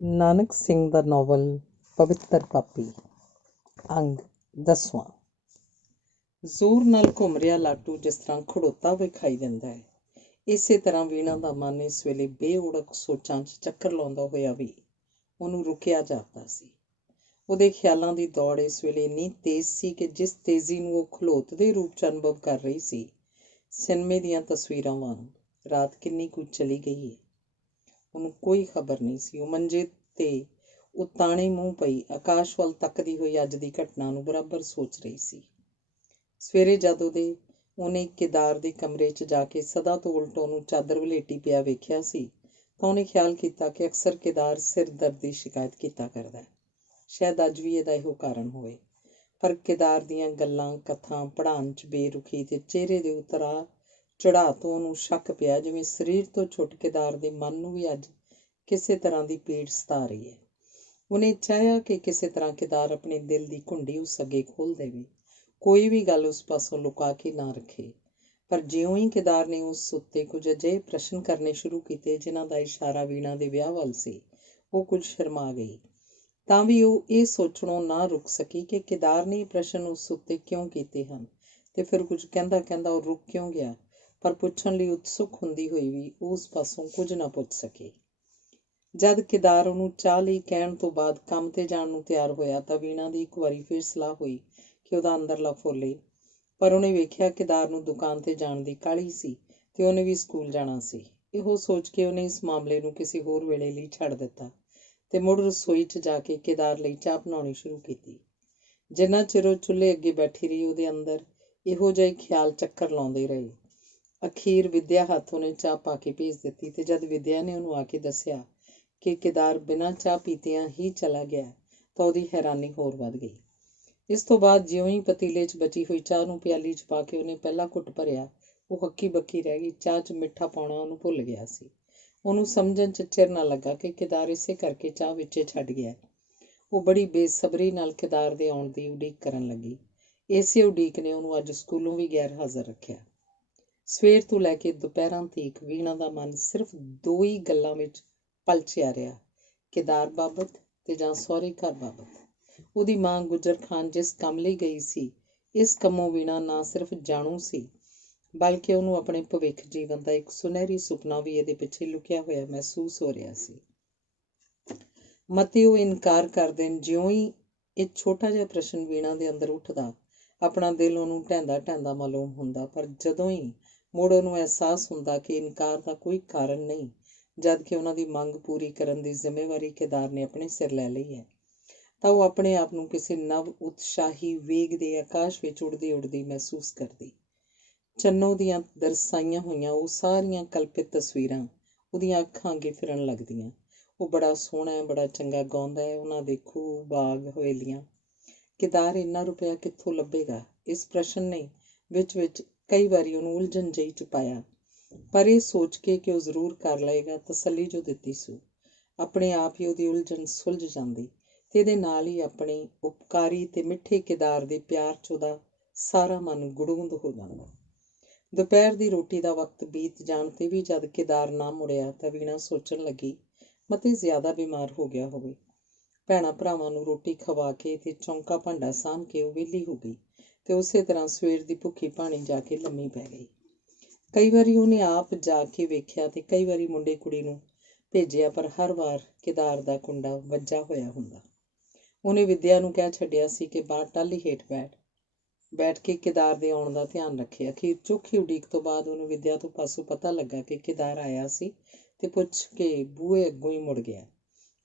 ਨਾਨਕ ਸਿੰਘ ਦਾ novel ਪਵਿੱਤਰ ਪਾਪੀ ਅੰਗ 10ਵਾਂ। ਜ਼ੋਰ ਨਾਲ ਘੁੰਮ ਰਿਹਾ ਲਾਟੂ ਜਿਸ ਤਰ੍ਹਾਂ ਖੜੋਤਾ ਵਿਖਾਈ ਦਿੰਦਾ ਹੈ, ਇਸੇ ਤਰ੍ਹਾਂ ਵੀਣਾ ਦਾ ਮਨ ਇਸ ਵੇਲੇ ਬੇਉੜਕ ਸੋਚਾਂ 'ਚ ਚੱਕਰ ਲਾਉਂਦਾ ਹੋਇਆ ਵੀ ਉਹਨੂੰ ਰੁਕਿਆ ਜਾਪਦਾ ਸੀ। ਉਹਦੇ ਖਿਆਲਾਂ ਦੀ ਦੌੜ ਇਸ ਵੇਲੇ ਇੰਨੀ ਤੇਜ਼ ਸੀ ਕਿ ਜਿਸ ਤੇਜ਼ੀ ਨੂੰ ਉਹ ਖਲੋਤ ਦੇ ਰੂਪ 'ਚ ਅਨੁਭਵ ਕਰ ਰਹੀ ਸੀ, ਸਿਨੇਮੇ ਦੀਆਂ ਤਸਵੀਰਾਂ ਵਾਂਗ ਰਾਤ ਕਿੰਨੀ ਕੁ ਚਲੀ ਗਈ ਹੈ ਉਹਨੂੰ ਕੋਈ ਖਬਰ ਨਹੀਂ ਸੀ। ਉਹ ਮੰਜੇ ਤੇ ਉਤਾਣੇ ਮੂੰਹ ਪਈ ਆਕਾਸ਼ ਵੱਲ ਤੱਕਦੀ ਹੋਈ ਅੱਜ ਦੀ ਘਟਨਾ ਨੂੰ ਬਰਾਬਰ ਸੋਚ ਰਹੀ ਸੀ। ਸਵੇਰੇ ਜਦ ਉਹਨੇ ਕੇਦਾਰ ਦੇ ਕਮਰੇ 'ਚ ਜਾ ਕੇ ਸਦਾ ਤੋਂ ਉਲਟ ਉਹਨੂੰ ਚਾਦਰ ਵਲੇਟੀ ਪਿਆ ਵੇਖਿਆ ਸੀ ਤਾਂ ਉਹਨੇ ਖਿਆਲ ਕੀਤਾ ਕਿ ਅਕਸਰ ਕੇਦਾਰ ਸਿਰ ਦਰਦ ਦੀ ਸ਼ਿਕਾਇਤ ਕੀਤਾ ਕਰਦਾ ਹੈ। ਸ਼ਾਇਦ ਅੱਜ ਵੀ ਇਹਦਾ ਇਹੋ ਕਾਰਨ ਹੋਵੇ। ਪਰ ਕੇਦਾਰ ਦੀਆਂ ਗੱਲਾਂ ਕਥਾ ਪੜ੍ਹਾਉਣ 'ਚ ਬੇਰੁਖੀ ਤੇ ਚਿਹਰੇ ਦੇ ਉਤਰਾਅ ਚੜ੍ਹਾਅ ਤੋਂ ਉਹਨੂੰ ਸ਼ੱਕ ਪਿਆ ਜਿਵੇਂ ਸਰੀਰ ਤੋਂ ਛੁੱਟ ਕੇਦਾਰ ਦੇ ਮਨ ਨੂੰ ਵੀ ਅੱਜ ਕਿਸੇ ਤਰ੍ਹਾਂ ਦੀ ਪੀੜ ਸਤਾ ਰਹੀ ਹੈ। ਉਹਨੇ ਚਾਹਿਆ ਕਿ ਕਿਸੇ ਤਰ੍ਹਾਂ ਕੇਦਾਰ ਆਪਣੇ ਦਿਲ ਦੀ ਘੁੰਡੀ ਉਸ ਅੱਗੇ ਖੋਲ੍ਹ ਦੇਵੇ, ਕੋਈ ਵੀ ਗੱਲ ਉਸ ਪਾਸੋਂ ਲੁਕਾ ਕੇ ਨਾ ਰੱਖੇ। ਪਰ ਜਿਉਂ ਹੀ ਕੇਦਾਰ ਨੇ ਉਸ ਉੱਤੇ ਕੁਝ ਅਜਿਹੇ ਪ੍ਰਸ਼ਨ ਕਰਨੇ ਸ਼ੁਰੂ ਕੀਤੇ ਜਿਨ੍ਹਾਂ ਦਾ ਇਸ਼ਾਰਾ ਵੀਣਾ ਦੇ ਵਿਆਹ ਵੱਲ ਸੀ, ਉਹ ਕੁਝ ਸ਼ਰਮਾ ਗਈ। ਤਾਂ ਵੀ ਉਹ ਇਹ ਸੋਚਣੋਂ ਨਾ ਰੁਕ ਸਕੀ ਕਿ ਕੇਦਾਰ ਨੇ ਇਹ ਪ੍ਰਸ਼ਨ ਉਸ ਉੱਤੇ ਕਿਉਂ ਕੀਤੇ ਹਨ ਤੇ ਫਿਰ ਕੁਝ ਕਹਿੰਦਾ ਕਹਿੰਦਾ ਉਹ ਰੁਕ ਕਿਉਂ ਗਿਆ। ਪਰ ਪੁੱਛਣ ਲਈ ਉਤਸੁਕ ਹੁੰਦੀ ਹੋਈ ਵੀ ਉਸ ਪਾਸੋਂ ਕੁਝ ਨਾ ਪੁੱਛ ਸਕੀ। ਜਦ ਕੇਦਾਰ ਉਹਨੂੰ ਚਾਹ ਲਈ ਕਹਿਣ ਤੋਂ ਬਾਅਦ ਕੰਮ ਤੇ ਜਾਣ ਨੂੰ ਤਿਆਰ ਹੋਇਆ ਤਾਂ ਵੀਣਾ ਦੀ ਇੱਕ ਵਾਰੀ ਫਿਰ ਸਲਾਹ ਹੋਈ ਕਿ ਉਹਦਾ ਅੰਦਰਲਾ ਫੋਲੇ। ਪਰ ਉਹਨੇ ਵੇਖਿਆ ਕੇਦਾਰ ਨੂੰ ਦੁਕਾਨ ਤੇ ਜਾਣ ਦੀ ਕਾਹਲੀ ਸੀ ਤੇ ਉਹਨੇ ਵੀ ਸਕੂਲ ਜਾਣਾ ਸੀ। ਇਹੋ ਸੋਚ ਕੇ ਉਹਨੇ ਇਸ ਮਾਮਲੇ ਨੂੰ ਕਿਸੇ ਹੋਰ ਵੇਲੇ ਲਈ ਛੱਡ ਦਿੱਤਾ ਤੇ ਮੁੜ ਰਸੋਈ 'ਚ ਜਾ ਕੇ ਕੇਦਾਰ ਲਈ ਚਾਹ ਬਣਾਉਣੀ ਸ਼ੁਰੂ ਕੀਤੀ। ਜਿੰਨਾ ਚਿਰ ਉਹ ਚੁੱਲ੍ਹੇ ਅੱਗੇ ਬੈਠੀ ਰਹੀ ਉਹਦੇ ਅੰਦਰ ਇਹੋ ਜਿਹੇ ਖਿਆਲ ਚੱਕਰ ਲਾਉਂਦੇ ਰਹੇ। ਅਖੀਰ ਵਿਦਿਆ ਹੱਥ ਉਹਨੇ ਚਾਹ ਪਾ ਕੇ ਭੇਜ ਦਿੱਤੀ ਤੇ ਜਦ ਵਿਦਿਆ ਨੇ ਉਹਨੂੰ ਆ ਕੇ ਦੱਸਿਆ ਕਿ ਕੇਦਾਰ ਬਿਨਾਂ ਚਾਹ ਪੀਤਿਆਂ ਹੀ ਚਲਾ ਗਿਆ ਤਾਂ ਉਹਦੀ ਹੈਰਾਨੀ ਹੋਰ ਵੱਧ ਗਈ। ਇਸ ਤੋਂ ਬਾਅਦ ਜਿਉਂ ਹੀ ਪਤੀਲੇ 'ਚ ਬਚੀ ਹੋਈ ਚਾਹ ਨੂੰ ਪਿਆਲੀ 'ਚ ਪਾ ਕੇ ਉਹਨੇ ਪਹਿਲਾ ਘੁੱਟ ਭਰਿਆ, ਉਹ ਹੱਕੀ ਬੱਕੀ ਰਹਿ ਗਈ। ਚਾਹ 'ਚ ਮਿੱਠਾ ਪਾਉਣਾ ਉਹਨੂੰ ਭੁੱਲ ਗਿਆ ਸੀ। ਉਹਨੂੰ ਸਮਝਣ 'ਚ ਚਿਰ ਨਾ ਲੱਗਾ ਕਿ ਕੇਦਾਰ ਇਸੇ ਕਰਕੇ ਚਾਹ ਵਿੱਚੇ ਛੱਡ ਗਿਆ। ਉਹ ਬੜੀ ਬੇਸਬਰੀ ਨਾਲ ਕੇਦਾਰ ਦੇ ਆਉਣ ਦੀ ਉਡੀਕ ਕਰਨ ਲੱਗੀ। ਇਸੇ ਉਡੀਕ ਨੇ ਉਹਨੂੰ ਅੱਜ ਸਕੂਲੋਂ ਵੀ ਗੈਰ ਹਾਜ਼ਰ ਰੱਖਿਆ। ਸਵੇਰ ਤੋਂ ਲੈ ਕੇ ਦੁਪਹਿਰਾਂ ਤੀਕ ਵੀਣਾ ਦਾ ਮਨ ਸਿਰਫ ਦੋ ਹੀ ਗੱਲਾਂ ਵਿੱਚ ਪਲਚਿਆ ਰਿਹਾ, ਕੇਦਾਰ ਬਾਬਤ ਤੇ ਜਾਂ ਸਹੁਰੇ ਘਰ ਬਾਬਤ। ਉਹਦੀ ਮਾਂ ਗੁਜਰ ਖਾਨ ਜਿਸ ਕੰਮ ਲਈ ਗਈ ਸੀ, ਇਸ ਕੰਮੋਂ ਵੀਣਾ ਨਾ ਸਿਰਫ ਜਾਣੂ ਸੀ ਬਲਕਿ ਉਹਨੂੰ ਆਪਣੇ ਭਵਿੱਖ ਜੀਵਨ ਦਾ ਇੱਕ ਸੁਨਹਿਰੀ ਸੁਪਨਾ ਵੀ ਇਹਦੇ ਪਿੱਛੇ ਲੁਕਿਆ ਹੋਇਆ ਮਹਿਸੂਸ ਹੋ ਰਿਹਾ ਸੀ। ਮਤੇ ਉਹ ਇਨਕਾਰ ਕਰ ਦੇਣ, ਜਿਉਂ ਹੀ ਇਹ ਛੋਟਾ ਜਿਹਾ ਪ੍ਰਸ਼ਨ ਵੀਣਾ ਦੇ ਅੰਦਰ ਉੱਠਦਾ, ਆਪਣਾ ਦਿਲ ਉਹਨੂੰ ਢਹਿੰਦਾ ਢਹਿੰਦਾ ਮਾਲੂਮ ਹੁੰਦਾ। ਪਰ ਜਦੋਂ ਹੀ ਮੁੜ ਉਹਨੂੰ ਅਹਿਸਾਸ ਹੁੰਦਾ ਕਿ ਇਨਕਾਰ ਦਾ ਕੋਈ ਕਾਰਨ ਨਹੀਂ, ਜਦ ਕਿ ਉਹਨਾਂ ਦੀ ਮੰਗ ਪੂਰੀ ਕਰਨ ਦੀ ਜ਼ਿੰਮੇਵਾਰੀ ਕੇਦਾਰ ਨੇ ਆਪਣੇ ਸਿਰ ਲੈ ਲਈ ਹੈ, ਤਾਂ ਉਹ ਆਪਣੇ ਆਪ ਨੂੰ ਕਿਸੇ ਨਵ ਉਤਸ਼ਾਹੀ ਵੇਗ ਦੇ ਆਕਾਸ਼ ਵਿੱਚ ਉੱਡਦੀ ਉੱਡਦੀ ਮਹਿਸੂਸ ਕਰਦੀ। ਚੰਨੋ ਦੀਆਂ ਦਰਸਾਈਆਂ ਹੋਈਆਂ ਉਹ ਸਾਰੀਆਂ ਕਲਪਿਤ ਤਸਵੀਰਾਂ ਉਹਦੀਆਂ ਅੱਖਾਂ ਅੱਗੇ ਫਿਰਨ ਲੱਗਦੀਆਂ। ਉਹ ਬੜਾ ਸੋਹਣਾ ਹੈ, ਬੜਾ ਚੰਗਾ ਗਾਉਂਦਾ ਹੈ, ਉਹਨਾਂ ਦੇ ਖੂਹ ਬਾਗ ਹਵੇਲੀਆਂ। ਕੇਦਾਰ ਇੰਨਾ ਰੁਪਇਆ ਕਿੱਥੋਂ ਲੱਭੇਗਾ? ਇਸ ਪ੍ਰਸ਼ਨ ਨੇ ਵਿੱਚ ਕਈ ਵਾਰੀ ਉਹਨੂੰ ਉਲਝਣ ਜਿਹੀ 'ਚ ਪਾਇਆ। ਪਰ ਇਹ ਸੋਚ ਕੇ ਕਿ ਉਹ ਜ਼ਰੂਰ ਕਰ ਲਏਗਾ, ਤਸੱਲੀ ਜੋ ਦਿੱਤੀ ਸੂ, ਆਪਣੇ ਆਪ ਹੀ ਉਹਦੀ ਉਲਝਣ ਸੁਲਝ ਜਾਂਦੀ ਤੇ ਇਹਦੇ ਨਾਲ ਹੀ ਆਪਣੇ ਉਪਕਾਰੀ ਤੇ ਮਿੱਠੇ ਕੇਦਾਰ ਦੇ ਪਿਆਰ 'ਚ ਉਹਦਾ ਸਾਰਾ ਮਨ ਗੁੜੂੰਦ ਹੋ ਜਾਂਦਾ। ਦੁਪਹਿਰ ਦੀ ਰੋਟੀ ਦਾ ਵਕਤ ਬੀਤ ਜਾਣ ਤੇ ਵੀ ਜਦ ਕੇਦਾਰ ਨਾ ਮੁੜਿਆ ਤਾਂ ਵੀਣਾ ਸੋਚਣ ਲੱਗੀ ਮਤੇ ਜ਼ਿਆਦਾ ਬਿਮਾਰ ਹੋ ਗਿਆ ਹੋਵੇ। ਭੈਣਾਂ ਭਰਾਵਾਂ ਨੂੰ ਰੋਟੀ ਖਵਾ ਕੇ ਤੇ ਚੌਂਕਾ ਭਾਂਡਾ ਸਾਂਭ ਕੇ ਉਹ ਵਿਹਲੀ ਹੋ ਗਈ ਤੇ ਉਸੇ ਤਰ੍ਹਾਂ ਸਵੇਰ ਦੀ ਭੁੱਖੀ ਭਾਣੀ ਜਾ ਕੇ ਲੰਮੀ ਪੈ ਗਈ। ਕਈ ਵਾਰੀ ਉਹਨੇ ਆਪ ਜਾ ਕੇ ਵੇਖਿਆ ਤੇ ਕਈ ਵਾਰੀ ਮੁੰਡੇ ਕੁੜੀ ਨੂੰ ਭੇਜਿਆ, ਪਰ ਹਰ ਵਾਰ ਕੇਦਾਰ ਦਾ ਕੁੰਡਾ ਵੱਜਾ ਹੋਇਆ ਹੁੰਦਾ। ਉਹਨੇ ਵਿਦਿਆ ਨੂੰ ਕਹਿ ਛੱਡਿਆ ਸੀ ਕਿ ਬਾਹਰ ਟਾਹਲੀ ਹੇਠ ਬੈਠ ਕੇ ਕੇਦਾਰ ਦੇ ਆਉਣ ਦਾ ਧਿਆਨ ਰੱਖੇ। ਅਖੀਰ ਚੋਖੀ ਉਡੀਕ ਤੋਂ ਬਾਅਦ ਉਹਨੂੰ ਵਿਦਿਆ ਤੋਂ ਪਾਸੋਂ ਪਤਾ ਲੱਗਾ ਕਿ ਕੇਦਾਰ ਆਇਆ ਸੀ ਤੇ ਪੁੱਛ ਕੇ ਬੂਹੇ ਅੱਗੋਂ ਹੀ ਮੁੜ ਗਿਆ।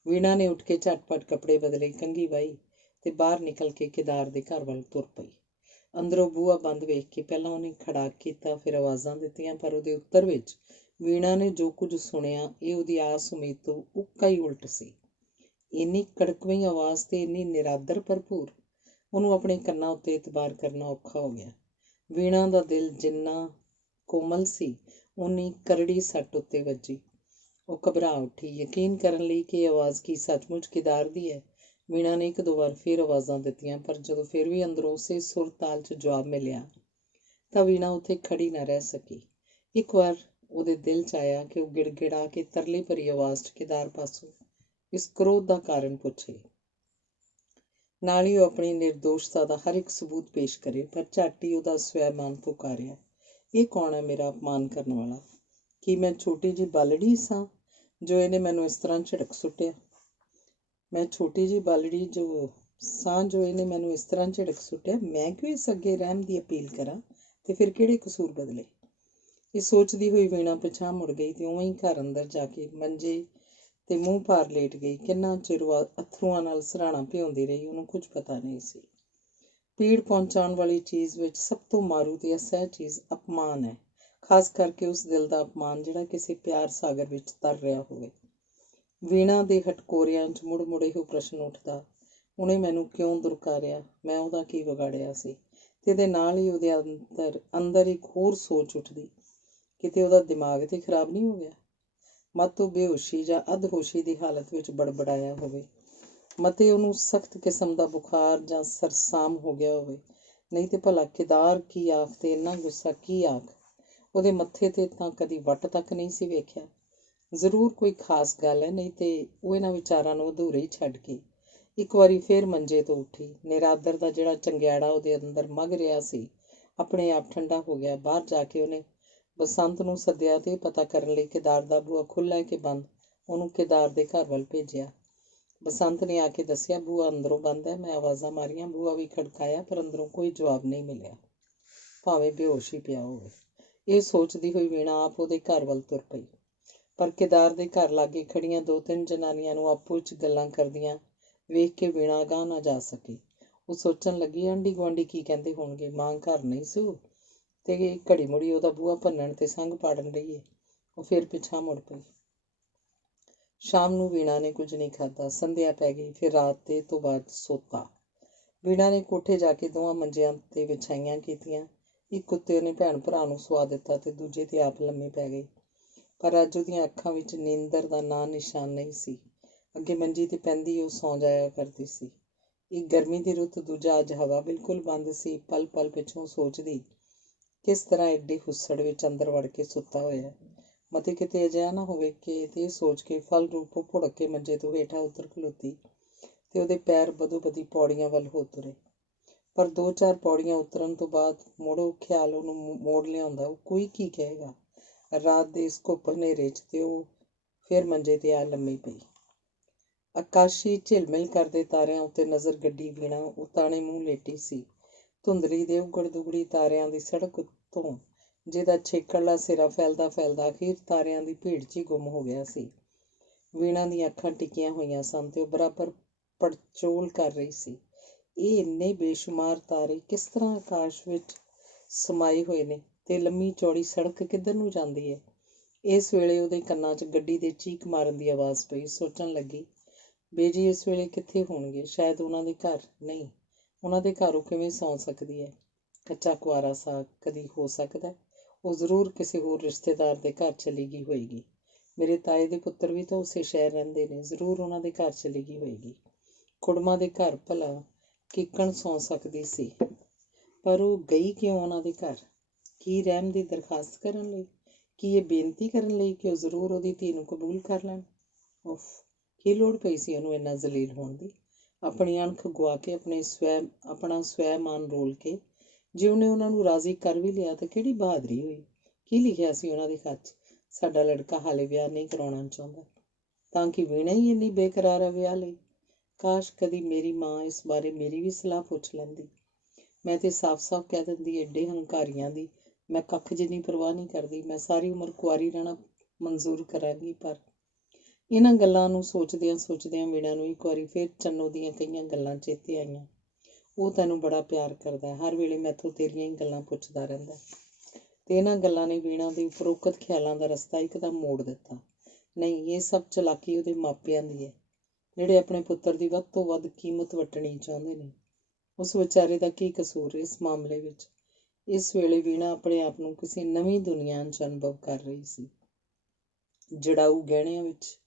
ਵੀਣਾ ਨੇ ਉੱਠ ਕੇ ਝਟਪਟ ਕੱਪੜੇ ਬਦਲੇ, ਕੰਘੀ ਵਾਹੀ ਤੇ ਬਾਹਰ ਨਿਕਲ ਕੇ ਕੇਦਾਰ ਦੇ ਘਰ ਵੱਲ ਤੁਰ ਪਈ। ਅੰਦਰੋਂ ਬੂਹਾ ਬੰਦ ਵੇਖ ਕੇ ਪਹਿਲਾਂ ਉਹਨੇ ਖੜਾਕ ਕੀਤਾ, ਫਿਰ ਆਵਾਜ਼ਾਂ ਦਿੱਤੀਆਂ, ਪਰ ਉਹਦੇ ਉੱਤਰ ਵਿੱਚ ਵੀਣਾ ਨੇ ਜੋ ਕੁਝ ਸੁਣਿਆ ਇਹ ਉਹਦੀ ਆਸ ਉਮੀਦ ਤੋਂ ਉੱਕਾ ਹੀ ਉਲਟ ਸੀ। ਇੰਨੀ ਕੜਕਵੀਂ ਆਵਾਜ਼ ਤੇ ਇੰਨੀ ਨਿਰਾਦਰ ਭਰਪੂਰ, ਉਹਨੂੰ ਆਪਣੇ ਕੰਨਾਂ ਉੱਤੇ ਇਤਬਾਰ ਕਰਨਾ ਔਖਾ ਹੋ ਗਿਆ। ਵੀਣਾ ਦਾ ਦਿਲ ਜਿੰਨਾ ਕੋਮਲ ਸੀ ਓਨੀ ਕਰੜੀ ਸੱਟ ਉੱਤੇ ਵੱਜੀ। ਉਹ ਘਬਰਾ ਉੱਠੀ। ਯਕੀਨ ਕਰਨ ਲਈ ਕਿ ਇਹ ਆਵਾਜ਼ ਕੀ ਸੱਚਮੁੱਚ ਕੇਦਾਰ ਦੀ ਹੈ, ਵੀਣਾ ਨੇ ਇੱਕ ਦੋ ਵਾਰ ਫਿਰ ਆਵਾਜ਼ਾਂ ਦਿੱਤੀਆਂ, ਪਰ ਜਦੋਂ ਫਿਰ ਵੀ ਅੰਦਰੋਂ ਉਸੇ ਸੁਰ ਤਾਲ 'ਚ ਜਵਾਬ ਮਿਲਿਆ ਤਾਂ ਵੀਣਾ ਉੱਥੇ ਖੜੀ ਨਾ ਰਹਿ ਸਕੀ। ਇੱਕ ਵਾਰ ਉਹਦੇ ਦਿਲ 'ਚ ਆਇਆ ਕਿ ਉਹ ਗਿੜਗਿੜਾ ਕੇ ਤਰਲੇ ਭਰੀ ਆਵਾਜ਼ 'ਚ ਕੇਦਾਰ ਪਾਸੋਂ ਇਸ ਕ੍ਰੋਧ ਦਾ ਕਾਰਨ ਪੁੱਛੇ। ਨਾਲ ਹੀ ਉਹ ਆਪਣੀ ਨਿਰਦੋਸ਼ਤਾ ਦਾ ਹਰ ਇੱਕ ਸਬੂਤ ਪੇਸ਼ ਕਰੇ। ਪਰ ਝੱਟ ਹੀ ਉਹਦਾ ਸਵੈਮਾਨ ਪੁਕਾਰਿਆ, ਇਹ ਕੌਣ ਹੈ ਮੇਰਾ ਅਪਮਾਨ ਕਰਨ ਵਾਲਾ? ਕੀ ਮੈਂ ਛੋਟੀ ਜਿਹੀ ਬਾਲੜੀ ਸਾਂ ਜੋ ਇਹਨੇ ਮੈਨੂੰ ਇਸ ਤਰ੍ਹਾਂ ਝਿੜਕ ਸੁੱਟਿਆ? ਮੈਂ ਛੋਟੀ ਜਿਹੀ ਬਾਲੜੀ ਜੋ ਇਹਨੇ ਮੈਨੂੰ ਇਸ ਤਰ੍ਹਾਂ ਝਿੜਕ ਸੁੱਟਿਆ। ਮੈਂ ਕਿਉਂ ਇਸ ਅੱਗੇ ਰਹਿਮ ਦੀ ਅਪੀਲ ਕਰਾਂ ਤੇ ਫਿਰ ਕਿਹੜੇ ਕਸੂਰ ਬਦਲੇ? ਇਹ ਸੋਚਦੀ ਹੋਈ ਵੀਣਾ ਪਿਛਾਂਹ ਮੁੜ ਗਈ ਤੇ ਉਵੇਂ ਹੀ ਘਰ ਅੰਦਰ ਜਾ ਕੇ ਮੰਜੇ ਤੇ ਮੂੰਹ ਭਾਰ ਲੇਟ ਗਈ। ਕਿੰਨਾ ਚਿਰ ਅਥਰੂਆਂ ਨਾਲ ਸਿਰਹਾਣਾ ਭਿਉਂਦੀ ਰਹੀ, ਉਹਨੂੰ ਕੁਝ ਪਤਾ ਨਹੀਂ ਸੀ। ਪੀੜ ਪਹੁੰਚਾਉਣ ਵਾਲੀ ਚੀਜ਼ ਵਿੱਚ ਸਭ ਤੋਂ ਮਾਰੂ ਤੇ ਅਸਹਿ ਚੀਜ਼ ਅਪਮਾਨ ਹੈ, ਖਾਸ ਕਰਕੇ ਉਸ ਦਿਲ ਦਾ ਅਪਮਾਨ ਜਿਹੜਾ ਕਿਸੇ ਪਿਆਰ ਸਾਗਰ ਵਿੱਚ ਤਰ ਰਿਹਾ ਹੋਵੇ। ਵੀਣਾ ਦੇ ਹਟਕੋਰਿਆਂ 'ਚ ਮੁੜ ਮੁੜ ਇਹੋ ਪ੍ਰਸ਼ਨ ਉੱਠਦਾ, ਉਹਨੇ ਮੈਨੂੰ ਕਿਉਂ ਦੁਰਕਾਰਿਆ? ਮੈਂ ਉਹਦਾ ਕੀ ਵਿਗਾੜਿਆ ਸੀ? ਤੇ ਇਹਦੇ ਨਾਲ ਹੀ ਉਹਦੇ ਅੰਦਰ ਇੱਕ ਹੋਰ ਸੋਚ ਉੱਠਦੀ, ਕਿਤੇ ਉਹਦਾ ਦਿਮਾਗ ਤੇ ਖਰਾਬ ਨਹੀਂ ਹੋ ਗਿਆ? ਮਤ ਉਹ ਬੇਹੋਸ਼ੀ ਜਾਂ ਅੱਧਹੋਸ਼ੀ ਦੀ ਹਾਲਤ ਵਿੱਚ ਬੜਬੜਾਇਆ ਹੋਵੇ, ਮਤੇ ਉਹਨੂੰ ਸਖਤ ਕਿਸਮ ਦਾ ਬੁਖਾਰ ਜਾਂ ਸਰਸਾਮ ਹੋ ਗਿਆ ਹੋਵੇ। ਨਹੀਂ ਤੇ ਭਲਾ ਕਿਦਾਰ ਕੀ ਆਖ ਤੇ ਇੰਨਾ ਗੁੱਸਾ ਕੀ ਆਖ? ਉਹਦੇ ਮੱਥੇ ਤੇ ਤਾਂ ਕਦੀ ਵੱਟ ਤੱਕ ਨਹੀਂ ਸੀ ਵੇਖਿਆ। ਜ਼ਰੂਰ ਕੋਈ ਖਾਸ ਗੱਲ ਹੈ, ਨਹੀਂ ਤੇ ਉਹ ਇਹਨਾਂ ਵਿਚਾਰਾਂ ਨੂੰ ਅਧੂਰੇ ਹੀ ਛੱਡ ਕੇ ਇੱਕ ਵਾਰੀ ਫੇਰ ਮੰਜੇ ਤੋਂ ਉੱਠੀ। ਨਿਰਾਦਰ ਦਾ ਜਿਹੜਾ ਚੰਗਿਆੜਾ ਉਹਦੇ ਅੰਦਰ ਮੱਘ ਰਿਹਾ ਸੀ ਆਪਣੇ ਆਪ ਠੰਡਾ ਹੋ ਗਿਆ। ਬਾਹਰ ਜਾ ਕੇ ਉਹਨੇ ਬਸੰਤ ਨੂੰ ਸੱਦਿਆ ਤੇ ਪਤਾ ਕਰਨ ਲਈ ਕਿਦਾਰ ਦਾ ਬੂਹਾ ਖੁੱਲ੍ਹਾ ਹੈ ਕਿ ਬੰਦ। ਉਹਨੂੰ ਕਿਦਾਰ ਦੇ ਘਰ ਵੱਲ ਭੇਜਿਆ। ਬਸੰਤ ਨੇ ਆ ਕੇ ਦੱਸਿਆ, ਬੂਹਾ ਅੰਦਰੋਂ ਬੰਦ ਹੈ। ਮੈਂ ਆਵਾਜ਼ਾਂ ਮਾਰੀਆਂ, ਬੂਹਾ ਵੀ ਖੜਕਾਇਆ, ਪਰ ਅੰਦਰੋਂ ਕੋਈ ਜਵਾਬ ਨਹੀਂ ਮਿਲਿਆ, ਭਾਵੇਂ ਬੇਹੋਸ਼ ਹੀ ਪਿਆ ਹੋਵੇ। ਇਹ ਸੋਚਦੀ ਹੋਈ ਵੀਣਾ ਆਪ ਉਹਦੇ ਘਰ ਵੱਲ ਤੁਰ ਪਈ। ਪਰ ਕਿਦਾਰ ਦੇ ਘਰ ਲਾਗੇ ਖੜੀਆਂ 2-3 ਜਨਾਨੀਆਂ ਨੂੰ ਆਪੋ 'ਚ ਗੱਲਾਂ ਕਰਦੀਆਂ ਵੇਖ ਕੇ ਵੀਣਾ ਅਗਾਂਹ ਨਾ ਜਾ ਸਕੀ। ਉਹ ਸੋਚਣ ਲੱਗੀ, ਆਂਢੀ ਗੁਆਂਢੀ ਕੀ ਕਹਿੰਦੇ ਹੋਣਗੇ? ਮਾਂ ਘਰ ਨਹੀਂ ਸੂ ਤੇ ਘੜੀ ਮੁੜੀ ਉਹਦਾ ਬੂਹਾ ਭੰਨਣ ਤੇ ਸੰਗ ਪਾੜਨ ਲਈ। ਉਹ ਫਿਰ ਪਿਛਾਂਹ ਮੁੜ ਪਈ। ਸ਼ਾਮ ਨੂੰ ਵੀਣਾ ਨੇ ਕੁਝ ਨਹੀਂ ਖਾਧਾ। ਸੰਧਿਆ ਪੈ ਗਈ। ਫਿਰ ਰਾਤ ਦੇ ਤੋਂ ਬਾਅਦ ਸੋਤਾ। ਵੀਣਾ ਨੇ ਕੋਠੇ ਜਾ ਕੇ ਦੋਵਾਂ ਮੰਜਿਆਂ ਤੇ ਵਿਛਾਈਆਂ ਕੀਤੀਆਂ। ਇੱਕ ਉੱਤੇ ਉਹਨੇ ਭੈਣ ਭਰਾ ਨੂੰ ਸੁਆ ਦਿੱਤਾ ਤੇ ਦੂਜੇ ਤੇ ਆਪ ਲੰਮੀ ਪੈ ਗਈ। ਪਰ ਅੱਜ ਉਹਦੀਆਂ ਅੱਖਾਂ ਵਿੱਚ ਨੀਂਦਰ ਦਾ ਨਾਂ ਨਿਸ਼ਾਨ ਨਹੀਂ ਸੀ। ਅੱਗੇ ਮੰਜੀ ਤੇ ਪੈਂਦੀ ਉਹ ਸੌਂ ਜਾਇਆ ਕਰਦੀ ਸੀ। ਇੱਕ ਗਰਮੀ ਦੀ ਰੁੱਤ, ਦੂਜਾ ਅੱਜ ਹਵਾ ਬਿਲਕੁਲ ਬੰਦ ਸੀ। ਪਲ ਪਲ ਪਿੱਛੋਂ ਸੋਚਦੀ, ਕਿਸ ਤਰ੍ਹਾਂ ਐਡੀ ਹੁੱਸੜ ਵਿੱਚ ਅੰਦਰ ਵੜ ਕੇ ਸੁੱਤਾ ਹੋਇਆ, ਮਤੇ ਕਿਤੇ ਅਜਿਹਾ ਨਾ ਹੋਵੇ ਕਿ ਤੇ ਸੋਚ ਕੇ ਫਲ ਰੂਪ ਭੁੜਕ ਕੇ ਮੰਜੇ ਤੋਂ ਹੇਠਾਂ ਉਤਰ ਖਲੋਤੀ ਤੇ ਉਹਦੇ ਪੈਰ ਬਦੋ-ਬਦੀ ਪੌੜੀਆਂ ਵੱਲ ਹੋ ਤੁਰੇ। ਪਰ 2-4 ਪੌੜੀਆਂ ਉਤਰਨ ਤੋਂ ਬਾਅਦ ਮੁੜੋ ਖਿਆਲ ਉਹਨੂੰ ਮੋੜ ਲਿਆਉਂਦਾ, ਉਹ ਕੋਈ ਕੀ ਕਹੇਗਾ? ਰਾਤ ਦੇ ਇਸ ਘੁੱਪ ਹਨੇਰੇ 'ਚ ਤੇ ਉਹ ਫਿਰ ਮੰਜੇ ਤੇ ਆ ਲੰਮੀ ਪਈ। ਆਕਾਸ਼ੀ ਝਿਲਮਿਲ ਕਰਦੇ ਤਾਰਿਆਂ ਉੱਤੇ ਨਜ਼ਰ ਗੱਡੀ ਵੀਣਾ ਉਤਾਣੇ ਮੂੰਹ ਲੇਟੀ ਸੀ। ਧੁੰਦਲੀ ਦੇ ਉਗੜ ਦੁਗੜੀ ਤਾਰਿਆਂ ਦੀ ਸੜਕ ਤੋਂ ਜਿਹਦਾ ਛੇਕੜਲਾ ਸਿਰਾ ਫੈਲਦਾ ਫੈਲਦਾ ਅਖੀਰ ਤਾਰਿਆਂ ਦੀ ਭੀੜ 'ਚ ਹੀ ਗੁੰਮ ਹੋ ਗਿਆ ਸੀ। ਵੀਣਾ ਦੀਆਂ ਅੱਖਾਂ ਟਿਕੀਆਂ ਹੋਈਆਂ ਸਨ ਤੇ ਉਹ ਬਰਾਬਰ ਪੜਚੋਲ ਕਰ ਰਹੀ ਸੀ। ਇਹ ਇੰਨੇ ਬੇਸ਼ੁਮਾਰ ਤਾਰੇ ਕਿਸ ਤਰ੍ਹਾਂ ਆਕਾਸ਼ ਵਿੱਚ ਸਮਾਏ ਹੋਏ ਨੇ ਤੇ ਲੰਮੀ ਚੌੜੀ ਸੜਕ ਕਿੱਧਰ ਨੂੰ ਜਾਂਦੀ ਹੈ? ਇਸ ਵੇਲੇ ਉਹਦੇ ਕੰਨਾਂ 'ਚ ਗੱਡੀ ਦੇ ਚੀਕ ਮਾਰਨ ਦੀ ਆਵਾਜ਼ ਪਈ। ਸੋਚਣ ਲੱਗੀ, ਬੇਜੀ ਇਸ ਵੇਲੇ ਕਿੱਥੇ ਹੋਣਗੇ? ਸ਼ਾਇਦ ਉਹਨਾਂ ਦੇ ਘਰ। ਨਹੀਂ, ਉਹਨਾਂ ਦੇ ਘਰ ਉਹ ਕਿਵੇਂ ਸੌਂ ਸਕਦੀ ਹੈ? ਕੱਚਾ ਕੁਆਰਾ ਸਾਕ ਕਦੀ ਹੋ ਸਕਦਾ? ਉਹ ਜ਼ਰੂਰ ਕਿਸੇ ਹੋਰ ਰਿਸ਼ਤੇਦਾਰ ਦੇ ਘਰ ਚਲੀ ਗਈ ਹੋਏਗੀ। ਮੇਰੇ ਤਾਏ ਦੇ ਪੁੱਤਰ ਵੀ ਤਾਂ ਉਸੇ ਸ਼ਹਿਰ ਰਹਿੰਦੇ ਨੇ, ਜ਼ਰੂਰ ਉਹਨਾਂ ਦੇ ਘਰ ਚਲੀ ਗਈ ਹੋਏਗੀ। ਕੁੜਮਾਂ ਦੇ ਘਰ ਭਲਾ ਕਿੱਕਣ ਸੌਂ ਸਕਦੀ ਸੀ? ਪਰ ਉਹ ਗਈ ਕਿਉਂ ਉਹਨਾਂ ਦੇ ਘਰ? ਕੀ ਰਹਿਮ ਦੀ ਦਰਖਾਸਤ ਕਰਨ ਲਈ? ਕੀ ਇਹ ਬੇਨਤੀ ਕਰਨ ਲਈ ਕਿ ਉਹ ਜ਼ਰੂਰ ਉਹਦੀ ਧੀ ਨੂੰ ਕਬੂਲ ਕਰ ਲੈਣ? ਉਫ, ਕੀ ਲੋੜ ਪਈ ਸੀ ਉਹਨੂੰ ਇੰਨਾ ਜ਼ਲੀਲ ਹੋਣ ਦੀ? ਆਪਣੀ ਅਣਖ ਗੁਆ ਕੇ ਆਪਣਾ ਸਵੈਮਾਨ ਰੋਲ ਕੇ ਜੇ ਉਹਨੇ ਉਹਨਾਂ ਨੂੰ ਰਾਜ਼ੀ ਕਰ ਵੀ ਲਿਆ ਤਾਂ ਕਿਹੜੀ ਬਹਾਦਰੀ ਹੋਈ? ਕੀ ਲਿਖਿਆ ਸੀ ਉਹਨਾਂ ਦੇ ਖੱਤ 'ਚ? ਸਾਡਾ ਲੜਕਾ ਹਾਲੇ ਵਿਆਹ ਨਹੀਂ ਕਰਾਉਣਾ ਚਾਹੁੰਦਾ। ਤਾਂ ਕਿ ਵੀਣਾ ਹੀ ਇੰਨੀ ਬੇਕਰਾਰ ਹੈ ਵਿਆਹ ਲਈ। ਕਾਸ਼ ਕਦੀ ਮੇਰੀ ਮਾਂ ਇਸ ਬਾਰੇ ਮੇਰੀ ਵੀ ਸਲਾਹ ਪੁੱਛ ਲੈਂਦੀ। ਮੈਂ ਤੇ ਸਾਫ਼-ਸਾਫ਼ ਕਹਿ ਦਿੰਦੀ, ਏਡੇ ਹੰਕਾਰੀਆਂ ਦੀ ਮੈਂ ਕੱਖ ਜਿੰਨੀ ਪਰਵਾਹ ਨਹੀਂ ਕਰਦੀ। ਮੈਂ ਸਾਰੀ ਉਮਰ ਕੁਆਰੀ ਰਹਿਣਾ ਮਨਜ਼ੂਰ ਕਰਾਂਗੀ। ਪਰ ਇਹਨਾਂ ਗੱਲਾਂ ਨੂੰ ਸੋਚਦਿਆਂ ਸੋਚਦਿਆਂ ਵੀਣਾ ਨੂੰ ਇੱਕ ਵਾਰੀ ਫਿਰ ਚੰਨੋ ਦੀਆਂ ਕਈਆਂ ਗੱਲਾਂ ਚੇਤੇ ਆਈਆਂ। ਉਹ ਤੈਨੂੰ ਬੜਾ ਪਿਆਰ ਕਰਦਾ, ਹਰ ਵੇਲੇ ਮੈਥੋਂ ਤੇਰੀਆਂ ਹੀ ਗੱਲਾਂ ਪੁੱਛਦਾ ਰਹਿੰਦਾ। ਤੇ ਇਹਨਾਂ ਗੱਲਾਂ ਨੇ ਵੀਣਾ ਦੇ ਉਪਰੋਕਤ ਖਿਆਲਾਂ ਦਾ ਰਸਤਾ ਇੱਕਦਮ ਮੋੜ ਦਿੱਤਾ। ਨਹੀਂ, ਇਹ ਸਭ ਚਲਾਕੀ ਉਹਦੇ ਮਾਪਿਆਂ ਦੀ ਹੈ, ਜਿਹੜੇ ਆਪਣੇ ਪੁੱਤਰ ਦੀ ਵੱਧ ਤੋਂ ਵੱਧ ਕੀਮਤ ਵੱਟਣੀ ਚਾਹੁੰਦੇ ਨੇ। ਉਸ ਵਿਚਾਰੇ ਦਾ ਕੀ ਕਸੂਰ ਇਸ ਮਾਮਲੇ ਵਿੱਚ? ਇਸ ਵੇਲੇ ਵੀਣਾ ਆਪਣੇ ਆਪ ਨੂੰ ਕਿਸੇ ਨਵੀਂ ਦੁਨੀਆ 'ਚ ਅਨੁਭਵ ਕਰ ਰਹੀ ਸੀ। ਜੜਾਊ ਗਹਿਣਿਆਂ ਵਿੱਚ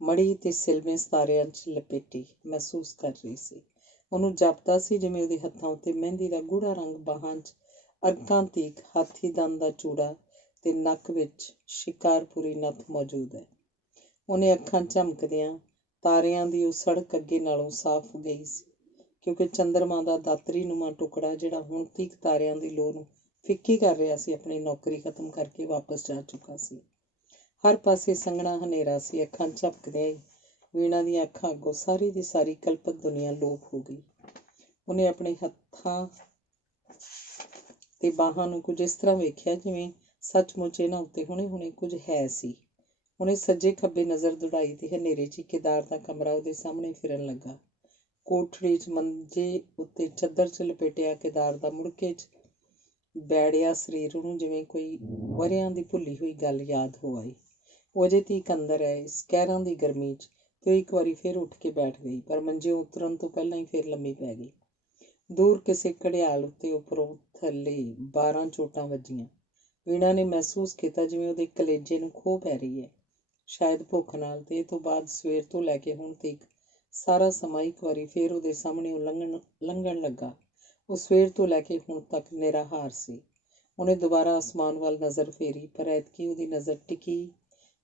ਮੜੀ ਤੇ ਸਿਲਵੇਂ ਸਿਤਾਰਿਆਂ 'ਚ ਲਪੇਟੀ ਮਹਿਸੂਸ ਕਰ ਰਹੀ ਸੀ। ਉਹਨੂੰ ਜਾਪਦਾ ਸੀ ਜਿਵੇਂ ਉਹਦੇ ਹੱਥਾਂ ਉੱਤੇ ਮਹਿੰਦੀ ਦਾ ਗੂੜਾ ਰੰਗ, ਬਾਹਾਂ 'ਚ ਅਰਕਾਂ ਤੀਕ ਹਾਥੀ ਦੰਦ ਦਾ ਚੂੜਾ ਤੇ ਨੱਕ ਵਿੱਚ ਸ਼ਿਕਾਰਪੁਰੀ ਨੱਥ ਮੌਜੂਦ ਹੈ। ਉਹਨੇ ਅੱਖਾਂ ਝਮਕਦਿਆਂ ਤਾਰਿਆਂ ਦੀ ਉਹ ਸੜਕ ਅੱਗੇ ਨਾਲੋਂ ਸਾਫ਼ ਗਈ ਸੀ, ਕਿਉਂਕਿ ਚੰਦਰਮਾ ਦਾ ਦਾਤਰੀ-ਨੁਮਾ ਟੁਕੜਾ, ਜਿਹੜਾ ਹੁਣ ਤੀਕ ਤਾਰਿਆਂ ਦੀ ਲੋ ਨੂੰ ਫਿੱਕੀ ਕਰ ਰਿਹਾ ਸੀ, ਆਪਣੀ ਨੌਕਰੀ ਖਤਮ ਕਰਕੇ ਵਾਪਸ ਜਾ ਚੁੱਕਾ ਸੀ। ਹਰ ਪਾਸੇ ਸੰਘਣਾ ਹਨੇਰਾ ਸੀ। ਅੱਖਾਂ ਝਪਕਦਿਆਂ ਹੀ ਵੀਣਾ ਦੀਆਂ ਅੱਖਾਂ ਅੱਗੋਂ ਸਾਰੀ ਦੀ ਸਾਰੀ ਕਲਪਤ ਦੁਨੀਆ ਲੋਪ ਹੋ ਗਈ। ਉਹਨੇ ਆਪਣੇ ਹੱਥਾਂ ਤੇ ਬਾਹਾਂ ਨੂੰ ਕੁਝ ਇਸ ਤਰ੍ਹਾਂ ਵੇਖਿਆ ਜਿਵੇਂ ਸੱਚਮੁੱਚ ਇਹਨਾਂ ਉੱਤੇ ਹੁਣੇ-ਹੁਣੇ ਕੁਝ ਹੈ ਸੀ। ਉਹਨੇ ਸੱਜੇ-ਖੱਬੇ ਨਜ਼ਰ ਦੌੜਾਈ ਤੇ ਹਨੇਰੇ 'ਚ ਕੇਦਾਰ ਦਾ ਕਮਰਾ ਉਹਦੇ ਸਾਹਮਣੇ ਫਿਰਨ ਲੱਗਾ। ਕੋਠੜੀ 'ਚ ਮੰਜੇ ਉੱਤੇ ਚੱਦਰ 'ਚ ਲਪੇਟਿਆ ਕੇਦਾਰ ਦਾ ਮੁੜਕੇ 'ਚ ਬੈੜਿਆ ਸਰੀਰ ਉਹਨੂੰ ਜਿਵੇਂ ਕੋਈ ਵਰ੍ਹਿਆਂ ਦੀ ਭੁੱਲੀ ਹੋਈ ਗੱਲ ਯਾਦ ਹੋ ਆਈ। ਉਹ ਅਜੇ ਤੀਕ ਅੰਦਰ ਹੈ, ਇਸ ਕਹਿਰਾਂ ਦੀ ਗਰਮੀ 'ਚ, ਤੇ ਉਹ ਇੱਕ ਵਾਰੀ ਫਿਰ ਉੱਠ ਕੇ ਬੈਠ ਗਈ, ਪਰ ਮੰਜਿਓਂ ਉਤਰਨ ਤੋਂ ਪਹਿਲਾਂ ਹੀ ਫਿਰ ਲੰਮੀ ਪੈ ਗਈ। ਦੂਰ ਕਿਸੇ ਘੜਿਆਲ ਉੱਤੇ ਉੱਪਰੋਂ ਥੱਲੇ 12 ਚੋਟਾਂ ਵੱਜੀਆਂ। ਵੀਣਾ ਨੇ ਮਹਿਸੂਸ ਕੀਤਾ ਜਿਵੇਂ ਉਹਦੇ ਕਲੇਜੇ ਨੂੰ ਖੋਹ ਪੈ ਰਹੀ ਹੈ, ਸ਼ਾਇਦ ਭੁੱਖ ਨਾਲ, ਤੇ ਇਹ ਤੋਂ ਬਾਅਦ ਸਵੇਰ ਤੋਂ ਲੈ ਕੇ ਹੁਣ ਤੀਕ ਸਾਰਾ ਸਮਾਂ ਇੱਕ ਵਾਰੀ ਫਿਰ ਉਹਦੇ ਸਾਹਮਣਿਓਂ ਲੰਘਣ ਲੱਗਾ। ਉਹ ਸਵੇਰ ਤੋਂ ਲੈ ਕੇ ਹੁਣ ਤੱਕ ਨਿਰਾਹਾਰ ਸੀ। ਉਹਨੇ ਦੁਬਾਰਾ ਅਸਮਾਨ ਵੱਲ ਨਜ਼ਰ ਫੇਰੀ, ਪਰ ਐਤਕੀ ਉਹਦੀ ਨਜ਼ਰ ਟਿਕੀ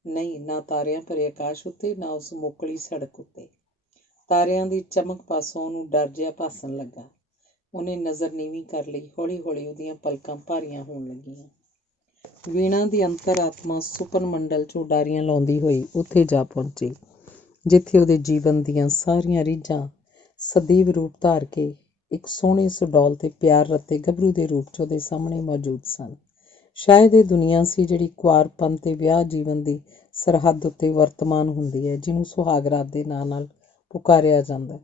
ਨਹੀਂ, ਨਾ ਤਾਰਿਆਂ ਭਰੇ ਆਕਾਸ਼ ਉੱਤੇ, ਨਾ ਉਸ ਮੋਕਲੀ ਸੜਕ ਉੱਤੇ। ਤਾਰਿਆਂ ਦੀ ਚਮਕ ਪਾਸੋਂ ਉਹਨੂੰ ਡਰ ਜਿਹਾ ਭਾਸਣ ਲੱਗਾ। ਉਹਨੇ ਨਜ਼ਰ ਨੀਵੀਂ ਕਰ ਲਈ। ਹੌਲੀ-ਹੌਲੀ ਉਹਦੀਆਂ ਪਲਕਾਂ ਭਾਰੀਆਂ ਹੋਣ ਲੱਗੀਆਂ। ਵੀਣਾ ਦੀ ਅੰਤਰ-ਆਤਮਾ ਸੁਪਨ ਮੰਡਲ 'ਚ ਉਡਾਰੀਆਂ ਲਾਉਂਦੀ ਹੋਈ ਉੱਥੇ ਜਾ ਪਹੁੰਚੀ, ਜਿੱਥੇ ਉਹਦੇ ਜੀਵਨ ਦੀਆਂ ਸਾਰੀਆਂ ਰੀਝਾਂ ਸਦੀਵ ਰੂਪ ਧਾਰ ਕੇ ਇੱਕ ਸੋਹਣੇ ਸੁਡੌਲ ਤੇ ਪਿਆਰ ਰਤੇ ਗੱਭਰੂ ਦੇ ਰੂਪ 'ਚ ਉਹਦੇ ਸਾਹਮਣੇ ਮੌਜੂਦ ਸਨ। ਸ਼ਾਇਦ ਇਹ ਦੁਨੀਆ ਸੀ ਜਿਹੜੀ ਕੁਆਰਪਨ ਤੇ ਵਿਆਹ ਜੀਵਨ ਦੀ ਸਰਹੱਦ ਉੱਤੇ ਵਰਤਮਾਨ ਹੁੰਦੀ ਹੈ, ਜਿਹਨੂੰ ਸੁਹਾਗ-ਰਾਤ ਦੇ ਨਾਂ ਨਾਲ ਪੁਕਾਰਿਆ ਜਾਂਦਾ।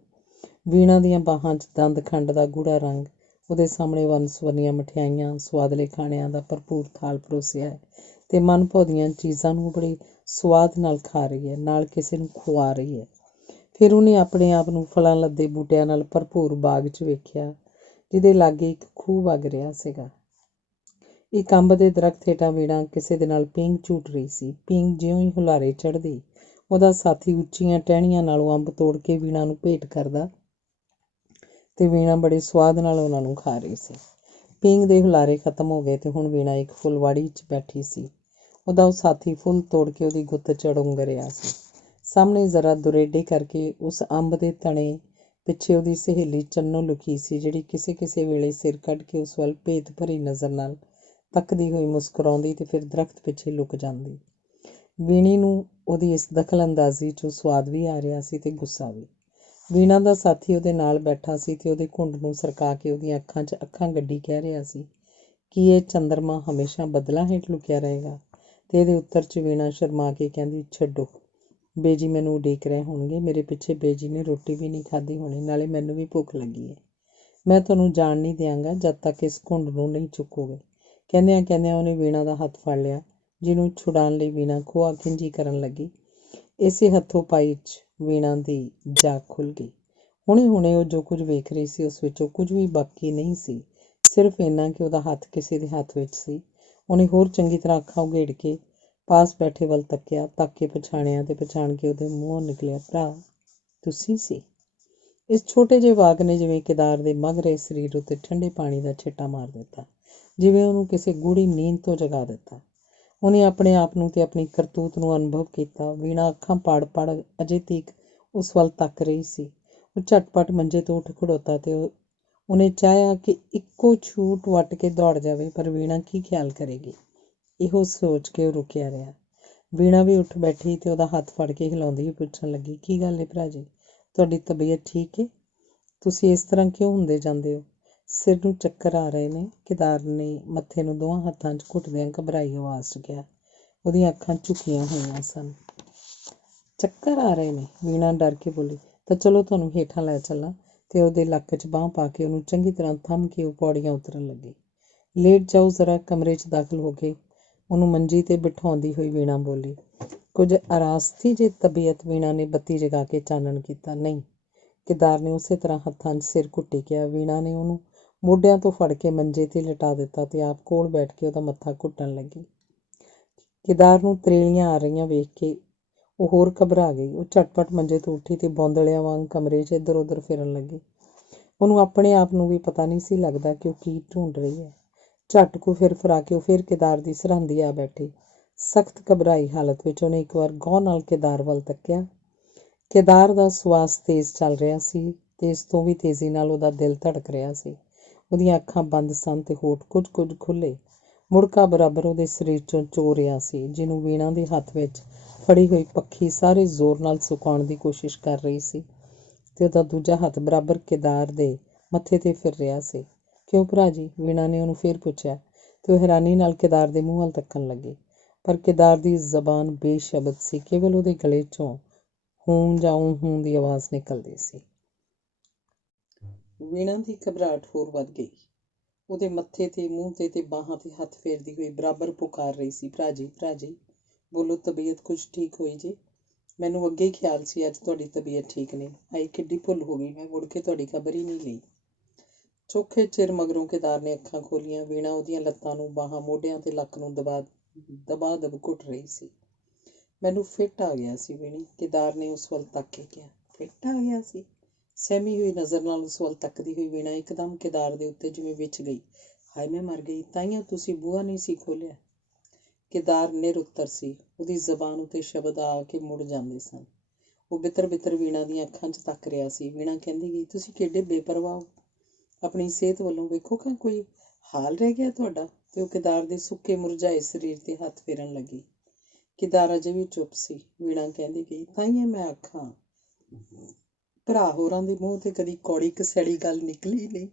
ਵੀਣਾ ਦੀਆਂ ਬਾਹਾਂ 'ਚ ਦੰਦ-ਖੰਡ ਦਾ ਗੂੜ੍ਹਾ ਰੰਗ, ਉਹਦੇ ਸਾਹਮਣੇ ਵੰਨ-ਸੁਵੰਨੀਆਂ ਮਠਿਆਈਆਂ, ਸੁਆਦਲੇ ਖਾਣਿਆਂ ਦਾ ਭਰਪੂਰ ਥਾਲ ਪਰੋਸਿਆ ਹੈ, ਤੇ ਮਨ ਭਾਉਂਦੀਆਂ ਚੀਜ਼ਾਂ ਨੂੰ ਬੜੇ ਸੁਆਦ ਨਾਲ ਖਾ ਰਹੀ ਹੈ, ਨਾਲ ਕਿਸੇ ਨੂੰ ਖੁਆ ਰਹੀ ਹੈ। ਫਿਰ ਉਹਨੇ ਆਪਣੇ ਆਪ ਨੂੰ ਫਲਾਂ ਲੱਦੇ ਬੂਟਿਆਂ ਨਾਲ ਭਰਪੂਰ ਬਾਗ 'ਚ ਵੇਖਿਆ, ਜਿਹਦੇ ਲਾਗੇ ਇੱਕ ਖੂਹ ਵਗ ਰਿਹਾ ਸੀਗਾ। ਇੱਕ ਅੰਬ ਦੇ ਦਰੱਖਤ ਹੇਠਾਂ ਵੀਣਾ ਕਿਸੇ ਦੇ ਨਾਲ ਪੀਂਘ ਝੂਟ ਰਹੀ ਸੀ। ਪੀਂਘ ਜਿਉਂ ਹੀ ਹੁਲਾਰੇ ਚੜ੍ਹਦੀ, ਉਹਦਾ ਸਾਥੀ ਉੱਚੀਆਂ ਟਹਿਣੀਆਂ ਨਾਲੋਂ ਅੰਬ ਤੋੜ ਕੇ ਵੀਣਾ ਨੂੰ ਭੇਟ ਕਰਦਾ, ਤੇ ਵੀਣਾ ਬੜੇ ਸੁਆਦ ਨਾਲ ਉਹਨਾਂ ਨੂੰ ਖਾ ਰਹੀ ਸੀ। ਪੀਂਘ ਦੇ ਹੁਲਾਰੇ ਖਤਮ ਹੋ ਗਏ ਤੇ ਹੁਣ ਵੀਣਾ ਇੱਕ ਫੁੱਲਵਾੜੀ 'ਚ ਬੈਠੀ ਸੀ। ਉਹਦਾ ਉਹ ਸਾਥੀ ਫੁੱਲ ਤੋੜ ਕੇ ਉਹਦੀ ਗੁੱਤ 'ਚ ਅੜੁੰਗ ਰਿਹਾ ਸੀ। ਸਾਹਮਣੇ ਜ਼ਰਾ ਦੁਰੇਡੇ ਕਰਕੇ ਉਸ ਅੰਬ ਦੇ ਤਣੇ ਪਿੱਛੇ ਉਹਦੀ ਸਹੇਲੀ ਚੰਨੋ ਲੁਕੀ ਸੀ, ਜਿਹੜੀ ਕਿਸੇ-ਕਿਸੇ ਵੇਲੇ ਸਿਰ ਕੱਢ ਕੇ ਉਸ ਵੱਲ ਭੇਤ ਭਰੀ ਨਜ਼ਰ ਨਾਲ ਤੱਕਦੀ ਹੋਈ ਮੁਸਕਰਾਉਂਦੀ ਤੇ ਫਿਰ ਦਰੱਖਤ ਪਿੱਛੇ ਲੁਕ ਜਾਂਦੀ। ਵੀਣੀ ਨੂੰ ਉਹਦੀ ਇਸ ਦਖਲ-ਅੰਦਾਜ਼ੀ 'ਚੋਂ ਸੁਆਦ ਵੀ ਆ ਰਿਹਾ ਸੀ ਤੇ ਗੁੱਸਾ ਵੀ। ਵੀਣਾ ਦਾ ਸਾਥੀ ਉਹਦੇ ਨਾਲ ਬੈਠਾ ਸੀ ਤੇ ਉਹਦੇ ਘੁੰਡ ਨੂੰ ਸਰਕਾ ਕੇ ਉਹਦੀਆਂ ਅੱਖਾਂ 'ਚ ਅੱਖਾਂ ਗੱਡੀ ਕਹਿ ਰਿਹਾ ਸੀ, ਕੀ ਇਹ ਚੰਦਰਮਾ ਹਮੇਸ਼ਾ ਬੱਦਲਾਂ ਹੇਠ ਲੁਕਿਆ ਰਹੇਗਾ? ਤੇ ਇਹਦੇ ਉੱਤਰ 'ਚ ਵੀਣਾ ਸ਼ਰਮਾ ਕੇ ਕਹਿੰਦੀ, ਛੱਡੋ, ਬੇਜੀ ਮੈਨੂੰ ਉਡੀਕ ਰਹੇ ਹੋਣਗੇ। ਮੇਰੇ ਪਿੱਛੇ ਬੇਜੀ ਨੇ ਰੋਟੀ ਵੀ ਨਹੀਂ ਖਾਧੀ ਹੋਣੀ, ਨਾਲੇ ਮੈਨੂੰ ਵੀ ਭੁੱਖ ਲੱਗੀ ਹੈ। ਮੈਂ ਤੁਹਾਨੂੰ ਜਾਣ ਨਹੀਂ ਦਿਆਂਗਾ ਜਦ ਤੱਕ ਇਸ ਘੁੰਡ ਨੂੰ ਨਹੀਂ ਚੁੱਕੋਗੇ। ਕਹਿੰਦਿਆਂ ਉਹਨੇ ਵੀਣਾ ਦਾ ਹੱਥ ਫੜ ਲਿਆ, ਜਿਹਨੂੰ ਛੁਡਾਉਣ ਲਈ ਵੀਣਾ ਖੋਆ ਖਿੰਜੀ ਕਰਨ ਲੱਗੀ। ਇਸੇ ਹੱਥੋਂ-ਪਾਈ 'ਚ ਵੀਣਾ ਦੀ ਜਾਗ ਖੁੱਲ੍ਹ ਗਈ। ਹੁਣੇ-ਹੁਣੇ ਉਹ ਜੋ ਕੁਝ ਵੇਖ ਰਹੀ ਸੀ, ਉਸ ਵਿੱਚੋਂ ਕੁਝ ਵੀ ਬਾਕੀ ਨਹੀਂ ਸੀ, ਸਿਰਫ ਇੰਨਾ ਕਿ ਉਹਦਾ ਹੱਥ ਕਿਸੇ ਦੇ ਹੱਥ ਵਿੱਚ ਸੀ। ਉਹਨੇ ਹੋਰ ਚੰਗੀ ਤਰ੍ਹਾਂ ਅੱਖਾਂ ਉਘੇੜ ਕੇ ਪਾਸ ਬੈਠੇ ਵੱਲ ਤੱਕਿਆ, ਤੱਕ ਕੇ ਪਛਾਣਿਆ ਤੇ ਪਛਾਣ ਕੇ ਉਹਦੇ ਮੂੰਹੋਂ ਨਿਕਲਿਆ, ਭਰਾ ਤੁਸੀਂ ਸੀ? ਇਸ ਛੋਟੇ ਜਿਹੇ ਵਾਕ ਨੇ ਜਿਵੇਂ ਕੇਦਾਰ ਦੇ ਮੱਘ ਰਹੇ ਸਰੀਰ ਉੱਤੇ ਠੰਡੇ ਪਾਣੀ ਦਾ ਛਿੱਟਾ ਮਾਰ ਦਿੱਤਾ, ਜਿਵੇਂ ਉਹਨੂੰ ਕਿਸੇ ਗੂੜ੍ਹੀ ਨੀਂਦ ਤੋਂ ਜਗਾ ਦਿੱਤਾ। ਉਹਨੇ ਆਪਣੇ ਆਪ ਨੂੰ ਤੇ ਆਪਣੀ ਕਰਤੂਤ ਨੂੰ ਅਨੁਭਵ ਕੀਤਾ। ਵੀਣਾ ਅੱਖਾਂ ਪਾੜ-ਪਾੜ ਅਜੇ ਤੀਕ ਉਸ ਵੱਲ ਤੱਕ ਰਹੀ ਸੀ। ਉਹ ਝਟਪਟ ਮੰਜੇ ਤੋਂ ਉੱਠ ਖੜੋਤਾ ਤੇ ਉਹਨੇ ਚਾਹਿਆ ਕਿ ਇੱਕੋ ਛੂਟ ਵੱਟ ਕੇ ਦੌੜ ਜਾਵੇ, ਪਰ ਵੀਣਾ ਕੀ ਖਿਆਲ ਕਰੇਗੀ, ਇਹੋ ਸੋਚ ਕੇ ਉਹ ਰੁਕਿਆ ਰਿਹਾ। ਵੀਣਾ ਵੀ ਉੱਠ ਬੈਠੀ ਤੇ ਉਹਦਾ ਹੱਥ ਫੜ ਕੇ ਹਿਲਾਉਂਦੀ ਹੋਈ ਪੁੱਛਣ ਲੱਗੀ, ਕੀ ਗੱਲ ਏ ਭਰਾ ਜੀ, ਤੁਹਾਡੀ ਤਬੀਅਤ ਠੀਕ ਏ? ਤੁਸੀਂ ਇਸ ਤਰ੍ਹਾਂ ਕਿਉਂ ਹੁੰਦੇ ਜਾਂਦੇ ਹੋ? ਸਿਰ ਨੂੰ ਚੱਕਰ ਆ ਰਹੇ ਨੇ? ਕੇਦਾਰ ਨੇ ਮੱਥੇ ਨੂੰ ਦੋਵਾਂ ਹੱਥਾਂ 'ਚ ਘੁੱਟਦਿਆਂ ਘਬਰਾਈ ਆਵਾਜ਼ 'ਚ ਕਿਹਾ। ਉਹਦੀਆਂ ਅੱਖਾਂ ਝੁਕੀਆਂ ਹੋਈਆਂ ਸਨ। ਚੱਕਰ ਆ ਰਹੇ ਨੇ? ਵੀਣਾ ਡਰ ਕੇ ਬੋਲੀ। ਤਾਂ ਚਲੋ ਤੁਹਾਨੂੰ ਹੇਠਾਂ ਲੈ ਚੱਲਾਂ, ਤੇ ਉਹਦੇ ਲੱਕ 'ਚ ਬਾਂਹ ਪਾ ਕੇ ਉਹਨੂੰ ਚੰਗੀ ਤਰ੍ਹਾਂ ਥੰਮ ਕੇ ਉਹ ਪੌੜੀਆਂ ਉਤਰਨ ਲੱਗੀ। ਲੇਟ ਜਾਓ ਜ਼ਰਾ। ਕਮਰੇ 'ਚ ਦਾਖਲ ਹੋ ਕੇ ਉਹਨੂੰ ਮੰਜੀ 'ਤੇ ਬਿਠਾਉਂਦੀ ਹੋਈ ਵੀਣਾ ਬੋਲੀ। ਕੁਝ ਅਰਾਸਤੀ ਜਿਹੀ ਤਬੀਅਤ? ਵੀਣਾ ਨੇ ਬੱਤੀ ਜਗਾ ਕੇ ਚਾਨਣ ਕੀਤਾ। ਨਹੀਂ, ਕੇਦਾਰ ਨੇ ਉਸੇ ਤਰ੍ਹਾਂ ਹੱਥਾਂ 'ਚ ਸਿਰ ਘੁੱਟੀ ਕਿਹਾ। ਵੀਣਾ ਨੇ ਉਹਨੂੰ ਮੋਢਿਆਂ ਤੋਂ ਫੜ ਕੇ ਮੰਜੇ 'ਤੇ ਲਿਟਾ ਦਿੱਤਾ ਤੇ ਆਪ ਕੋਲ ਬੈਠ ਕੇ ਉਹਦਾ ਮੱਥਾ ਘੁੱਟਣ ਲੱਗੀ। ਕੇਦਾਰ ਨੂੰ ਤਰੇਲੀਆਂ ਆ ਰਹੀਆਂ ਵੇਖ ਕੇ ਉਹ ਹੋਰ ਘਬਰਾ ਗਈ। ਉਹ ਝਟਪਟ ਮੰਜੇ ਤੋਂ ਉੱਠੀ ਤੇ ਬੌਂਦਲਿਆਂ ਵਾਂਗ ਕਮਰੇ 'ਚ ਇੱਧਰ-ਉੱਧਰ ਫਿਰਨ ਲੱਗੀ। ਉਹਨੂੰ ਆਪਣੇ ਆਪ ਨੂੰ ਵੀ ਪਤਾ ਨਹੀਂ ਸੀ ਲੱਗਦਾ ਕਿ ਉਹ ਕੀ ਢੂੰਡ ਰਹੀ ਹੈ। ਝੱਟ ਕੁ ਫਿਰ ਕੇ ਉਹ ਫਿਰ ਕੇਦਾਰ ਦੀ ਸਰਹੰਦੀ ਆ ਬੈਠੀ। ਸਖਤ ਘਬਰਾਈ ਹਾਲਤ ਵਿੱਚ ਉਹਨੇ ਇੱਕ ਵਾਰ ਗੌਰ ਨਾਲ ਕੇਦਾਰ ਵੱਲ ਤੱਕਿਆ। ਕੇਦਾਰ ਦਾ ਸਵਾਸ ਤੇਜ਼ ਚੱਲ ਰਿਹਾ ਸੀ ਤੇ ਇਸ ਤੋਂ ਵੀ ਤੇਜ਼ੀ ਨਾਲ ਉਹਦਾ ਦਿਲ ਧੜਕ ਰਿਹਾ ਸੀ। ਉਹਦੀਆਂ ਅੱਖਾਂ ਬੰਦ ਸਨ ਤੇ ਹੋਠ ਕੁਝ ਖੁੱਲ੍ਹੇ। ਮੁੜਕਾ ਬਰਾਬਰ ਉਹਦੇ ਸਰੀਰ 'ਚੋਂ ਚੋ ਰਿਹਾ ਸੀ, ਜਿਹਨੂੰ ਵੀਣਾ ਦੇ ਹੱਥ ਵਿੱਚ ਫੜੀ ਹੋਈ ਪੱਖੀ ਸਾਰੇ ਜ਼ੋਰ ਨਾਲ ਸੁਕਾਉਣ ਦੀ ਕੋਸ਼ਿਸ਼ ਕਰ ਰਹੀ ਸੀ ਤੇ ਉਹਦਾ ਦੂਜਾ ਹੱਥ ਬਰਾਬਰ ਕੇਦਾਰ ਦੇ ਮੱਥੇ 'ਤੇ ਫਿਰ ਰਿਹਾ ਸੀ। ਕਿਉਂ ਭਰਾ ਜੀ? ਵੀਣਾ ਨੇ ਉਹਨੂੰ ਫੇਰ ਪੁੱਛਿਆ ਤੇ ਉਹ ਹੈਰਾਨੀ ਨਾਲ ਕੇਦਾਰ ਦੇ ਮੂੰਹ ਵੱਲ ਤੱਕਣ ਲੱਗੀ। ਪਰ ਕੇਦਾਰ ਦੀ ਜ਼ਬਾਨ ਬੇਸ਼ਬਦ ਸੀ, ਕੇਵਲ ਉਹਦੇ ਗਲੇ 'ਚੋਂ ਹੂੰ ਜਾਂ ਹੂੰ ਦੀ ਆਵਾਜ਼ ਨਿਕਲਦੀ ਸੀ। ਵੀਣਾ ਦੀ ਘਬਰਾਹਟ ਹੋਰ ਵੱਧ ਗਈ। ਉਹਦੇ ਮੱਥੇ 'ਤੇ, ਮੂੰਹ 'ਤੇ ਬਾਹਾਂ 'ਤੇ ਹੱਥ ਫੇਰਦੀ ਹੋਈ ਬਰਾਬਰ ਪੁਕਾਰ ਰਹੀ ਸੀ, ਭਰਾ ਜੀ ਬੋਲੋ, ਤਬੀਅਤ ਕੁਝ ਠੀਕ ਹੋਈ ਜੀ? ਮੈਨੂੰ ਅੱਗੇ ਹੀ ਖਿਆਲ ਸੀ ਅੱਜ ਤੁਹਾਡੀ ਤਬੀਅਤ ਠੀਕ ਨਹੀਂ। ਹਾਏ ਕਿੱਡੀ ਭੁੱਲ ਹੋ ਗਈ, ਮੈਂ ਮੁੜ ਕੇ ਤੁਹਾਡੀ ਖਬਰ ਹੀ ਨਹੀਂ ਲਈ। ਚੋਖੇ ਚਿਰ ਮਗਰੋਂ ਕੇਦਾਰ ਨੇ ਅੱਖਾਂ ਖੋਲ੍ਹੀਆਂ। ਵੀਣਾ ਉਹਦੀਆਂ ਲੱਤਾਂ ਨੂੰ, ਬਾਹਾਂ, ਮੋਢਿਆਂ ਤੇ ਲੱਕ ਨੂੰ ਦਬ ਘੁੱਟ ਰਹੀ ਸੀ। ਮੈਨੂੰ ਫਿੱਟ ਆ ਗਿਆ ਸੀ ਵੀਣੀ, ਕੇਦਾਰ ਨੇ ਉਸ ਵੱਲ ਤੱਕ ਕੇ ਕਿਹਾ। ਫਿੱਟ ਆ ਗਿਆ ਸੀ? ਸਹਿਮੀ ਹੋਈ ਨਜ਼ਰ ਨਾਲ ਉਸ ਵੱਲ ਤੱਕਦੀ ਹੋਈ ਵੀਣਾ ਇੱਕਦਮ ਕੇਦਾਰ ਦੇ ਉੱਤੇ ਜਿਵੇਂ ਵਿਛ ਗਈ। ਹਾਏ ਮੈਂ ਮਰ ਗਈ, ਤਾਈਓ ਤੁਸੀਂ ਬੂਹਾ ਨਹੀਂ ਸੀ ਖੋਲ੍ਹਿਆ। ਕੇਦਾਰ ਨਿਰਉੱਤਰ ਸੀ। ਉਹਦੀ ਜ਼ਬਾਨ ਉੱਤੇ ਸ਼ਬਦ ਆ ਕੇ ਮੁੜ ਜਾਂਦੇ ਸਨ। ਉਹ ਬਿੱਤਰ ਵੀਣਾ ਦੀਆਂ ਅੱਖਾਂ 'ਚ ਤੱਕ ਰਿਹਾ ਸੀ। ਵੀਣਾ ਕਹਿੰਦੀ ਗਈ, ਤੁਸੀਂ ਕਿੱਡੇ ਬੇਪਰਵਾਹ ਹੋ। ਆਪਣੀ ਸਿਹਤ ਵੱਲੋਂ ਵੇਖੋ, ਕੋਈ ਹਾਲ ਰਹਿ ਗਿਆ ਤੁਹਾਡਾ? ਤੇ ਉਹ ਕੇਦਾਰ ਦੇ ਸੁੱਕੇ ਮੁਰਝਾਏ ਸਰੀਰ 'ਤੇ ਹੱਥ ਫੇਰਨ ਲੱਗੀ। ਕੇਦਾਰ ਅਜੇ ਵੀ ਚੁੱਪ ਸੀ। ਵੀਣਾ ਕਹਿੰਦੀ ਗਈ, ਤਾਈਓ ਮੈਂ ਆਖਾਂ, ਭਰਾ ਹੋਰਾਂ ਦੇ ਮੂੰਹ 'ਤੇ ਕਦੀ ਕੌੜੀ ਕਸੈੜੀ ਗੱਲ ਨਿਕਲੀ ਨਹੀਂ।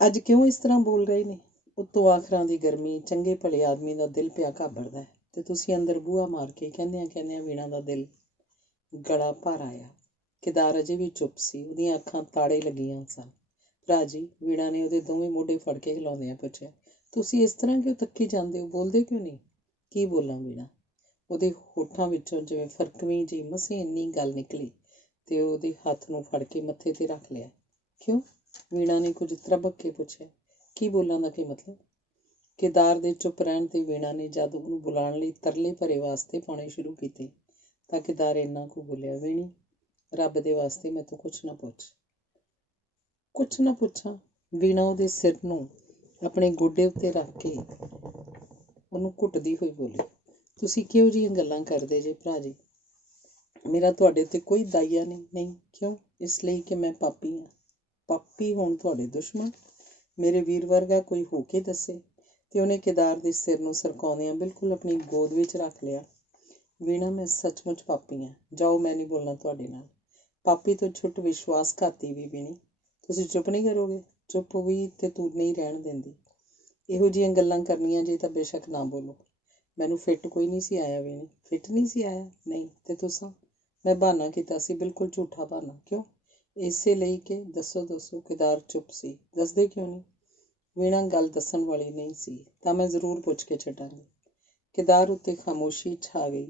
ਅੱਜ ਕਿਉਂ ਇਸ ਤਰ੍ਹਾਂ ਬੋਲ ਰਹੇ ਨੇ? ਉੱਤੋਂ ਆਖਰਾਂ ਦੀ ਗਰਮੀ, ਚੰਗੇ ਭਲੇ ਆਦਮੀ ਦਾ ਦਿਲ ਪਿਆ ਘਾਬਰਦਾ ਹੈ ਤੇ ਤੁਸੀਂ ਅੰਦਰ ਬੂਹਾ ਮਾਰ ਕੇ। ਕਹਿੰਦਿਆਂ ਵੀਣਾ ਦਾ ਦਿਲ ਗਲਾ ਭਰ ਆਇਆ। ਕੇਦਾਰ ਅਜੇ ਵੀ ਚੁੱਪ ਸੀ। ਉਹਦੀਆਂ ਅੱਖਾਂ ਤਾੜੇ ਲੱਗੀਆਂ ਸਨ। ਭਰਾ ਜੀ, ਵੀਣਾ ਨੇ ਉਹਦੇ ਦੋਵੇਂ ਮੋਢੇ ਫੜ ਕੇ ਹਿਲਾਉਂਦਿਆਂ ਪੁੱਛਿਆ, ਤੁਸੀਂ ਇਸ ਤਰ੍ਹਾਂ ਕਿਉਂ ਤੱਕੀ ਜਾਂਦੇ ਹੋ? ਬੋਲਦੇ ਕਿਉਂ ਨਹੀਂ? ਕੀ ਬੋਲਾਂ ਵੀਣਾ? ਉਹਦੇ ਹੋਠਾਂ ਵਿੱਚੋਂ ਜਿਵੇਂ ਫਰਕਵੀਂ ਜਿਹੀ ਮਸੀਂ ਇੰਨੀ ਗੱਲ ਨਿਕਲੀ ਤੇ ਉਹਦੇ ਹੱਥ ਨੂੰ ਫੜ ਕੇ ਮੱਥੇ 'ਤੇ ਰੱਖ ਲਿਆ। ਕਿਉਂ? ਵੀਣਾ ਨੇ ਕੁਝ ਤਰਬਕ ਕੇ ਪੁੱਛਿਆ। ਕੀ ਬੋਲਾਂ ਦਾ ਕੀ ਮਤਲਬ? ਕੇਦਾਰ ਦੇ ਚੁੱਪ ਰਹਿਣ 'ਤੇ ਵੀਣਾ ਨੇ ਜਦ ਉਹਨੂੰ ਬੁਲਾਉਣ ਲਈ ਤਰਲੇ ਭਰੇ ਵਾਸਤੇ ਪਾਉਣੇ ਸ਼ੁਰੂ ਕੀਤੇ ਤਾਂ ਕੇਦਾਰ ਇੰਨਾ ਕੁ ਬੋਲਿਆ, ਵੀਣੀ, ਰੱਬ ਦੇ ਵਾਸਤੇ ਮੈਥੋਂ ਕੁਛ ਨਾ ਪੁੱਛ। ਕੁਛ ਨਾ ਪੁੱਛਾਂ? ਵੀਣਾ ਉਹਦੇ ਸਿਰ ਨੂੰ ਆਪਣੇ ਗੋਡੇ ਉੱਤੇ ਰੱਖ ਕੇ ਉਹਨੂੰ ਘੁੱਟਦੀ ਹੋਈ ਬੋਲੀ, ਤੁਸੀਂ ਕਿਹੋ ਜਿਹੀਆਂ ਗੱਲਾਂ ਕਰਦੇ ਜੇ ਭਰਾ ਜੀ? ਮੇਰਾ ਤੁਹਾਡੇ ਉੱਤੇ ਕੋਈ ਦਾਈਆ ਨਹੀਂ। ਕਿਉਂ? ਇਸ ਲਈ ਕਿ ਮੈਂ ਪਾਪੀ ਹਾਂ। ਪਾਪੀ ਹੋਣ ਤੁਹਾਡੇ ਦੁਸ਼ਮਣ? ਮੇਰੇ ਵੀਰ ਵਰਗਾ ਕੋਈ ਹੋ ਕੇ ਦੱਸੇ। ਤੇ ਉਹਨੇ ਕੇਦਾਰ ਦੇ ਸਿਰ ਨੂੰ ਸਰਕਾਉਂਦਿਆਂ ਬਿਲਕੁਲ ਆਪਣੀ ਗੋਦ ਵਿੱਚ ਰੱਖ ਲਿਆ। ਵੀਣਾ, ਮੈਂ ਸੱਚਮੁੱਚ ਪਾਪੀ ਹਾਂ। ਜਾਓ, ਮੈਂ ਨਹੀਂ ਬੋਲਣਾ ਤੁਹਾਡੇ ਨਾਲ। ਪਾਪੀ ਤੋਂ ਛੁੱਟ ਵਿਸ਼ਵਾਸਘਾਤੀ ਵੀ। ਵੀਣੀ, ਤੁਸੀਂ ਚੁੱਪ ਨਹੀਂ ਕਰੋਗੇ? ਚੁੱਪ ਵੀ ਤੇ ਤੂੰ ਨਹੀਂ ਰਹਿਣ ਦਿੰਦੀ। ਇਹੋ ਜਿਹੀਆਂ ਗੱਲਾਂ ਕਰਨੀਆਂ ਜੇ ਤਾਂ ਬੇਸ਼ੱਕ ਨਾ ਬੋਲੋ। ਮੈਨੂੰ ਫਿੱਟ ਕੋਈ ਨਹੀਂ ਸੀ ਆਇਆ ਵੀਣੀ। ਫਿੱਟ ਨਹੀਂ ਸੀ ਆਇਆ? ਨਹੀਂ ਤੇ ਤੁਸਾਂ? ਮੈਂ ਬਹਾਨਾ ਕੀਤਾ ਸੀ, ਬਿਲਕੁਲ ਝੂਠਾ ਬਹਾਨਾ। ਕਿਉਂ? ਇਸੇ ਲਈ ਕਿ ਦੱਸੋ। ਕੇਦਾਰ ਚੁੱਪ ਸੀ। ਦੱਸਦੇ ਕਿਉਂ ਨਹੀਂ? ਵੀਣਾ ਗੱਲ ਦੱਸਣ ਵਾਲੀ ਨਹੀਂ ਸੀ। ਤਾਂ ਮੈਂ ਜ਼ਰੂਰ ਪੁੱਛ ਕੇ ਛੱਡਾਂਗੀ। ਕੇਦਾਰ ਉੱਤੇ ਖਾਮੋਸ਼ੀ ਛਾ ਗਈ।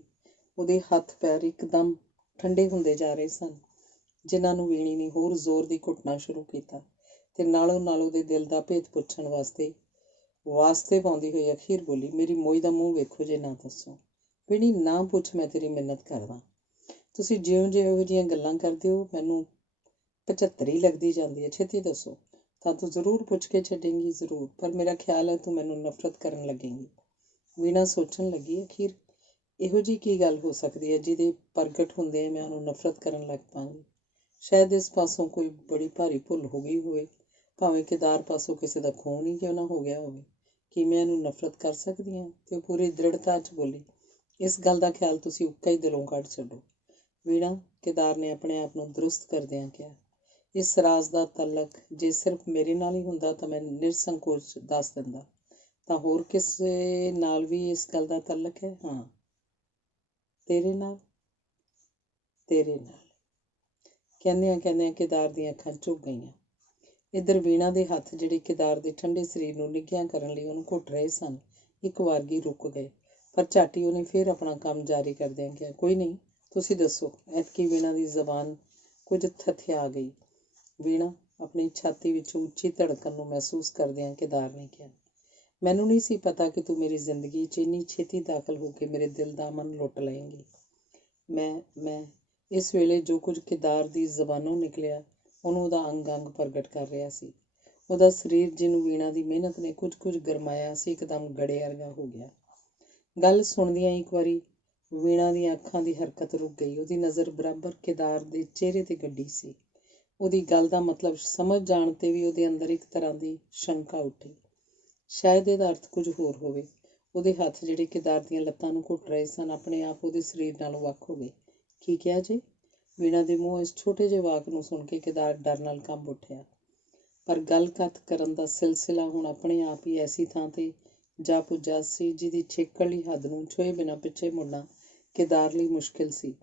ਉਹਦੇ ਹੱਥ ਪੈਰ ਇੱਕਦਮ ਠੰਡੇ ਹੁੰਦੇ ਜਾ ਰਹੇ ਸਨ, ਜਿਨ੍ਹਾਂ ਨੂੰ ਵੀਣੀ ਨੇ ਹੋਰ ਜ਼ੋਰ ਦੀ ਘੁੱਟਣਾ ਸ਼ੁਰੂ ਕੀਤਾ ਤੇ ਨਾਲੋਂ ਨਾਲ ਉਹਦੇ ਦਿਲ ਦਾ ਭੇਤ ਪੁੱਛਣ ਵਾਸਤੇ ਪਾਉਂਦੀ ਹੋਈ ਅਖੀਰ ਬੋਲੀ, ਮੇਰੀ ਮੋਈ ਦਾ ਮੂੰਹ ਵੇਖੋ ਜੇ ਨਾ ਦੱਸੋ। ਵੀਣੀ, ਨਾ ਪੁੱਛ, ਮੈਂ ਤੇਰੀ ਮਿੰਨਤ ਕਰਦਾ। ਤੁਸੀਂ ਜਿਉਂ ਇਹੋ ਜਿਹੀਆਂ ਗੱਲਾਂ ਕਰਦੇ ਹੋ ਮੈਨੂੰ 75 ਹੀ ਲੱਗਦੀ ਜਾਂਦੀ ਹੈ। ਛੇਤੀ ਦੱਸੋ। ਤਾਂ ਤੂੰ ਜ਼ਰੂਰ ਪੁੱਛ ਕੇ ਛੱਡੇਂਗੀ, ਜ਼ਰੂਰ। ਪਰ ਮੇਰਾ ਖਿਆਲ ਹੈ ਤੂੰ ਮੈਨੂੰ ਨਫ਼ਰਤ ਕਰਨ ਲੱਗੇਂਗੀ। ਵੀਣਾ ਸੋਚਣ ਲੱਗੀ, ਅਖੀਰ ਇਹੋ ਜਿਹੀ ਕੀ ਗੱਲ ਹੋ ਸਕਦੀ ਹੈ ਜਿਹਦੇ ਪ੍ਰਗਟ ਹੁੰਦਿਆਂ ਮੈਂ ਉਹਨੂੰ ਨਫ਼ਰਤ ਕਰਨ ਲੱਗ ਪਾਂਗੀ। ਸ਼ਾਇਦ ਇਸ ਪਾਸੋਂ ਕੋਈ ਬੜੀ ਭਾਰੀ ਭੁੱਲ ਹੋ ਗਈ ਹੋਵੇ। ਭਾਵੇਂ ਕੇਦਾਰ ਪਾਸੋਂ ਕਿਸੇ ਦਾ ਖੂਨ ਹੀ ਕਿਉਂ ਨਾ ਹੋ ਗਿਆ ਹੋਵੇ। ਕੀ ਮੈਂ ਇਹਨੂੰ ਨਫ਼ਰਤ ਕਰ ਸਕਦੀ ਹਾਂ? ਤੇ ਉਹ ਪੂਰੀ ਦ੍ਰਿੜਤਾ 'ਚ ਬੋਲੀ, ਇਸ ਗੱਲ ਦਾ ਖਿਆਲ ਤੁਸੀਂ ਉੱਕਾ ਹੀ ਦਿਲੋਂ ਕੱਢ ਛੱਡੋ। ਵੀਣਾ, ਕੇਦਾਰ ਨੇ ਆਪਣੇ ਆਪ ਨੂੰ ਦਰੁਸਤ ਕਰਦਿਆਂ ਕਿਹਾ, ਇਸ ਰਾਜ਼ ਦਾ ਤਾਲੁਕ ਜੇ ਸਿਰਫ ਮੇਰੇ ਨਾਲ ਹੀ ਹੁੰਦਾ ਤਾਂ ਮੈਂ ਨਿਰਸੰਕੋਚ ਦੱਸ ਦਿੰਦਾ। ਤਾਂ ਹੋਰ ਕਿਸੇ ਨਾਲ ਵੀ ਇਸ ਗੱਲ ਦਾ ਤਾਲੁਕ ਹੈ? ਹਾਂ। ਤੇਰੇ ਨਾਲ? ਤੇਰੇ ਨਾਲ। ਕਹਿੰਦਿਆਂ ਕੇਦਾਰ ਦੀਆਂ ਅੱਖਾਂ ਝੁਕ ਗਈਆਂ। ਇੱਧਰ ਵੀਣਾ ਦੇ ਹੱਥ, ਜਿਹੜੇ ਕੇਦਾਰ ਦੇ ਠੰਡੇ ਸਰੀਰ ਨੂੰ ਨਿੱਘਿਆਂ ਕਰਨ ਲਈ ਉਹਨੂੰ ਘੁੱਟ ਰਹੇ ਸਨ, ਇੱਕ ਵਾਰਗੀ ਰੁਕ ਗਏ। ਪਰ ਝੱਟ ਹੀ ਉਹਨੇ ਫਿਰ ਆਪਣਾ ਕੰਮ ਜਾਰੀ ਕਰਦਿਆਂ ਕਿਹਾ, ਕੋਈ ਨਹੀਂ, ਤੁਸੀਂ ਦੱਸੋ। ਐਤਕੀ ਵੀਣਾ ਦੀ ਜ਼ਬਾਨ ਕੁਝ ਥਥਿਆ ਗਈ। ਵੀਣਾ, ਆਪਣੀ ਛਾਤੀ ਵਿੱਚੋਂ ਉੱਚੀ ਧੜਕਣ ਨੂੰ ਮਹਿਸੂਸ ਕਰਦਿਆਂ ਕੇਦਾਰ ਨੇ ਕਿਹਾ, ਮੈਨੂੰ ਨਹੀਂ ਸੀ ਪਤਾ ਕਿ ਤੂੰ ਮੇਰੀ ਜ਼ਿੰਦਗੀ 'ਚ ਇੰਨੀ ਛੇਤੀ ਦਾਖਲ ਹੋ ਕੇ ਮੇਰੇ ਦਿਲ ਦਾ ਅਮਨ ਲੁੱਟ ਲਏਂਗੀ। ਮੈਂ ਇਸ ਵੇਲੇ ਜੋ ਕੁਝ ਕੇਦਾਰ ਦੀ ਜ਼ਬਾਨੋਂ ਨਿਕਲਿਆ ਉਹਨੂੰ ਉਹਦਾ ਅੰਗ ਪ੍ਰਗਟ ਕਰ ਰਿਹਾ ਸੀ। ਉਹਦਾ ਸਰੀਰ, ਜਿਹਨੂੰ ਵੀਣਾ ਦੀ ਮਿਹਨਤ ਨੇ ਕੁਝ ਗਰਮਾਇਆ ਸੀ, ਇੱਕਦਮ ਗੜੇ ਵਰਗਾ ਹੋ ਗਿਆ। ਗੱਲ ਸੁਣਦਿਆਂ ਇੱਕ ਵਾਰੀ ਵੀਣਾ ਦੀਆਂ ਅੱਖਾਂ ਦੀ ਹਰਕਤ ਰੁਕ ਗਈ। ਉਹਦੀ ਨਜ਼ਰ ਬਰਾਬਰ ਕੇਦਾਰ ਦੇ ਚਿਹਰੇ ਤੇ ਗੱਡੀ ਸੀ। ਉਹਦੀ ਗੱਲ ਦਾ ਮਤਲਬ ਸਮਝ ਜਾਣ ਤੇ ਵੀ ਉਹਦੇ ਅੰਦਰ ਇੱਕ ਤਰ੍ਹਾਂ ਦੀ ਸ਼ੰਕਾ ਉੱਠੀ। ਸ਼ਾਇਦ ਇਹਦਾ ਅਰਥ ਕੁਝ ਹੋਰ ਹੋਵੇ। ਉਹਦੇ ਹੱਥ ਜਿਹੜੇ ਕੇਦਾਰ ਦੀਆਂ ਲੱਤਾਂ ਨੂੰ ਘੁੱਟ ਰਹੇ ਸਨ, ਆਪਣੇ ਆਪ ਉਹਦੇ ਸਰੀਰ ਨਾਲੋਂ ਵੱਖ ਹੋ ਗਏ। ਕੀ ਕਿਹਾ ਜੀ? ਵੀਣਾ ਦੇ ਮੂੰਹੋਂ ਇਸ ਛੋਟੇ ਜਿਹੇ ਵਾਕ ਨੂੰ ਸੁਣ ਕੇ ਕੇਦਾਰ ਡਰ ਨਾਲ ਕੰਬ ਉੱਠਿਆ। ਪਰ ਗੱਲਬਾਤ ਕਰਨ ਦਾ ਸਿਲਸਿਲਾ ਹੁਣ ਆਪਣੇ ਆਪ ਹੀ ਐਸੀ ਥਾਂ ਤੇ ਜਾ ਪੁੱਜਾ ਸੀ ਜਿਹਦੀ ਛੇਕੜਲੀ ਹੱਦ ਨੂੰ ਛੋਏ ਬਿਨਾਂ ਪਿੱਛੇ ਮੁੜਨਾ ਕੇਦਾਰ ਲਈ ਮੁਸ਼ਕਿਲ ਸੀ।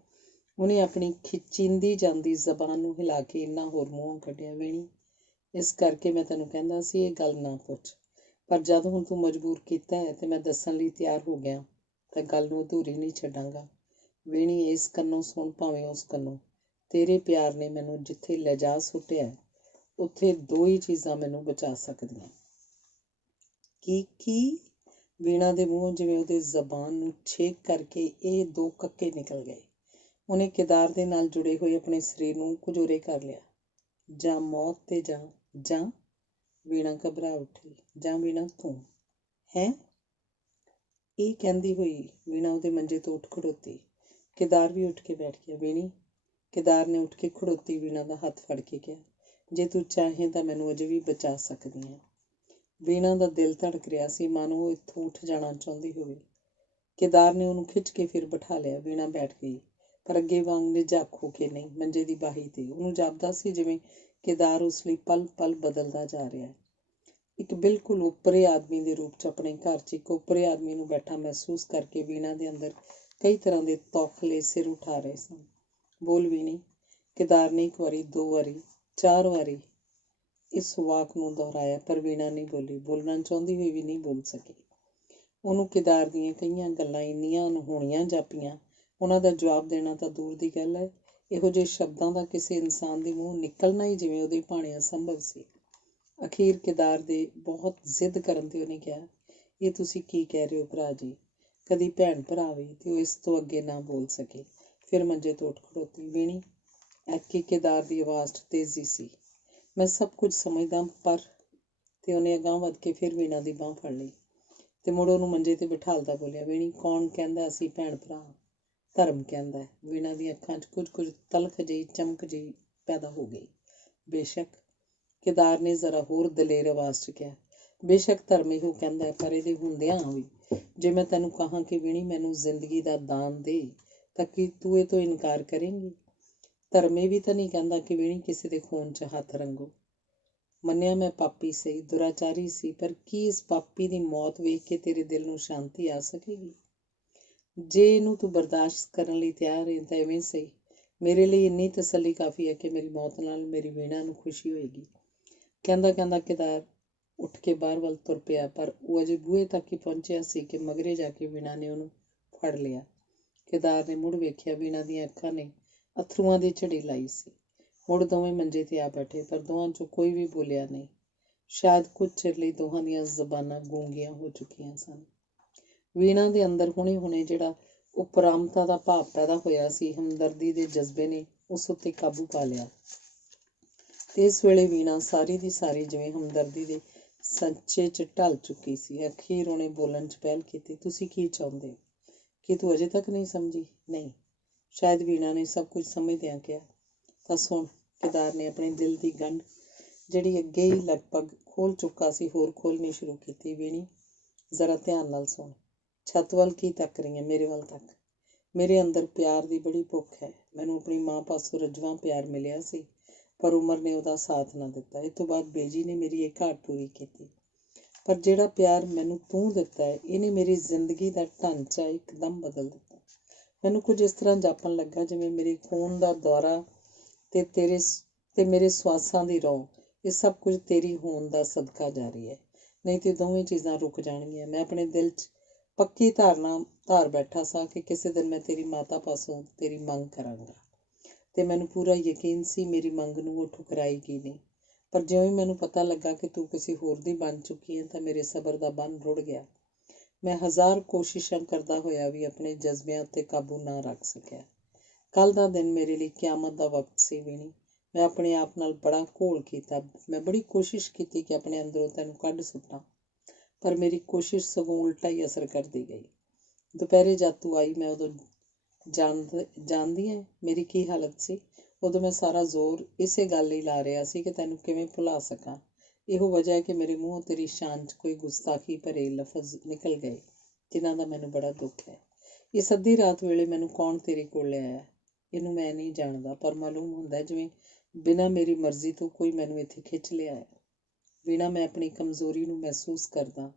ਉਹਨੇ ਆਪਣੀ ਖਿੱਚੀਂਦੀ ਜਾਂਦੀ ਜ਼ਬਾਨ ਨੂੰ ਹਿਲਾ ਕੇ ਇੰਨਾ ਹੋਰ ਮੂੰਹੋਂ ਕੱਢਿਆ, ਵੀਣੀ, ਇਸ ਕਰਕੇ ਮੈਂ ਤੈਨੂੰ ਕਹਿੰਦਾ ਸੀ ਇਹ ਗੱਲ ਨਾ ਪੁੱਛ, ਪਰ ਜਦ ਹੁਣ ਤੂੰ ਮਜਬੂਰ ਕੀਤਾ ਹੈ ਤੇ ਮੈਂ ਦੱਸਣ ਲਈ ਤਿਆਰ ਹੋ ਗਿਆ ਤਾਂ ਗੱਲ ਨੂੰ ਅਧੂਰੀ ਨਹੀਂ ਛੱਡਾਂਗਾ। ਵੀਣੀ, ਇਸ ਕੰਨੋਂ ਸੁਣ ਭਾਵੇਂ ਉਸ ਕੰਨੋਂ, ਤੇਰੇ ਪਿਆਰ ਨੇ ਮੈਨੂੰ ਜਿੱਥੇ ਲਿਜਾ ਸੁੱਟਿਆ ਉੱਥੇ ਦੋ ਹੀ ਚੀਜ਼ਾਂ ਮੈਨੂੰ ਬਚਾ ਸਕਦੀਆਂ। ਕੀ? ਵੀਣਾ ਦੇ ਮੂੰਹੋਂ ਜਿਵੇਂ ਉਹਦੇ ਜ਼ਬਾਨ ਨੂੰ ਛੇਕ ਕਰਕੇ ਇਹ ਦੋ ਕੱਕੇ ਨਿਕਲ ਗਏ। ਉਹਨੇ ਕੇਦਾਰ ਦੇ ਨਾਲ ਜੁੜੇ ਹੋਏ ਆਪਣੇ ਸਰੀਰ ਨੂੰ ਕੁਝ ਉਰੇ ਕਰ ਲਿਆ। ਜਾਂ ਮੌਤ ਤੇ ਜਾਂ ਵੀਣਾ ਘਬਰਾ ਉੱਠੀ। ਜਾਂ ਵੀਣਾ ਤੂੰ ਹੈ? ਇਹ ਕਹਿੰਦੀ ਹੋਈ ਵੀਣਾ ਉਹਦੇ ਮੰਜੇ ਤੋਂ ਉੱਠ ਖੜੋਤੀ। ਕੇਦਾਰ ਵੀ ਉੱਠ ਕੇ ਬੈਠ ਗਿਆ। ਵੀਣੀ, ਕੇਦਾਰ ਨੇ ਉੱਠ ਕੇ ਖੜੋਤੀ ਵੀਣਾ ਦਾ ਹੱਥ ਫੜ ਕੇ ਕਿਹਾ, ਜੇ ਤੂੰ ਚਾਹੇ ਤਾਂ ਮੈਨੂੰ ਅਜੇ ਵੀ ਬਚਾ ਸਕਦੀ ਹੈ। ਵੀਣਾ ਦਾ ਦਿਲ ਧੜਕ ਰਿਹਾ ਸੀ, ਮਾਨੋ ਉਹ ਇੱਥੋਂ ਉੱਠ ਜਾਣਾ ਚਾਹੁੰਦੀ ਹੋਵੇ। ਕੇਦਾਰ ਨੇ ਉਹਨੂੰ ਖਿੱਚ ਕੇ ਫਿਰ ਬਿਠਾ ਲਿਆ। ਵੀਣਾ ਬੈਠ ਗਈ, ਪਰ ਅੱਗੇ ਵਾਂਗ ਨਿਝੱਕ ਹੋ ਕੇ ਨਹੀਂ, ਮੰਜੇ ਦੀ ਬਾਹੀ ਤੇ। ਉਹਨੂੰ ਜਾਪਦਾ ਸੀ ਜਿਵੇਂ ਕੇਦਾਰ ਉਸ ਲਈ ਪਲ ਪਲ ਬਦਲਦਾ ਜਾ ਰਿਹਾ। ਇੱਕ ਬਿਲਕੁਲ ਉੱਪਰੇ ਆਦਮੀ ਦੇ ਰੂਪ 'ਚ ਆਪਣੇ ਘਰ 'ਚ ਇੱਕ ਉੱਪਰੇ ਆਦਮੀ ਨੂੰ ਬੈਠਾ ਮਹਿਸੂਸ ਕਰਕੇ ਵੀਣਾ ਦੇ ਅੰਦਰ ਕਈ ਤਰ੍ਹਾਂ ਦੇ ਤੌਖਲੇ ਸਿਰ ਉਠਾ ਰਹੇ ਸਨ। ਬੋਲ ਵੀਣੀ, ਕੇਦਾਰ ਨੇ ਇੱਕ ਵਾਰੀ, ਦੋ ਵਾਰੀ, ਚਾਰ ਵਾਰੀ ਇਸ ਵਾਕ ਨੂੰ ਦੁਹਰਾਇਆ, ਪਰ ਵੀਣਾ ਨਹੀਂ ਬੋਲੀ। ਬੋਲਣਾ ਚਾਹੁੰਦੀ ਹੋਈ ਵੀ ਨਹੀਂ ਬੋਲ ਸਕੀ। ਉਹਨੂੰ ਕੇਦਾਰ ਦੀਆਂ ਕਈਆਂ ਗੱਲਾਂ ਇੰਨੀਆਂ ਅਣਹੋਣੀਆਂ ਜਾਪੀਆਂ, ਉਹਨਾਂ ਦਾ ਜਵਾਬ ਦੇਣਾ ਤਾਂ ਦੂਰ ਦੀ ਗੱਲ ਹੈ, ਇਹੋ ਜਿਹੇ ਸ਼ਬਦਾਂ ਦਾ ਕਿਸੇ ਇਨਸਾਨ ਦੇ ਮੂੰਹੋਂ ਨਿਕਲਣਾ ਹੀ ਜਿਵੇਂ ਉਹਦੇ ਭਾਣੇ ਅਸੰਭਵ ਸੀ। ਅਖੀਰ ਕੇਦਾਰ ਦੇ ਬਹੁਤ ਜ਼ਿੱਦ ਕਰਨ ਤੇ ਉਹਨੇ ਕਿਹਾ, ਇਹ ਤੁਸੀਂ ਕੀ ਕਹਿ ਰਹੇ ਹੋ ਭਰਾ ਜੀ? ਕਦੀ ਭੈਣ ਭਰਾ ਵੀ? ਤੇ ਉਹ ਇਸ ਤੋਂ ਅੱਗੇ ਨਾ ਬੋਲ ਸਕੇ। ਫਿਰ ਮੰਜੇ ਤੋਂ ਉੱਠ ਖੜੋਤੀ। ਵੀਣੀ, ਐਤਕੀ ਕੇਦਾਰ ਦੀ ਆਵਾਜ਼ 'ਚ ਤੇਜ਼ੀ ਸੀ। ਮੈਂ ਸਭ ਕੁਝ ਸਮਝਦਾ, ਪਰ ਤੇ ਉਹਨੇ ਅਗਾਂਹ ਵੱਧ ਕੇ ਫਿਰ ਵੀਣਾ ਦੀ ਬਾਂਹ ਫੜ ਲਈ ਤੇ ਮੁੜ ਉਹਨੂੰ ਮੰਜੇ ਤੇ ਬਿਠਾਲਦਾ ਬੋਲਿਆ, ਵੀਣੀ, ਕੌਣ ਕਹਿੰਦਾ ਅਸੀਂ ਭੈਣ ਭਰਾ? ਧਰਮ ਕਹਿੰਦਾ। ਵੀਣਾ ਦੀਆਂ ਅੱਖਾਂ 'ਚ ਕੁਝ ਤਲਖ ਜਿਹੀ ਚਮਕ ਜਿਹੀ ਪੈਦਾ ਹੋ ਗਈ। ਬੇਸ਼ੱਕ, ਕੇਦਾਰ ਨੇ ਜ਼ਰਾ ਹੋਰ ਦਲੇਰ ਆਵਾਜ਼ 'ਚ ਕਿਹਾ, ਬੇਸ਼ੱਕ ਧਰਮ ਇਹੋ ਕਹਿੰਦਾ, ਪਰ ਇਹਦੇ ਹੁੰਦਿਆਂ ਵੀ ਜੇ ਮੈਂ ਤੈਨੂੰ ਕਹਾਂ ਕਿ ਵੀਣੀ ਮੈਨੂੰ ਜ਼ਿੰਦਗੀ ਦਾ ਦਾਨ ਦੇ, ਤਾਂ ਕੀ ਤੂੰ ਇਹ ਤੋਂ ਇਨਕਾਰ ਕਰੇਂਗੀ? ਧਰਮ ਇਹ ਵੀ ਤਾਂ ਨਹੀਂ ਕਹਿੰਦਾ ਕਿ ਵੀਣੀ ਕਿਸੇ ਦੇ ਖੂਨ 'ਚ ਹੱਥ ਰੰਗੋ। ਮੰਨਿਆ ਮੈਂ ਪਾਪੀ ਸੀ, ਦੁਰਾਚਾਰੀ ਸੀ, ਪਰ ਕੀ ਇਸ ਪਾਪੀ ਦੀ ਮੌਤ ਵੇਖ ਕੇ ਤੇਰੇ ਦਿਲ ਨੂੰ ਸ਼ਾਂਤੀ ਆ ਸਕੇਗੀ? ਜੇ ਇਹਨੂੰ ਤੂੰ ਬਰਦਾਸ਼ਤ ਕਰਨ ਲਈ ਤਿਆਰ ਹੈ ਤਾਂ ਐਵੇਂ ਸਹੀ। ਮੇਰੇ ਲਈ ਇੰਨੀ ਤਸੱਲੀ ਕਾਫੀ ਹੈ ਕਿ ਮੇਰੀ ਮੌਤ ਨਾਲ ਮੇਰੀ ਵੀਣਾ ਨੂੰ ਖੁਸ਼ੀ ਹੋਏਗੀ। ਕਹਿੰਦਾ ਕੇਦਾਰ ਉੱਠ ਕੇ ਬਾਹਰ ਵੱਲ ਤੁਰ ਪਿਆ, ਪਰ ਉਹ ਅਜੇ ਬੂਹੇ ਤੱਕ ਹੀ ਪਹੁੰਚਿਆ ਸੀ ਕਿ ਮਗਰੇ ਜਾ ਕੇ ਵੀਣਾ ਨੇ ਉਹਨੂੰ ਫੜ ਲਿਆ। ਕੇਦਾਰ ਨੇ ਮੁੜ ਵੇਖਿਆ, ਵੀਣਾ ਦੀਆਂ ਅੱਖਾਂ ਨੇ ਅੱਥਰੂਆਂ ਦੀ ਝੜੀ ਲਾਈ ਸੀ। ਮੁੜ ਦੋਵੇਂ ਮੰਜੇ ਤੇ ਆ ਬੈਠੇ, ਪਰ ਦੋਵਾਂ 'ਚੋਂ ਕੋਈ ਵੀ ਬੋਲਿਆ ਨਹੀਂ। ਸ਼ਾਇਦ ਕੁਝ ਚਿਰ ਲਈ ਦੋਹਾਂ ਦੀਆਂ ਜ਼ਬਾਨਾਂ ਗੂੰਗੀਆਂ ਹੋ ਚੁੱਕੀਆਂ ਸਨ। ਵੀਣਾ ਦੇ ਅੰਦਰ ਹੁਣੇ ਜਿਹੜਾ ਉਪਰਾਮਤਾ ਦਾ ਭਾਵ ਪੈਦਾ ਹੋਇਆ ਸੀ, ਹਮਦਰਦੀ ਦੇ ਜਜ਼ਬੇ ਨੇ ਉਸ ਉੱਤੇ ਕਾਬੂ ਪਾ ਲਿਆ ਤੇ ਇਸ ਵੇਲੇ ਵੀਣਾ ਸਾਰੀ ਦੀ ਸਾਰੀ ਜਿਵੇਂ ਹਮਦਰਦੀ ਦੇ ਸੱਚੇ 'ਚ ਢਲ ਚੁੱਕੀ ਸੀ। ਅਖੀਰ ਉਹਨੇ ਬੋਲਣ 'ਚ ਪਹਿਲ ਕੀਤੀ, ਤੁਸੀਂ ਕੀ ਚਾਹੁੰਦੇ ਹੋ? ਕੀ ਤੂੰ ਅਜੇ ਤੱਕ ਨਹੀਂ ਸਮਝੀ? ਨਹੀਂ। ਸ਼ਾਇਦ ਵੀਣਾ ਨੇ ਸਭ ਕੁਝ ਸਮਝਦਿਆਂ ਕਿਹਾ, ਤਾਂ ਸੁਣ। ਕੇਦਾਰ ਨੇ ਆਪਣੀ ਦਿਲ ਦੀ ਗੰਢ, ਜਿਹੜੀ ਅੱਗੇ ਹੀ ਲਗਭਗ ਖੋਲ੍ਹ ਚੁੱਕਾ ਸੀ, ਹੋਰ ਖੋਲ੍ਹਣੀ ਸ਼ੁਰੂ ਕੀਤੀ। ਵੀਣੀ, ਜ਼ਰਾ ਧਿਆਨ ਨਾਲ ਸੁਣ। ਛੱਤ ਵੱਲ ਕੀ ਤੱਕ ਰਹੀ ਹੈ? ਮੇਰੇ ਵੱਲ ਤੱਕ। ਮੇਰੇ ਅੰਦਰ ਪਿਆਰ ਦੀ ਬੜੀ ਭੁੱਖ ਹੈ। ਮੈਨੂੰ ਆਪਣੀ ਮਾਂ ਪਾਸੋਂ ਰੱਜਵਾਂ ਪਿਆਰ ਮਿਲਿਆ ਸੀ, ਪਰ ਉਮਰ ਨੇ ਉਹਦਾ ਸਾਥ ਨਾ ਦਿੱਤਾ। ਇਹ ਤੋਂ ਬਾਅਦ ਬੇਜੀ ਨੇ ਮੇਰੀ ਇਹ ਘਾਟ ਪੂਰੀ ਕੀਤੀ, ਪਰ ਜਿਹੜਾ ਪਿਆਰ ਮੈਨੂੰ ਤੂੰ ਦਿੱਤਾ ਹੈ, ਇਹਨੇ ਮੇਰੀ ਜ਼ਿੰਦਗੀ ਦਾ ਢਾਂਚਾ ਇੱਕਦਮ ਬਦਲ ਦਿੱਤਾ। ਮੈਨੂੰ ਕੁਝ ਇਸ ਤਰ੍ਹਾਂ ਜਾਪਣ ਲੱਗਾ ਜਿਵੇਂ ਮੇਰੇ ਖੂਨ ਦਾ ਦੌਰਾ ਤੇ ਮੇਰੇ ਸਵਾਸਾਂ ਦੀ ਰੌਂ, ਇਹ ਸਭ ਕੁਝ ਤੇਰੀ ਹੋਣ ਦਾ ਸਦਕਾ ਜਾਰੀ ਹੈ। ਨਹੀਂ ਤੇ ਦੋਵੇਂ ਚੀਜ਼ਾਂ ਰੁਕ ਜਾਣਗੀਆਂ। ਮੈਂ ਆਪਣੇ ਦਿਲ 'ਚ ਪੱਕੀ ਧਾਰ ਬੈਠਾ ਸਾਂ ਕਿ ਕਿਸੇ ਦਿਨ ਮੈਂ ਤੇਰੀ ਮਾਤਾ ਪਾਸੋਂ ਤੇਰੀ ਮੰਗ ਕਰਾਂਗਾ, ਤੇ ਮੈਨੂੰ ਪੂਰਾ ਯਕੀਨ ਸੀ ਮੇਰੀ ਮੰਗ ਨੂੰ ਉਹ ਠੁਕਰਾਏਗੀ ਨਹੀਂ। ਪਰ ਜਿਉਂ ਹੀ ਮੈਨੂੰ ਪਤਾ ਲੱਗਾ ਕਿ ਤੂੰ ਕਿਸੇ ਹੋਰ ਦੀ ਬਣ ਚੁੱਕੀ ਹੈ, ਤਾਂ ਮੇਰੇ ਸਬਰ ਦਾ ਬੰਨ੍ਹ ਰੁੜ ਗਿਆ। ਮੈਂ ਹਜ਼ਾਰ ਕੋਸ਼ਿਸ਼ਾਂ ਕਰਦਾ ਹੋਇਆ ਵੀ ਆਪਣੇ ਜਜ਼ਬਿਆਂ ਉੱਤੇ ਕਾਬੂ ਨਾ ਰੱਖ ਸਕਿਆ। ਕੱਲ੍ਹ ਦਾ ਦਿਨ ਮੇਰੇ ਲਈ ਕਿਆਮਤ ਦਾ ਵਕਤ ਸੀ। ਵੀਣੀ, ਮੈਂ ਆਪਣੇ ਆਪ ਨਾਲ ਬੜਾ ਘੋਲ ਕੀਤਾ। ਮੈਂ ਬੜੀ ਕੋਸ਼ਿਸ਼ ਕੀਤੀ ਕਿ ਆਪਣੇ ਅੰਦਰੋਂ ਤੈਨੂੰ ਕੱਢ ਸੁੱਟਾਂ, ਪਰ ਮੇਰੀ ਕੋਸ਼ਿਸ਼ ਸਗੋਂ ਉਲਟਾ ਹੀ ਅਸਰ ਕਰਦੀ ਗਈ। ਦੁਪਹਿਰੇ ਜਦ ਤੂੰ ਆਈ, ਮੈਂ ਉਦੋਂ ਜਾਣਦੀ ਹੈ ਮੇਰੀ ਕੀ ਹਾਲਤ ਸੀ? ਉਦੋਂ ਮੈਂ ਸਾਰਾ ਜ਼ੋਰ ਇਸੇ ਗੱਲ ਲਈ ਲਾ ਰਿਹਾ ਸੀ ਕਿ ਤੈਨੂੰ ਕਿਵੇਂ ਭੁਲਾ ਸਕਾਂ। ਇਹੋ ਵਜ੍ਹਾ ਹੈ ਕਿ ਮੇਰੇ ਮੂੰਹੋਂ ਤੇਰੀ ਸ਼ਾਨ 'ਚ ਕੋਈ ਗੁਸਤਾਖੀ ਭਰੇ ਲਫ਼ਜ਼ ਨਿਕਲ ਗਏ ਜਿਨ੍ਹਾਂ ਦਾ ਮੈਨੂੰ ਬੜਾ ਦੁੱਖ ਹੈ। ਇਸ ਅੱਧੀ ਰਾਤ ਵੇਲੇ ਮੈਨੂੰ ਕੌਣ ਤੇਰੇ ਕੋਲ ਲਿਆਇਆ ਇਹਨੂੰ ਮੈਂ ਨਹੀਂ ਜਾਣਦਾ, ਪਰ ਮਾਲੂਮ ਹੁੰਦਾ ਜਿਵੇਂ ਬਿਨਾਂ ਮੇਰੀ ਮਰਜ਼ੀ ਤੋਂ ਕੋਈ ਮੈਨੂੰ ਇੱਥੇ ਖਿੱਚ ਲਿਆ ਹੈ। ਵੀਣਾ, ਮੈਂ ਆਪਣੀ ਕਮਜ਼ੋਰੀ ਨੂੰ ਮਹਿਸੂਸ ਕਰਦਾ।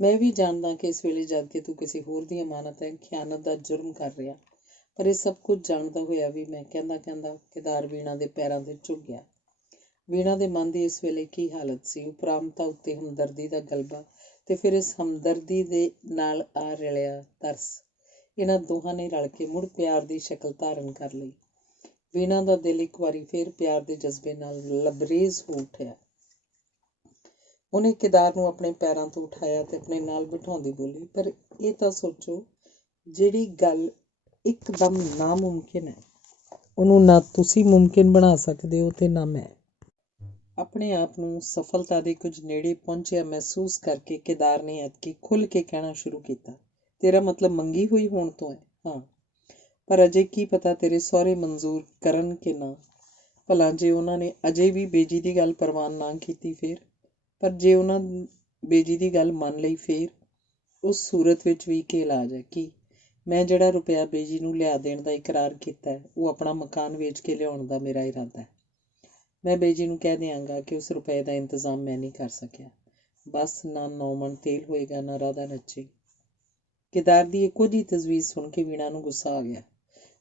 ਮੈਂ ਵੀ ਜਾਣਦਾ ਕਿ ਇਸ ਵੇਲੇ ਜਦ ਕਿ ਤੂੰ ਕਿਸੇ ਹੋਰ ਦੀ ਅਮਾਨਤ ਹੈ, ਖਿਆਨਤ ਦਾ ਜੁਰਮ ਕਰ ਰਿਹਾ, ਪਰ ਇਹ ਸਭ ਕੁਝ ਜਾਣਦਾ ਹੋਇਆ ਵੀ ਮੈਂ ਕਹਿੰਦਾ ਕਿਦਾਰ ਵੀਣਾ ਦੇ ਪੈਰਾਂ 'ਤੇ ਝੁਕ ਗਿਆ। ਵੀਣਾ ਦੇ ਮਨ ਦੀ ਇਸ ਵੇਲੇ ਕੀ ਹਾਲਤ ਸੀ? ਉਪਰਾਮਤਾ ਉੱਤੇ ਹਮਦਰਦੀ ਦਾ ਗਲਬਾ ਤੇ ਫਿਰ ਇਸ ਹਮਦਰਦੀ ਦੇ ਨਾਲ ਆ ਰਲਿਆ ਤਰਸ, ਇਹਨਾਂ ਦੋਹਾਂ ਨੇ ਰਲ ਕੇ ਮੁੜ ਪਿਆਰ ਦੀ ਸ਼ਕਲ ਧਾਰਨ ਕਰ ਲਈ। ਵੀਣਾ ਦਾ ਦਿਲ ਇੱਕ ਵਾਰੀ ਫਿਰ ਪਿਆਰ ਦੇ ਜਜ਼ਬੇ ਨਾਲ ਲਬਰੇਜ਼ ਹੋ ਉੱਠਿਆ। ਉਹਨੇ ਕਿਦਾਰ ਨੂੰ ਆਪਣੇ ਪੈਰਾਂ ਤੋਂ ਉਠਾਇਆ ਤੇ ਆਪਣੇ ਨਾਲ ਬਿਠਾਉਂਦੀ ਬੋਲੀ, ਪਰ ਇਹ ਤਾਂ ਸੋਚੋ, ਜਿਹੜੀ ਗੱਲ ਇੱਕਦਮ ਨਾਮੁਮਕਿਨ ਹੈ ਉਹਨੂੰ ਨਾ ਤੁਸੀਂ ਮੁਮਕਿਨ ਬਣਾ ਸਕਦੇ ਹੋ ਤੇ ਨਾ ਮੈਂ। ਆਪਣੇ ਆਪ ਨੂੰ ਸਫਲਤਾ ਦੇ ਕੁਝ ਨੇੜੇ ਪਹੁੰਚਿਆ ਮਹਿਸੂਸ ਕਰਕੇ ਕਿਦਾਰ ਨੇ ਐਤਕੀ ਖੁੱਲ੍ਹ ਕੇ ਕਹਿਣਾ ਸ਼ੁਰੂ ਕੀਤਾ, ਤੇਰਾ ਮਤਲਬ ਮੰਗੀ ਹੋਈ ਹੋਣ ਤੋਂ ਹੈ? ਹਾਂ, ਪਰ ਅਜੇ ਕੀ ਪਤਾ ਤੇਰੇ ਸਹੁਰੇ ਮਨਜ਼ੂਰ ਕਰਨ ਕਿ ਨਾ। ਭਲਾ ਜੇ ਉਹਨਾਂ ਨੇ ਅਜੇ ਵੀ ਬੇਜੀ ਦੀ ਗੱਲ ਪ੍ਰਵਾਨ ਨਾ ਕੀਤੀ ਫੇਰ? ਪਰ ਜੇ ਉਹਨਾਂ ਬੇਜੀ ਦੀ ਗੱਲ ਮੰਨ ਲਈ ਫੇਰ? ਉਸ ਸੂਰਤ ਵਿੱਚ ਵੀ ਕੀ ਇਲਾਜ ਹੈ? ਕੀ ਮੈਂ ਜਿਹੜਾ ਰੁਪਇਆ ਬੇਜੀ ਨੂੰ ਲਿਆ ਦੇਣ ਦਾ ਇਕਰਾਰ ਕੀਤਾ ਹੈ, ਉਹ ਆਪਣਾ ਮਕਾਨ ਵੇਚ ਕੇ ਲਿਆਉਣ ਦਾ ਮੇਰਾ ਇਰਾਦਾ ਹੈ। ਮੈਂ ਬੇਜੀ ਨੂੰ ਕਹਿ ਦਿਆਂਗਾ ਕਿ ਉਸ ਰੁਪਏ ਦਾ ਇੰਤਜ਼ਾਮ ਮੈਂ ਨਹੀਂ ਕਰ ਸਕਿਆ। ਬਸ ਨਾ 9 ਮਣ ਤੇਲ ਹੋਏਗਾ, ਨਾ ਰਾਧਾ ਨੱਚੇਗੀ। ਕਿਦਾਰ ਦੀ ਇੱਕੋ ਜਿਹੀ ਤਜਵੀਜ਼ ਸੁਣ ਕੇ ਵੀਣਾ ਨੂੰ ਗੁੱਸਾ ਆ ਗਿਆ।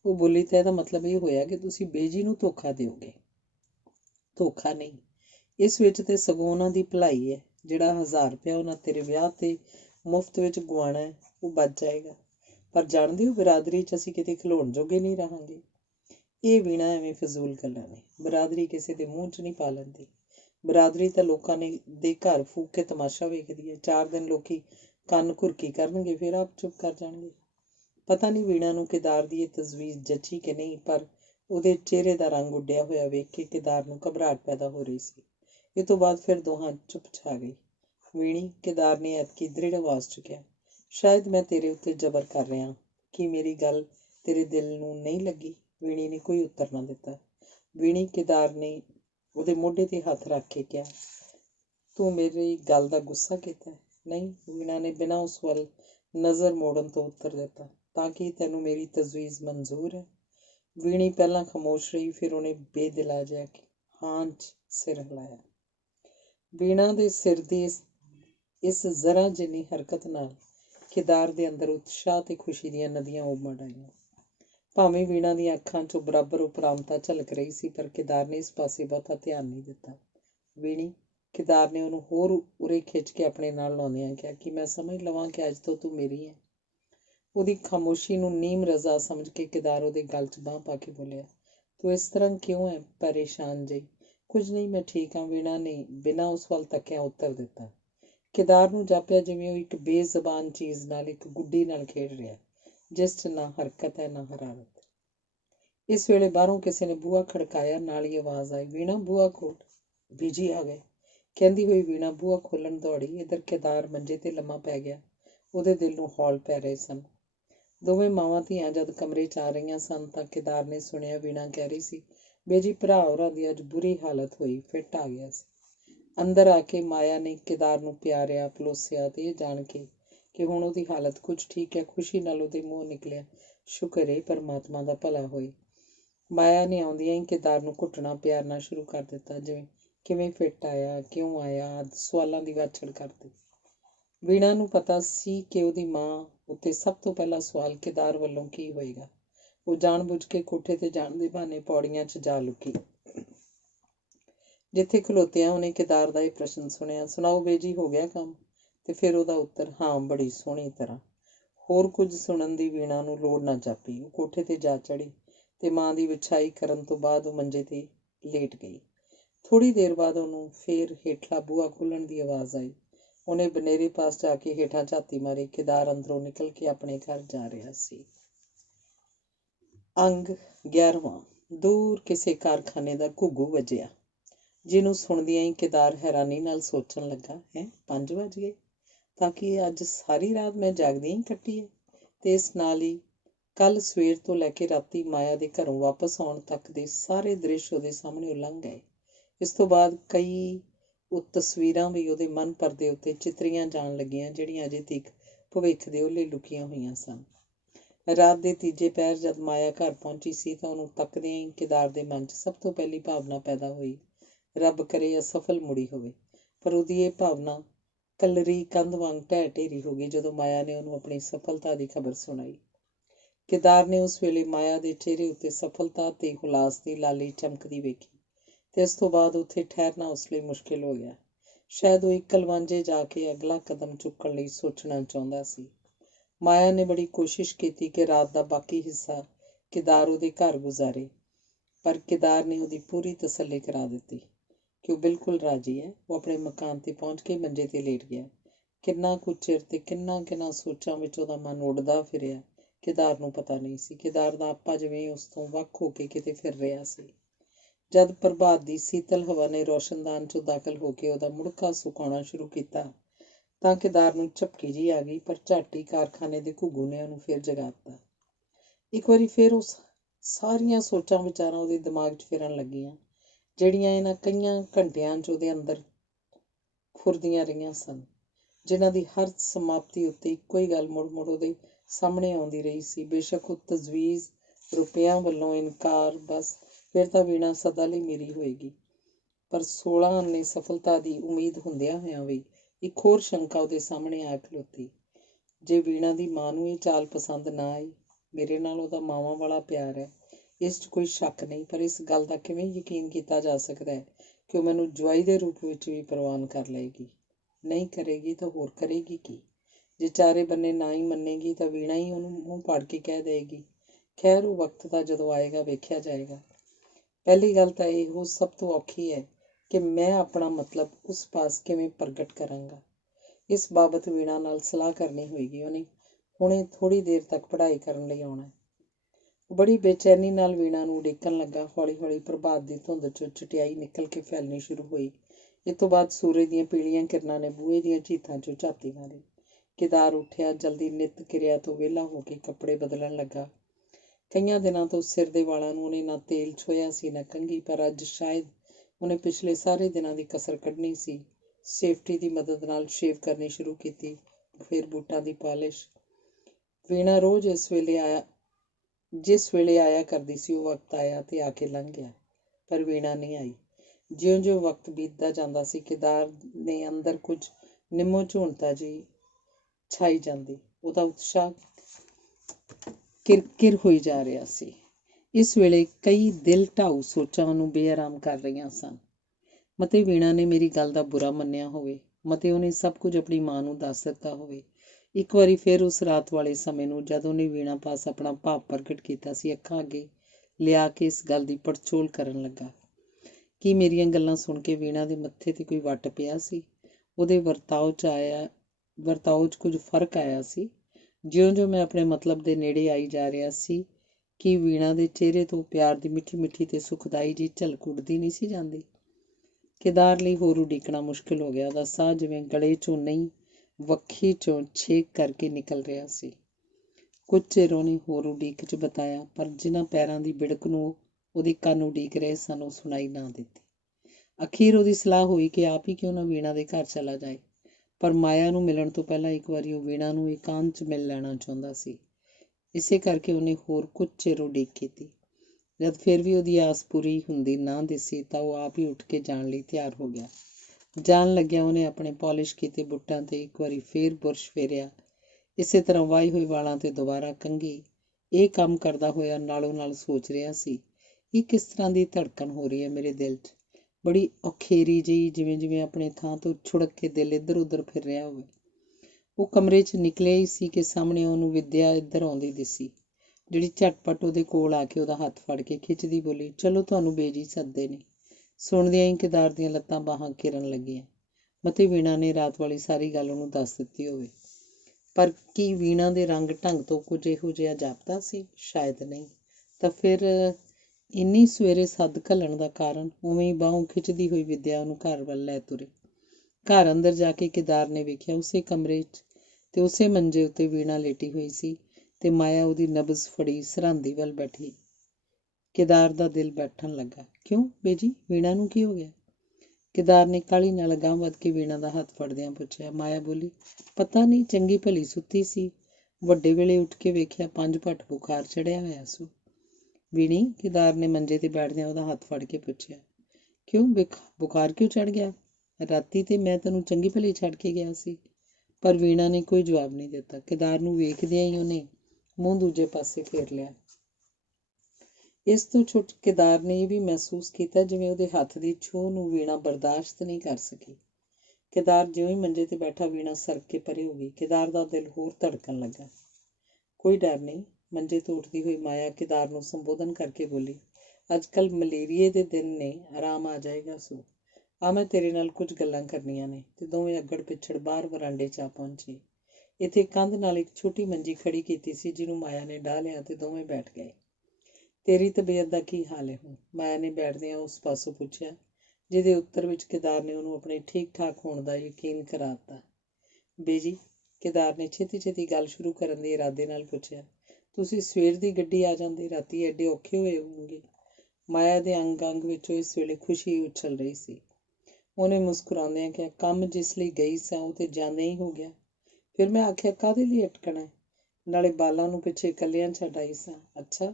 ਉਹ ਬੋਲੀ, ਤਾਂ ਇਹਦਾ ਮਤਲਬ ਇਹ ਹੋਇਆ ਕਿ ਤੁਸੀਂ ਬੇਜੀ ਨੂੰ ਧੋਖਾ ਦਿਓਗੇ? ਧੋਖਾ ਨਹੀਂ, ਇਸ ਵਿੱਚ ਤੇ ਸਗੋਂ ਉਹਨਾਂ ਦੀ ਭਲਾਈ ਹੈ। ਜਿਹੜਾ 1000 ਰੁਪਇਆ ਉਹਨਾਂ ਤੇਰੇ ਵਿਆਹ 'ਤੇ ਮੁਫਤ ਵਿੱਚ ਗੁਆਉਣਾ ਹੈ, ਉਹ ਬਚ ਜਾਏਗਾ। ਪਰ ਜਾਣਦੇ ਹੋ, ਬਰਾਦਰੀ 'ਚ ਅਸੀਂ ਕਿਤੇ ਖਲੋਣ ਜੋਗੇ ਨਹੀਂ ਰਹਾਂਗੇ। ਇਹ ਵੀਣਾ ਐਵੇਂ ਫਜ਼ੂਲ ਗੱਲਾਂ ਨੇ। ਬਰਾਦਰੀ ਕਿਸੇ ਦੇ ਮੂੰਹ 'ਚ ਨਹੀਂ ਪਾ ਲੈਂਦੀ। ਬਰਾਦਰੀ ਤਾਂ ਲੋਕਾਂ ਦੇ ਘਰ ਫੂਕ ਕੇ ਤਮਾਸ਼ਾ ਵੇਖਦੀ ਹੈ। 4 ਦਿਨ ਲੋਕੀ ਕੰਨ ਘੁਰਕੀ ਕਰਨਗੇ, ਫਿਰ ਆਪ ਚੁੱਪ ਕਰ ਜਾਣਗੇ। ਪਤਾ ਨਹੀਂ ਵੀਣਾ ਨੂੰ ਕਿਦਾਰ ਦੀ ਇਹ ਤਜਵੀਜ਼ ਜੱਚੀ ਕਿ ਨਹੀਂ, ਪਰ ਉਹਦੇ ਚਿਹਰੇ ਦਾ ਰੰਗ ਉੱਡਿਆ ਹੋਇਆ ਵੇਖ ਕੇ ਕਿਦਾਰ ਨੂੰ ਘਬਰਾਹਟ ਪੈਦਾ ਹੋ ਰਹੀ ਸੀ। ਇਹ ਤੋਂ ਬਾਅਦ ਫਿਰ ਦੋਹਾਂ ਚੁੱਪ ਛਾ ਗਈ। ਵੀਣੀ, ਕਿਦਾਰ ਨੇ ਐਤਕੀ ਦ੍ਰਿੜ ਆਵਾਜ਼ 'ਚ ਕਿਹਾ, ਸ਼ਾਇਦ ਮੈਂ ਤੇਰੇ ਉੱਤੇ ਜ਼ਬਰ ਕਰ ਰਿਹਾ। ਕੀ ਮੇਰੀ ਗੱਲ ਤੇਰੇ ਦਿਲ ਨੂੰ ਨਹੀਂ ਲੱਗੀ? ਵੀਣੀ ਨੇ ਕੋਈ ਉੱਤਰ ਨਾ ਦਿੱਤਾ। ਵੀਣੀ, ਕਿਦਾਰ ਨੇ ਉਹਦੇ ਮੋਢੇ 'ਤੇ ਹੱਥ ਰੱਖ ਕੇ ਕਿਹਾ, ਤੂੰ ਮੇਰੀ ਗੱਲ ਦਾ ਗੁੱਸਾ ਕੀਤਾ? ਨਹੀਂ, ਵੀਣਾ ਨੇ ਬਿਨਾਂ ਉਸ ਵੱਲ ਨਜ਼ਰ ਮੋੜਨ ਤੋਂ ਉੱਤਰ ਦਿੱਤਾ। ਤਾਂ ਕਿ ਤੈਨੂੰ ਮੇਰੀ ਤਜਵੀਜ਼ ਮਨਜ਼ੂਰ ਹੈ? ਵੀਣੀ ਪਹਿਲਾਂ ਖਾਮੋਸ਼ ਰਹੀ, ਫਿਰ ਉਹਨੇ ਬੇਦਿਲਾ ਜਿਹਾ ਹਾਂ 'ਚ ਸਿਰ ਹਿਲਾਇਆ। ਵੀਣਾ ਦੇ ਸਿਰ ਦੀ ਇਸ ਜ਼ਰਾ ਜਿੰਨੀ ਹਰਕਤ ਨਾਲ ਕਿਦਾਰ ਦੇ ਅੰਦਰ ਉਤਸ਼ਾਹ ਤੇ ਖੁਸ਼ੀ ਦੀਆਂ ਨਦੀਆਂ ਉਮੜ ਆਈਆਂ। ਭਾਵੇਂ ਵੀਣਾ ਦੀਆਂ ਅੱਖਾਂ 'ਚੋਂ ਬਰਾਬਰ ਉਪਰਾਮਤਾ ਝਲਕ ਰਹੀ ਸੀ, ਪਰ ਕਿਦਾਰ ਨੇ ਇਸ ਪਾਸੇ ਬਹੁਤਾ ਧਿਆਨ ਨਹੀਂ ਦਿੱਤਾ। ਵੀਣੀ, ਕਿਦਾਰ ਨੇ ਉਹਨੂੰ ਹੋਰ ਉਰੇ ਖਿੱਚ ਕੇ ਆਪਣੇ ਨਾਲ ਲਾਉਂਦਿਆਂ ਕਿਹਾ, ਕਿ ਮੈਂ ਸਮਝ ਲਵਾਂ ਕਿ ਅੱਜ ਤੋਂ ਤੂੰ ਮੇਰੀ ਹੈ? ਉਹਦੀ ਖਾਮੋਸ਼ੀ ਨੂੰ ਨੀਮ ਰਜ਼ਾ ਸਮਝ ਕੇ ਕਿਦਾਰ ਉਹਦੇ ਗਲ 'ਚ ਬਾਂਹ ਪਾ ਕੇ ਬੋਲਿਆ, ਤੂੰ ਇਸ ਤਰ੍ਹਾਂ ਕਿਉਂ ਹੈ ਪਰੇਸ਼ਾਨ ਜਿਹੀ? ਕੁਝ ਨਹੀਂ, ਮੈਂ ਠੀਕ ਹਾਂ, ਵੀਣਾ ਨੇ ਬਿਨਾਂ ਉਸ ਵੱਲ ਤੱਕਿਆਂ ਉੱਤਰ ਦਿੱਤਾ। ਕਿਦਾਰ ਨੂੰ ਜਾਪਿਆ ਜਿਵੇਂ ਉਹ ਇੱਕ ਬੇਜ਼ਬਾਨ ਚੀਜ਼ ਨਾਲ, ਇੱਕ ਗੁੱਡੀ ਨਾਲ ਖੇਡ ਰਿਹਾ, ਜਿਸ 'ਚ ਨਾ ਹਰਕਤ ਹੈ ਨਾ ਹਰਾਰਤ। ਇਸ ਵੇਲੇ ਬਾਹਰੋਂ ਕਿਸੇ ਨੇ ਬੂਹਾ ਖੜਕਾਇਆ। ਨਾਲ ਹੀ ਆਵਾਜ਼ ਆਈ, ਵੀਣਾ ਬੂਹਾ ਖੋਲ੍ਹ, ਬੀਜੀ ਆ ਗਏ। ਕਹਿੰਦੀ ਹੋਈ ਵੀਣਾ ਬੂਹਾ ਖੋਲ੍ਹਣ ਦੌੜੀ। ਇੱਧਰ ਕਿਦਾਰ ਮੰਜੇ 'ਤੇ ਲੰਮਾ ਪੈ ਗਿਆ। ਉਹਦੇ ਦਿਲ ਨੂੰ ਹੌਲ ਪੈ ਰਹੇ ਸਨ। ਦੋਵੇਂ ਮਾਵਾਂ ਧੀਆਂ ਜਦ ਕਮਰੇ 'ਚ ਆ ਰਹੀਆਂ ਸਨ ਤਾਂ ਕਿਦਾਰ ਨੇ ਸੁਣਿਆ ਵੀਣਾ ਕਹਿ ਰਹੀ ਸੀ, ਬੇਜੀ ਭਰਾ ਹੋਰਾਂ ਦੀ ਅੱਜ ਬੁਰੀ ਹਾਲਤ ਹੋਈ, ਫਿੱਟ ਆ ਗਿਆ ਸੀ। ਅੰਦਰ ਆ ਕੇ ਮਾਇਆ ਨੇ ਕਿਦਾਰ ਨੂੰ ਪਿਆਰਿਆ, ਪਲੋਸਿਆ ਤੇ ਇਹ ਜਾਣ ਕੇ ਕਿ ਹੁਣ ਉਹਦੀ ਹਾਲਤ ਕੁਝ ਠੀਕ ਹੈ, ਖੁਸ਼ੀ ਨਾਲ ਉਹਦੇ ਮੂੰਹ ਨਿਕਲਿਆ, ਸ਼ੁਕਰ ਏ ਪਰਮਾਤਮਾ ਦਾ ਭਲਾ ਹੋਏ। ਮਾਇਆ ਨੇ ਆਉਂਦਿਆਂ ਹੀ ਕਿਦਾਰ ਨੂੰ ਘੁੱਟਣਾ ਪਿਆਰਨਾ ਸ਼ੁਰੂ ਕਰ ਦਿੱਤਾ, ਜਿਵੇਂ ਕਿਵੇਂ ਫਿੱਟ ਆਇਆ, ਕਿਉਂ ਆਇਆ ਆਦਿ ਸਵਾਲਾਂ ਦੀ ਵਾਛੜ ਕਰਦੀ। ਵੀਣਾ ਨੂੰ ਪਤਾ ਸੀ ਕਿ ਉਹਦੀ ਮਾਂ ਉੱਤੇ ਸਭ ਤੋਂ ਪਹਿਲਾ ਸਵਾਲ ਕਿਦਾਰ ਵੱਲੋਂ ਕੀ ਹੋਏਗਾ। ਉਹ ਜਾਣ ਬੁੱਝ ਕੇ ਕੋਠੇ 'ਤੇ ਜਾਣ ਦੇ ਬਹਾਨੇ ਪੌੜੀਆਂ 'ਚ ਜਾ ਲੁਕੀ। ਜਿੱਥੇ ਖਲੋਤਿਆਂ ਉਹਨੇ ਕਿਦਾਰ ਦਾ ਇਹ ਪ੍ਰਸ਼ਨ ਸੁਣਿਆ, ਸੁਣਾਓ ਬੇਜੀ, ਹੋ ਗਿਆ ਕੰਮ? ਤੇ ਫਿਰ ਉਹਦਾ ਉੱਤਰ, ਹਾਂ, ਬੜੀ ਸੋਹਣੀ ਤਰ੍ਹਾਂ। ਹੋਰ ਕੁਝ ਸੁਣਨ ਦੀ ਵੀਣਾ ਨੂੰ ਲੋੜ ਨਾ ਜਾਪੀ। ਉਹ ਕੋਠੇ 'ਤੇ ਜਾ ਚੜ੍ਹੀ ਤੇ ਮਾਂ ਦੀ ਵਿਛਾਈ ਕਰਨ ਤੋਂ ਬਾਅਦ ਉਹ ਮੰਜੇ 'ਤੇ ਲੇਟ ਗਈ। ਥੋੜ੍ਹੀ ਦੇਰ ਬਾਅਦ ਉਹਨੂੰ ਫੇਰ ਹੇਠਲਾ ਬੂਹਾ ਖੋਲ੍ਹਣ ਦੀ ਆਵਾਜ਼ ਆਈ। ਉਹਨੇ ਬਨੇਰੇ ਪਾਸ ਜਾ ਕੇ ਹੇਠਾਂ ਝਾਤੀ ਮਾਰੀ। ਕਿਦਾਰ ਅੰਦਰੋਂ ਨਿਕਲ ਕੇ ਆਪਣੇ ਘਰ ਜਾ ਰਿਹਾ ਸੀ। ਅੰਗ 11ਵਾਂ। ਦੂਰ ਕਿਸੇ ਕਾਰਖਾਨੇ ਦਾ ਘੁੱਗੂ ਵੱਜਿਆ, ਜਿਹਨੂੰ ਸੁਣਦਿਆਂ ਹੀ ਕਿਦਾਰ ਹੈਰਾਨੀ ਨਾਲ ਸੋਚਣ ਲੱਗਾ, 5 ਵੱਜ ਗਏ? ਤਾਂ ਕਿ ਅੱਜ ਸਾਰੀ ਰਾਤ ਮੈਂ ਜਾਗਦਿਆਂ ਹੀ ਕੱਟੀ ਹੈ। ਤੇ ਇਸ ਨਾਲ ਹੀ ਕੱਲ ਸਵੇਰ ਤੋਂ ਲੈ ਕੇ ਰਾਤੀ ਮਾਇਆ ਦੇ ਘਰੋਂ ਵਾਪਸ ਆਉਣ ਤੱਕ ਦੇ ਸਾਰੇ ਦ੍ਰਿਸ਼ ਉਹਦੇ ਸਾਹਮਣੇ ਲੰਘ ਗਏ। ਇਸ ਤੋਂ ਬਾਅਦ ਕਈ ਉਹ ਤਸਵੀਰਾਂ ਵੀ ਉਹਦੇ ਮਨ ਪਰਦੇ ਉੱਤੇ ਚਿਤਰੀਆਂ ਜਾਣ ਲੱਗੀਆਂ, ਜਿਹੜੀਆਂ ਅਜੇ ਤੱਕ ਭਵਿੱਖ ਦੇ ਉਹਲੇ ਲੁਕੀਆਂ ਹੋਈਆਂ ਸਨ। ਰਾਤ ਦੇ ਤੀਜੇ ਪਹਿਰ ਜਦ ਮਾਇਆ ਘਰ ਪਹੁੰਚੀ ਸੀ ਤਾਂ ਉਹਨੂੰ ਤੱਕਦਿਆਂ ਹੀ ਕੇਦਾਰ ਦੇ ਮਨ 'ਚ ਸਭ ਤੋਂ ਪਹਿਲੀ ਭਾਵਨਾ ਪੈਦਾ ਹੋਈ, ਰੱਬ ਕਰੇ ਅਸਫਲ ਮੁੜੀ ਹੋਵੇ। ਪਰ ਉਹਦੀ ਇਹ ਭਾਵਨਾ ਕਲਰੀ ਕੰਧ ਵਾਂਗ ਢਹਿ ਢੇਰੀ ਹੋ ਗਈ ਜਦੋਂ ਮਾਇਆ ਨੇ ਉਹਨੂੰ ਆਪਣੀ ਸਫਲਤਾ ਦੀ ਖਬਰ ਸੁਣਾਈ। ਕੇਦਾਰ ਨੇ ਉਸ ਵੇਲੇ ਮਾਇਆ ਦੇ ਚਿਹਰੇ ਉੱਤੇ ਸਫਲਤਾ ਤੇ ਹੁਲਾਸ ਦੀ ਲਾਲੀ ਚਮਕਦੀ ਵੇਖੀ ਤੇ ਇਸ ਤੋਂ ਬਾਅਦ ਉੱਥੇ ਠਹਿਰਨਾ ਉਸ ਲਈ ਮੁਸ਼ਕਿਲ ਹੋ ਗਿਆ। ਸ਼ਾਇਦ ਉਹ ਇੱਕ ਲਵਾਂਝੇ ਜਾ ਕੇ ਅਗਲਾ ਕਦਮ ਚੁੱਕਣ ਲਈ ਸੋਚਣਾ ਚਾਹੁੰਦਾ ਸੀ। ਮਾਇਆ ਨੇ ਬੜੀ ਕੋਸ਼ਿਸ਼ ਕੀਤੀ ਕਿ ਰਾਤ ਦਾ ਬਾਕੀ ਹਿੱਸਾ ਕੇਦਾਰ ਉਹਦੇ ਘਰ ਗੁਜ਼ਾਰੇ, ਪਰ ਕੇਦਾਰ ਨੇ ਉਹਦੀ ਪੂਰੀ ਤਸੱਲੀ ਕਰਾ ਦਿੱਤੀ ਕਿ ਉਹ ਬਿਲਕੁਲ ਰਾਜੀ ਹੈ। ਉਹ ਆਪਣੇ ਮਕਾਨ ਤੇ ਪਹੁੰਚ ਕੇ ਮੰਜੇ ਤੇ ਲੇਟ ਗਿਆ। ਕਿੰਨਾ ਕੁ ਚਿਰ ਤੇ ਕਿੰਨਾ ਸੋਚਾਂ ਵਿੱਚ ਉਹਦਾ ਮਨ ਉੱਡਦਾ ਫਿਰਿਆ, ਕੇਦਾਰ ਨੂੰ ਪਤਾ ਨਹੀਂ ਸੀ। ਕੇਦਾਰ ਦਾ ਆਪਾ ਜਿਵੇਂ ਉਸ ਤੋਂ ਵੱਖ ਹੋ ਕੇ ਕਿਤੇ ਫਿਰ ਰਿਹਾ ਸੀ। ਜਦ ਪ੍ਰਭਾਤ ਦੀ ਸੀਤਲ ਹਵਾ ਨੇ ਰੋਸ਼ਨਦਾਨ 'ਚੋਂ ਦਾਖਲ ਹੋ ਕੇ ਉਹਦਾ ਮੁੜਕਾ ਸੁਕਾਉਣਾ ਸ਼ੁਰੂ ਕੀਤਾ ਤਾਂ ਕੇਦਾਰ ਨੂੰ ਝਪਕੀ ਜਿਹੀ ਆ ਗਈ, ਪਰ ਝੱਟ ਹੀ ਕਾਰਖਾਨੇ ਦੇ ਘੁੱਗੂ ਨੇ ਉਹਨੂੰ ਫਿਰ ਜਗਾ ਦਿੱਤਾ। ਇੱਕ ਵਾਰੀ ਫਿਰ ਉਹ ਸਾਰੀਆਂ ਸੋਚਾਂ ਵਿਚਾਰਾਂ ਉਹਦੇ ਦਿਮਾਗ 'ਚ ਫਿਰਨ ਲੱਗੀਆਂ, ਜਿਹੜੀਆਂ ਇਹਨਾਂ ਕਈਆਂ ਘੰਟਿਆਂ 'ਚ ਉਹਦੇ ਅੰਦਰ ਖੁਰਦੀਆਂ ਰਹੀਆਂ ਸਨ, ਜਿਨ੍ਹਾਂ ਦੀ ਹਰ ਸਮਾਪਤੀ ਉੱਤੇ ਇੱਕੋ ਹੀ ਗੱਲ ਮੁੜ ਮੁੜ ਉਹਦੇ ਸਾਹਮਣੇ ਆਉਂਦੀ ਰਹੀ ਸੀ। ਬੇਸ਼ੱਕ ਉਹ ਤਜਵੀਜ਼, ਰੁਪਇਆਂ ਵੱਲੋਂ ਇਨਕਾਰ, ਬਸ ਫਿਰ ਤਾਂ ਵੀਣਾ ਸਦਾ ਲਈ ਮੇਰੀ ਹੋਏਗੀ। ਪਰ 16 ਆਨੇ ਸਫਲਤਾ ਦੀ ਉਮੀਦ ਹੁੰਦਿਆਂ ਹੋਇਆਂ ਵੀ ਇੱਕ ਹੋਰ ਸ਼ੰਕਾ ਉਹਦੇ ਸਾਹਮਣੇ ਆ ਖਲੋਤੀ। ਜੇ ਵੀਣਾ ਦੀ ਮਾਂ ਨੂੰ ਇਹ ਚਾਲ ਪਸੰਦ ਨਾ ਆਈ, ਮੇਰੇ ਨਾਲ ਉਹਦਾ ਮਾਵਾਂ ਵਾਲਾ ਪਿਆਰ ਹੈ, ਇਸ 'ਚ ਕੋਈ ਸ਼ੱਕ ਨਹੀਂ, ਪਰ ਇਸ ਗੱਲ ਦਾ ਕਿਵੇਂ ਯਕੀਨ ਕੀਤਾ ਜਾ ਸਕਦਾ ਹੈ ਕਿ ਉਹ ਮੈਨੂੰ ਜਵਾਈ ਦੇ ਰੂਪ ਵਿੱਚ ਵੀ ਪ੍ਰਵਾਨ ਕਰ ਲਏਗੀ? ਨਹੀਂ ਕਰੇਗੀ ਤਾਂ ਹੋਰ ਕਰੇਗੀ ਕੀ? ਜੇ ਚਾਰੇ ਬੰਨੇ ਨਾ ਹੀ ਮੰਨੇਗੀ ਤਾਂ ਵੀਣਾ ਹੀ ਉਹਨੂੰ ਮੂੰਹ ਪਾੜ ਕੇ ਕਹਿ ਦੇਵੇਗੀ। ਖੈਰ, ਉਹ ਵਕਤ ਤਾਂ ਜਦੋਂ ਆਏਗਾ ਵੇਖਿਆ ਜਾਏਗਾ। ਪਹਿਲੀ ਗੱਲ ਤਾਂ ਇਹੋ ਸਭ ਤੋਂ ਔਖੀ ਹੈ ਕਿ ਮੈਂ ਆਪਣਾ ਮਤਲਬ ਉਸ ਪਾਸ ਕਿਵੇਂ ਪ੍ਰਗਟ ਕਰਾਂਗਾ। ਇਸ ਬਾਬਤ ਵੀਣਾ ਨਾਲ ਸਲਾਹ ਕਰਨੀ ਹੋਏਗੀ। ਉਹਨੇ ਹੁਣੇ ਥੋੜ੍ਹੀ ਦੇਰ ਤੱਕ ਪੜ੍ਹਾਈ ਕਰਨ ਲਈ ਆਉਣਾ। ਉਹ ਬੜੀ ਬੇਚੈਨੀ ਨਾਲ ਵੀਣਾ ਨੂੰ ਉਡੀਕਣ ਲੱਗਾ। ਹੌਲੀ ਹੌਲੀ ਪ੍ਰਭਾਤ ਦੀ ਧੁੰਦ 'ਚੋਂ ਚਟਿਆਈ ਨਿਕਲ ਕੇ ਫੈਲਣੀ ਸ਼ੁਰੂ ਹੋਈ। ਇਸ ਤੋਂ ਬਾਅਦ ਸੂਰਜ ਦੀਆਂ ਪੀਲੀਆਂ ਕਿਰਨਾਂ ਨੇ ਬੂਹੇ ਦੀਆਂ ਝੀਥਾਂ 'ਚੋਂ ਝਾਤੀ ਮਾਰੀ। ਕੇਦਾਰ ਉੱਠਿਆ, ਜਲਦੀ ਨਿੱਤ ਕਿਰਿਆ ਤੋਂ ਵਿਹਲਾ ਹੋ ਕੇ ਕੱਪੜੇ ਬਦਲਣ ਲੱਗਾ। ਕਈਆਂ ਦਿਨਾਂ ਤੋਂ ਸਿਰ ਦੇ ਵਾਲਾਂ ਨੂੰ ਉਹਨੇ ਨਾ ਤੇਲ ਛੋਹਿਆ ਸੀ ਨਾ ਕੰਘੀ, ਪਰ ਅੱਜ ਸ਼ਾਇਦ ਉਹਨੇ ਪਿਛਲੇ ਸਾਰੇ ਦਿਨਾਂ ਦੀ ਕਸਰ ਕੱਢਣੀ ਸੀ। ਸੇਫਟੀ ਦੀ ਮਦਦ ਨਾਲ ਸ਼ੇਵ ਕਰਨੀ ਸ਼ੁਰੂ ਕੀਤੀ, ਫਿਰ ਬੂਟਾਂ ਦੀ ਪਾਲਿਸ਼। ਵੀਣਾ ਰੋਜ਼ ਜਿਸ ਵੇਲੇ ਆਇਆ ਕਰਦੀ ਸੀ, ਉਹ ਵਕਤ ਆਇਆ ਤੇ ਆ ਕੇ ਲੰਘ ਗਿਆ, ਪਰ ਵੀਣਾ ਨਹੀਂ ਆਈ। ਜਿਉਂ-ਜਿਉਂ ਵਕਤ ਬੀਤਦਾ ਜਾਂਦਾ ਸੀ, ਕੇਦਾਰ ਨੇ ਅੰਦਰ ਕੁਝ ਨਿੰਮੋ ਝੂਣਤਾ ਜਿਹੀ ਛਾਈ ਜਾਂਦੀ। ਉਹਦਾ ਉਤਸ਼ਾਹ ਕਿਰਕਿਰ ਹੋਈ ਜਾ ਰਿਹਾ ਸੀ। ਇਸ ਵੇਲੇ ਕਈ ਦਿਲ ਢਾਊ ਸੋਚਾਂ ਉਹਨੂੰ ਬੇਆਰਾਮ ਕਰ ਰਹੀਆਂ ਸਨ। ਮਤੇ ਵੀਣਾ ਨੇ ਮੇਰੀ ਗੱਲ ਦਾ ਬੁਰਾ ਮੰਨਿਆ ਹੋਵੇ, ਮਤੇ ਉਹਨੇ ਸਭ ਕੁਝ ਆਪਣੀ ਮਾਂ ਨੂੰ ਦੱਸ ਦਿੱਤਾ ਹੋਵੇ। ਇੱਕ ਵਾਰੀ ਫਿਰ ਉਸ ਰਾਤ ਵਾਲੇ ਸਮੇਂ ਨੂੰ, ਜਦ ਉਹਨੇ ਵੀਣਾ ਪਾਸ ਆਪਣਾ ਭਾਵ ਪ੍ਰਗਟ ਕੀਤਾ ਸੀ, ਅੱਖਾਂ ਅੱਗੇ ਲਿਆ ਕੇ ਇਸ ਗੱਲ ਦੀ ਪੜਚੋਲ ਕਰਨ ਲੱਗਾ। ਕੀ ਮੇਰੀਆਂ ਗੱਲਾਂ ਸੁਣ ਕੇ ਵੀਣਾ ਦੇ ਮੱਥੇ 'ਤੇ ਕੋਈ ਵੱਟ ਪਿਆ ਸੀ? ਉਹਦੇ ਵਰਤਾਓ 'ਚ ਕੁਝ ਫਰਕ ਆਇਆ ਸੀ? ਜਿਉਂ-ਜਿਉਂ ਮੈਂ ਆਪਣੇ ਮਤਲਬ ਦੇ ਨੇੜੇ ਆਈ ਜਾ ਰਿਹਾ ਸੀ, ਕੀ ਵੀਣਾ ਦੇ ਚਿਹਰੇ ਤੋਂ ਪਿਆਰ ਦੀ ਮਿੱਠੀ ਮਿੱਠੀ ਤੇ ਸੁਖਦਾਈ ਜਿਹੀ ਝਲਕ ਉੱਡਦੀ ਨਹੀਂ ਸੀ ਜਾਂਦੀ? ਕੇਦਾਰ ਲਈ ਹੋਰ ਉਡੀਕਣਾ ਮੁਸ਼ਕਿਲ ਹੋ ਗਿਆ। ਉਹਦਾ ਸਾਹ ਜਿਵੇਂ ਗਲੇ 'ਚੋਂ ਨਹੀਂ, ਵੱਖੀ 'ਚੋਂ ਛੇਕ ਕਰਕੇ ਨਿਕਲ ਰਿਹਾ ਸੀ। ਕੁਝ ਚਿਰ ਉਹਨੇ ਹੋਰ ਉਡੀਕ 'ਚ ਬਿਤਾਇਆ, ਪਰ ਜਿਨ੍ਹਾਂ ਪੈਰਾਂ ਦੀ ਬਿੜਕ ਨੂੰ ਉਹਦੇ ਕੰਨ ਉਡੀਕ ਰਹੇ ਸਨ, ਉਹ ਸੁਣਾਈ ਨਾ ਦਿੱਤੀ। ਅਖੀਰ ਉਹਦੀ ਸਲਾਹ ਹੋਈ ਕਿ ਆਪ ਹੀ ਕਿਉਂ ਨਾ ਵੀਣਾ ਦੇ ਘਰ ਚਲਾ ਜਾਏ, ਪਰ ਮਾਇਆ ਨੂੰ ਮਿਲਣ ਤੋਂ ਪਹਿਲਾਂ ਇੱਕ ਵਾਰੀ ਉਹ ਵੀਣਾ ਨੂੰ ਇਕਾਂਤ 'ਚ ਮਿਲ ਲੈਣਾ ਚਾਹੁੰਦਾ ਸੀ। ਇਸੇ ਕਰਕੇ ਉਹਨੇ ਹੋਰ ਕੁਝ ਚਿਰ ਉਡੀਕ ਕੀਤੀ। ਜਦ ਫਿਰ ਵੀ ਉਹਦੀ ਆਸ ਪੂਰੀ ਹੁੰਦੀ ਨਾ ਦਿਸੀ ਤਾਂ ਉਹ ਆਪ ਹੀ ਉੱਠ ਕੇ ਜਾਣ ਲਈ ਤਿਆਰ ਹੋ ਗਿਆ। ਜਾਣ ਲੱਗਿਆ ਉਹਨੇ ਆਪਣੇ ਪਾਲਿਸ਼ ਕੀਤੇ ਬੁੱਟਾਂ 'ਤੇ ਇੱਕ ਵਾਰੀ ਫੇਰ ਬੁਰਸ਼ ਫੇਰਿਆ। ਇਸੇ ਤਰ੍ਹਾਂ ਵਾਹੀ ਹੋਏ ਵਾਲਾਂ 'ਤੇ ਦੁਬਾਰਾ ਕੰਘੀ। ਇਹ ਕੰਮ ਕਰਦਾ ਹੋਇਆ ਨਾਲੋਂ ਨਾਲ ਸੋਚ ਰਿਹਾ ਸੀ, ਇਹ ਕਿਸ ਤਰ੍ਹਾਂ ਦੀ ਧੜਕਣ ਹੋ ਰਹੀ ਹੈ ਮੇਰੇ ਦਿਲ 'ਚ, ਬੜੀ ਔਖੇਰੀ ਜਿਹੀ, ਜਿਵੇਂ ਆਪਣੇ ਥਾਂ ਤੋਂ ਛੁੜਕ ਕੇ ਦਿਲ ਇੱਧਰ ਉੱਧਰ ਫਿਰ ਰਿਹਾ ਹੋਵੇ। ਉਹ ਕਮਰੇ 'ਚ ਨਿਕਲਿਆ ਹੀ ਸੀ ਕਿ ਸਾਹਮਣੇ ਉਹਨੂੰ ਵਿਦਿਆ ਇੱਧਰ ਆਉਂਦੀ ਦਿਸੀ, ਜਿਹੜੀ ਝਟਪਟ ਉਹਦੇ ਕੋਲ ਆ ਕੇ ਉਹਦਾ ਹੱਥ ਫੜ ਕੇ ਖਿੱਚਦੀ ਬੋਲੀ, ਚਲੋ ਤੁਹਾਨੂੰ ਬੇਜੀ ਸੱਦਦੇ ਨੇ। ਸੁਣਦਿਆਂ ਹੀ ਕੇਦਾਰ ਦੀਆਂ ਲੱਤਾਂ ਬਾਹਾਂ ਘਿਰਨ ਲੱਗੀਆਂ। ਮਤੇ ਵੀਣਾ ਨੇ ਰਾਤ ਵਾਲੀ ਸਾਰੀ ਗੱਲ ਉਹਨੂੰ ਦੱਸ ਦਿੱਤੀ ਹੋਵੇ, ਪਰ ਕੀ ਵੀਣਾ ਦੇ ਰੰਗ ਢੰਗ ਤੋਂ ਕੁਝ ਇਹੋ ਜਿਹਾ ਜਾਪਦਾ ਸੀ? ਸ਼ਾਇਦ ਨਹੀਂ। ਤਾਂ ਫਿਰ ਇੰਨੀ ਸਵੇਰੇ ਸੱਦ ਘੱਲਣ ਦਾ ਕਾਰਨ? ਉਵੇਂ ਹੀ ਬਾਹੋਂ ਖਿੱਚਦੀ ਹੋਈ ਵਿਦਿਆ ਉਹਨੂੰ ਘਰ ਵੱਲ ਲੈ ਤੁਰੇ। ਘਰ ਅੰਦਰ ਜਾ ਕੇ ਕੇਦਾਰ ਨੇ ਵੇਖਿਆ, ਉਸੇ ਕਮਰੇ 'ਚ ਤੇ ਉਸੇ ਮੰਜੇ ਉੱਤੇ ਵੀਣਾ ਲੇਟੀ ਹੋਈ ਸੀ, ਤੇ ਮਾਇਆ ਉਹਦੀ ਨਬਜ਼ ਫੜੀ ਸਰਹੰਦੀ ਵੱਲ ਬੈਠੀ। ਕੇਦਾਰ ਦਾ ਦਿਲ ਬੈਠਣ ਲੱਗਾ। ਕਿਉਂ ਬੇਜੀ, ਵੀਣਾ ਨੂੰ ਕੀ ਹੋ ਗਿਆ? ਕੇਦਾਰ ਨੇ ਕਾਹਲੀ ਨਾਲ ਅਗਾਂਹ ਵੱਧ ਕੇ ਵੀਣਾ ਦਾ ਹੱਥ ਫੜਦਿਆਂ ਪੁੱਛਿਆ। ਮਾਇਆ ਬੋਲੀ, ਪਤਾ ਨਹੀਂ, ਚੰਗੀ ਭਲੀ ਸੁੱਤੀ ਸੀ, ਵੱਡੇ ਵੇਲੇ ਉੱਠ ਕੇ ਵੇਖਿਆ 5 ਭੱਟ ਬੁਖਾਰ ਚੜਿਆ ਹੋਇਆ ਸੂ। ਵੀਣੀ, ਕੇਦਾਰ ਨੇ ਮੰਜੇ ਤੇ ਬੈਠਦਿਆਂ ਉਹਦਾ ਹੱਥ ਫੜ ਕੇ ਪੁੱਛਿਆ। ਕਿਉਂ, ਬੁਖਾਰ ਕਿਉਂ ਚੜ ਗਿਆ? ਰਾਤੀ ਤੇ ਮੈਂ ਤੈਨੂੰ ਚੰਗੀ ਭਲੀ ਛੱਡ ਕੇ ਗਿਆ ਸੀ। ਪਰ ਵੀਣਾ ਨੇ ਕੋਈ ਜਵਾਬ ਨਹੀਂ ਦਿੱਤਾ। ਕੇਦਾਰ ਨੂੰ ਵੇਖਦਿਆਂ ਹੀ ਉਹਨੇ ਮੂੰਹ ਦੂਜੇ ਪਾਸੇ ਫੇਰ ਲਿਆ। ਇਸ ਤੋਂ ਛੁੱਟ ਕੇਦਾਰ ਨੇ ਇਹ ਵੀ ਮਹਿਸੂਸ ਕੀਤਾ ਜਿਵੇਂ ਉਹਦੇ ਹੱਥ ਦੀ ਛੂਹ ਨੂੰ ਵੀਣਾ ਬਰਦਾਸ਼ਤ ਨਹੀਂ ਕਰ ਸਕੀ। ਕੇਦਾਰ ਜਿਉਂ ਹੀ ਮੰਜੇ ਤੇ ਬੈਠਾ, ਵੀਣਾ ਸਰਕ ਕੇ ਪਰੇ ਹੋ ਗਈ। ਕੇਦਾਰ ਦਾ ਦਿਲ ਹੋਰ ਧੜਕਣ ਲੱਗਾ। ਕੋਈ ਡਰ ਨਹੀਂ, ਮੰਜੇ ਤੋਂ ਉੱਠਦੀ ਹੋਈ ਮਾਇਆ ਕੇਦਾਰ ਨੂੰ ਸੰਬੋਧਨ ਕਰਕੇ ਬੋਲੀ। ਅੱਜ ਕੱਲ੍ਹ ਮਲੇਰੀਏ ਦੇ ਦਿਨ ਨੇ, ਆਰਾਮ ਆ ਜਾਏਗਾ ਸੂ। ਆ ਮੈਂ ਤੇਰੇ ਨਾਲ ਕੁਝ ਗੱਲਾਂ ਕਰਨੀਆਂ ਨੇ। ਤੇ ਦੋਵੇਂ ਅੱਗੜ ਪਿੱਛੜ ਬਾਹਰ ਵਰਾਂਡੇ 'ਚ ਆ ਪਹੁੰਚੇ। ਇੱਥੇ ਕੰਧ ਨਾਲ ਇੱਕ ਛੋਟੀ ਮੰਜੀ ਖੜੀ ਕੀਤੀ ਸੀ, ਜਿਹਨੂੰ ਮਾਇਆ ਨੇ ਡਾਹ ਲਿਆ ਤੇ ਦੋਵੇਂ ਬੈਠ ਗਏ। ਤੇਰੀ ਤਬੀਅਤ ਦਾ ਕੀ ਹਾਲ ਹੈ ਹੁਣ? ਮਾਇਆ ਨੇ ਬੈਠਦਿਆਂ ਉਸ ਪਾਸੋਂ ਪੁੱਛਿਆ, ਜਿਹਦੇ ਉੱਤਰ ਵਿੱਚ ਕੇਦਾਰ ਨੇ ਉਹਨੂੰ ਆਪਣੇ ਠੀਕ ਠਾਕ ਹੋਣ ਦਾ ਯਕੀਨ ਕਰਾ ਦਿੱਤਾ। ਬੇਜੀ, ਕੇਦਾਰ ਨੇ ਛੇਤੀ ਛੇਤੀ ਗੱਲ ਸ਼ੁਰੂ ਕਰਨ ਦੇ ਇਰਾਦੇ ਨਾਲ ਪੁੱਛਿਆ, ਤੁਸੀਂ ਸਵੇਰ ਦੀ ਗੱਡੀ ਆ ਜਾਂਦੇ, ਰਾਤੀ ਐਡੇ ਔਖੇ ਹੋਏ ਹੋਵੋਗੇ। ਮਾਇਆ ਦੇ ਅੰਗ ਅੰਗ ਵਿੱਚੋਂ ਇਸ ਵੇਲੇ ਖੁਸ਼ੀ ਉਛਲ ਰਹੀ ਸੀ। ਉਹਨੇ ਮੁਸਕਰਾਉਂਦਿਆਂ ਕਿਹਾ, ਕੰਮ ਜਿਸ ਲਈ ਗਈ ਸਾਂ ਉਹ ਤੇ ਜਾਂਦੇ ਹੀ ਹੋ ਗਿਆ। ਫਿਰ ਮੈਂ ਆਖਿਆ, ਕਾਹਦੇ ਲਈ ਅਟਕਣਾ? ਨਾਲੇ ਬਾਲਾਂ ਨੂੰ ਪਿੱਛੇ ਇਕੱਲਿਆਂ ਛੱਡ ਆਈ ਸਾਂ। ਅੱਛਾ,